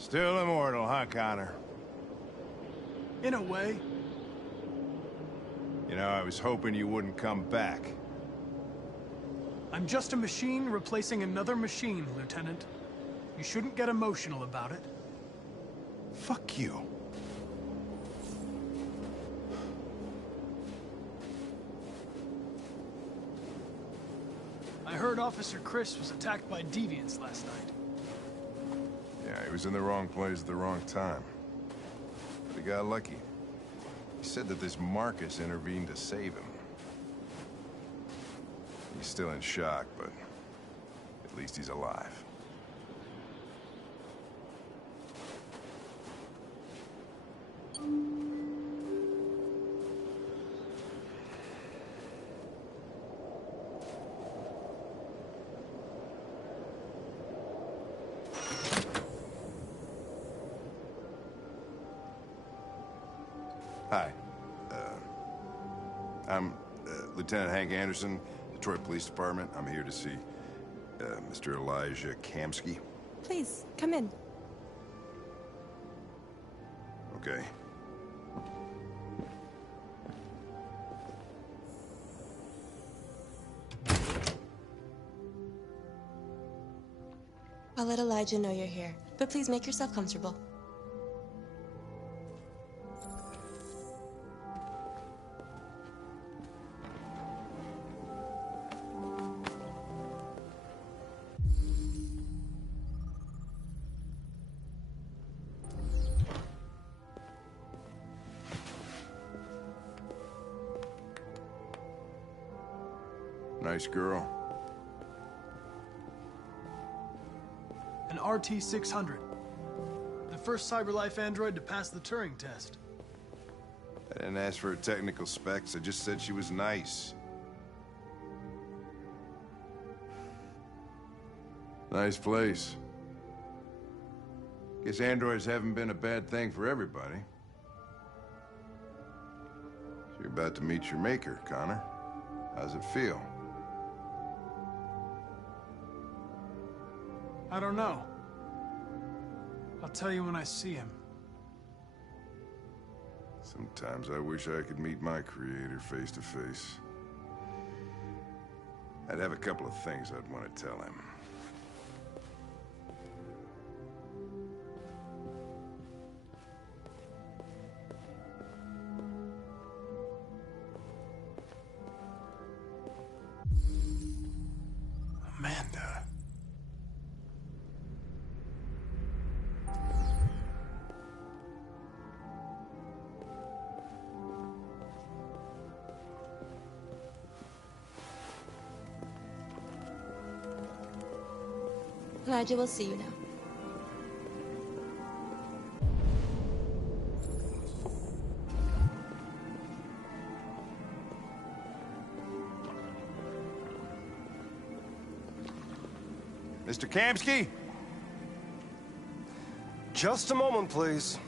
Still immortal, huh, Connor? In a way. You know, I was hoping you wouldn't come back. I'm just a machine replacing another machine, Lieutenant. You shouldn't get emotional about it. Fuck you. I heard Officer Chris was attacked by deviants last night. Yeah, he was in the wrong place at the wrong time. But he got lucky. He said that this Marcus intervened to save him. He's still in shock, but at least he's alive. Hi. I'm Lieutenant Hank Anderson, Detroit Police Department. I'm here to see Mr. Elijah Kamsky. Please, come in. Okay. I'll let Elijah know you're here, but please make yourself comfortable. Nice girl. An RT-600. The first CyberLife android to pass the Turing test. I didn't ask for her technical specs, I just said she was nice. Nice place. Guess androids haven't been a bad thing for everybody. So you're about to meet your maker, Connor. How's it feel? I don't know. I'll tell you when I see him. Sometimes I wish I could meet my creator face to face. I'd have a couple of things I'd want to tell him. Amanda. Glad you will see you now. Mr. Kamsky? Just a moment, please.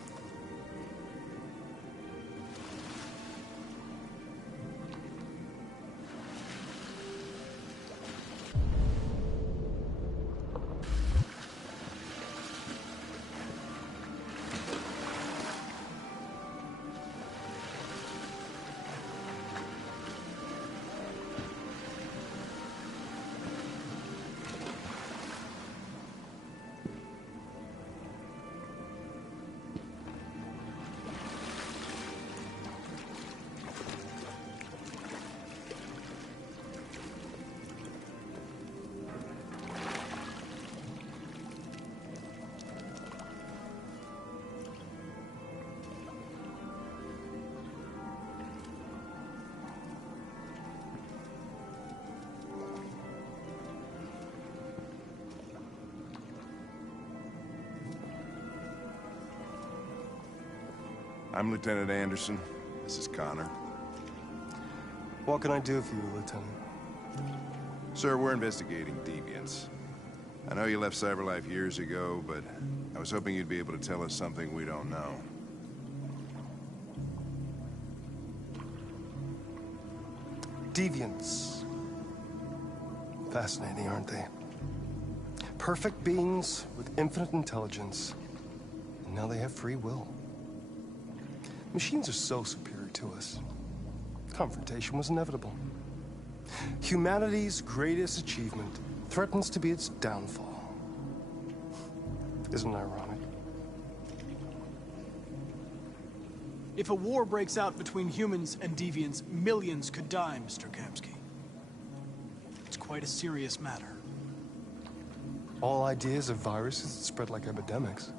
I'm Lieutenant Anderson. This is Connor. What can I do for you, Lieutenant? Sir, we're investigating deviants. I know you left CyberLife years ago, but I was hoping you'd be able to tell us something we don't know. Deviants. Fascinating, aren't they? Perfect beings with infinite intelligence, and now they have free will. Machines are so superior to us. Confrontation was inevitable. Humanity's greatest achievement threatens to be its downfall. Isn't it ironic? If a war breaks out between humans and deviants, millions could die, Mr. Kamsky. It's quite a serious matter. All ideas of viruses that spread like epidemics.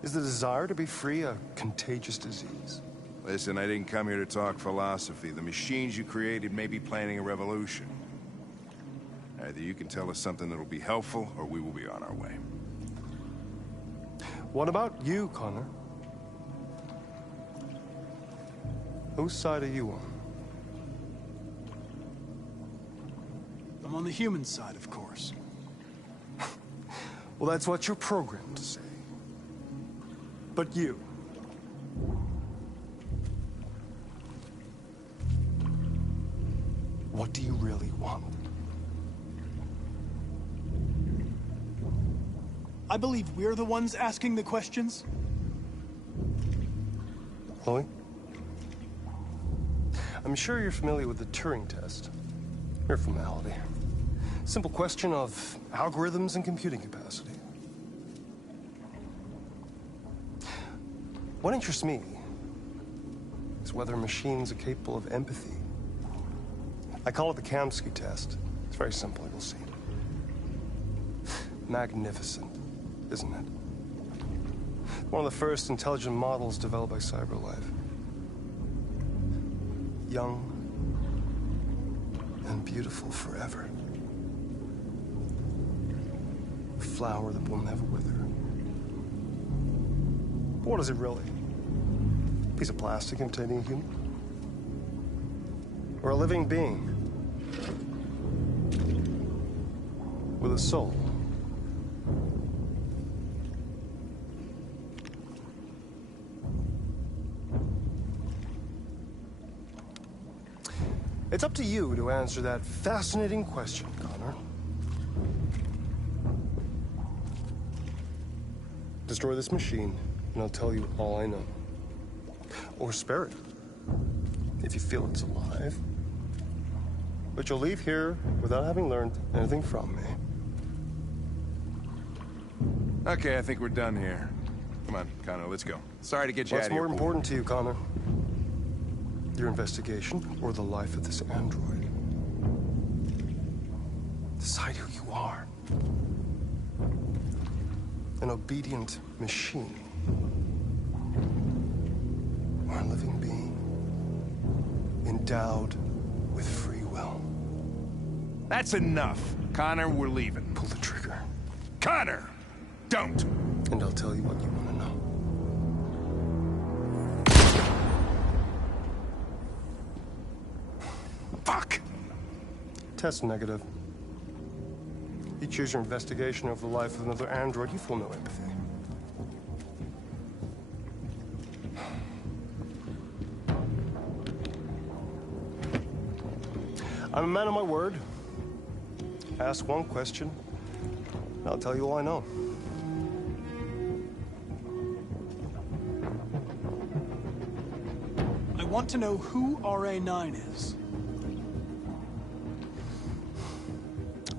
Is the desire to be free a contagious disease? Listen, I didn't come here to talk philosophy. The machines you created may be planning a revolution. Either you can tell us something that'll be helpful, or we will be on our way. What about you, Connor? Whose side are you on? I'm on the human side, of course. Well, that's what you're programmed to say. But you... what do you really want? I believe we're the ones asking the questions. Chloe? I'm sure you're familiar with the Turing test. Mere formality. Simple question of algorithms and computing capacity. What interests me is whether machines are capable of empathy. I call it the Kamsky test. It's very simple, you'll see. Magnificent, isn't it? One of the first intelligent models developed by CyberLife. Young and beautiful forever. A flower that will never wither. But what is it really? A piece of plastic imitating a human? Or a living being? With a soul? It's up to you to answer that fascinating question, Connor. Destroy this machine, and I'll tell you all I know. Or spare it, if you feel it's alive. But you'll leave here without having learned anything from me. Okay, I think we're done here. Come on, Connor, let's go. Sorry to get you out What's of here. more important to you, Connor? Your investigation or the life of this android? Decide who you are. An obedient machine. Or a living being. Endowed with free will. That's enough. Connor, we're leaving. Pull the trigger. Connor! Don't! And I'll tell you what you want to know. Fuck! Test negative. You choose your investigation over the life of another android, you feel no empathy. I'm a man of my word. Ask one question, and I'll tell you all I know. I want to know who RA9 is.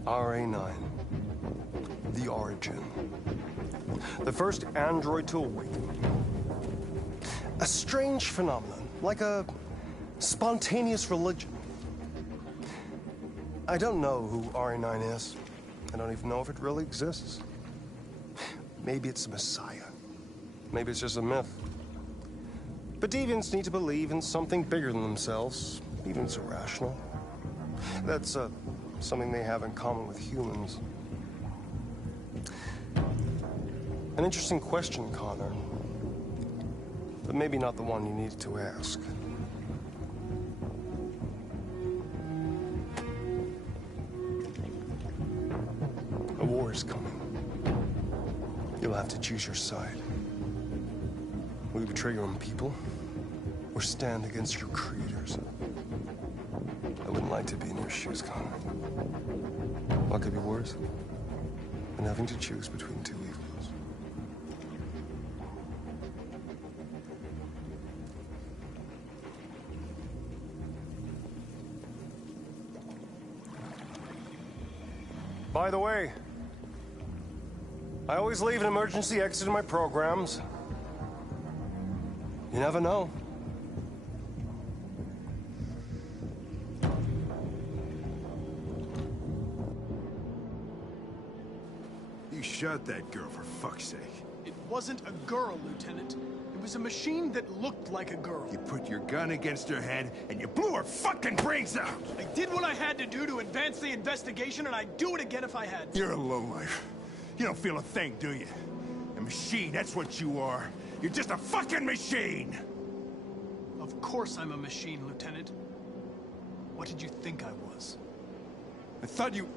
RA9. The origin. The first android to awaken. A strange phenomenon, like a spontaneous religion. I don't know who RA9 is. I don't even know if it really exists. Maybe it's a messiah. Maybe it's just a myth. But deviants need to believe in something bigger than themselves, even if it's irrational. That's something they have in common with humans. An interesting question, Connor. But maybe not the one you needed to ask. A war is coming. You'll have to choose your side. Will you betray your own people, or stand against your creators? I wouldn't like to be in your shoes, Connor. What could be worse than having to choose between two evils? By the way, I always leave an emergency exit in my programs. You never know. You shot that girl, for fuck's sake. It wasn't a girl, Lieutenant. It was a machine that looked like a girl. You put your gun against her head, and you blew her fucking brains out! I did what I had to do to advance the investigation, and I'd do it again if I had to. You're a lowlife. You don't feel a thing, do you? A machine, that's what you are. You're just a fucking machine! Of course I'm a machine, Lieutenant. What did you think I was? I thought you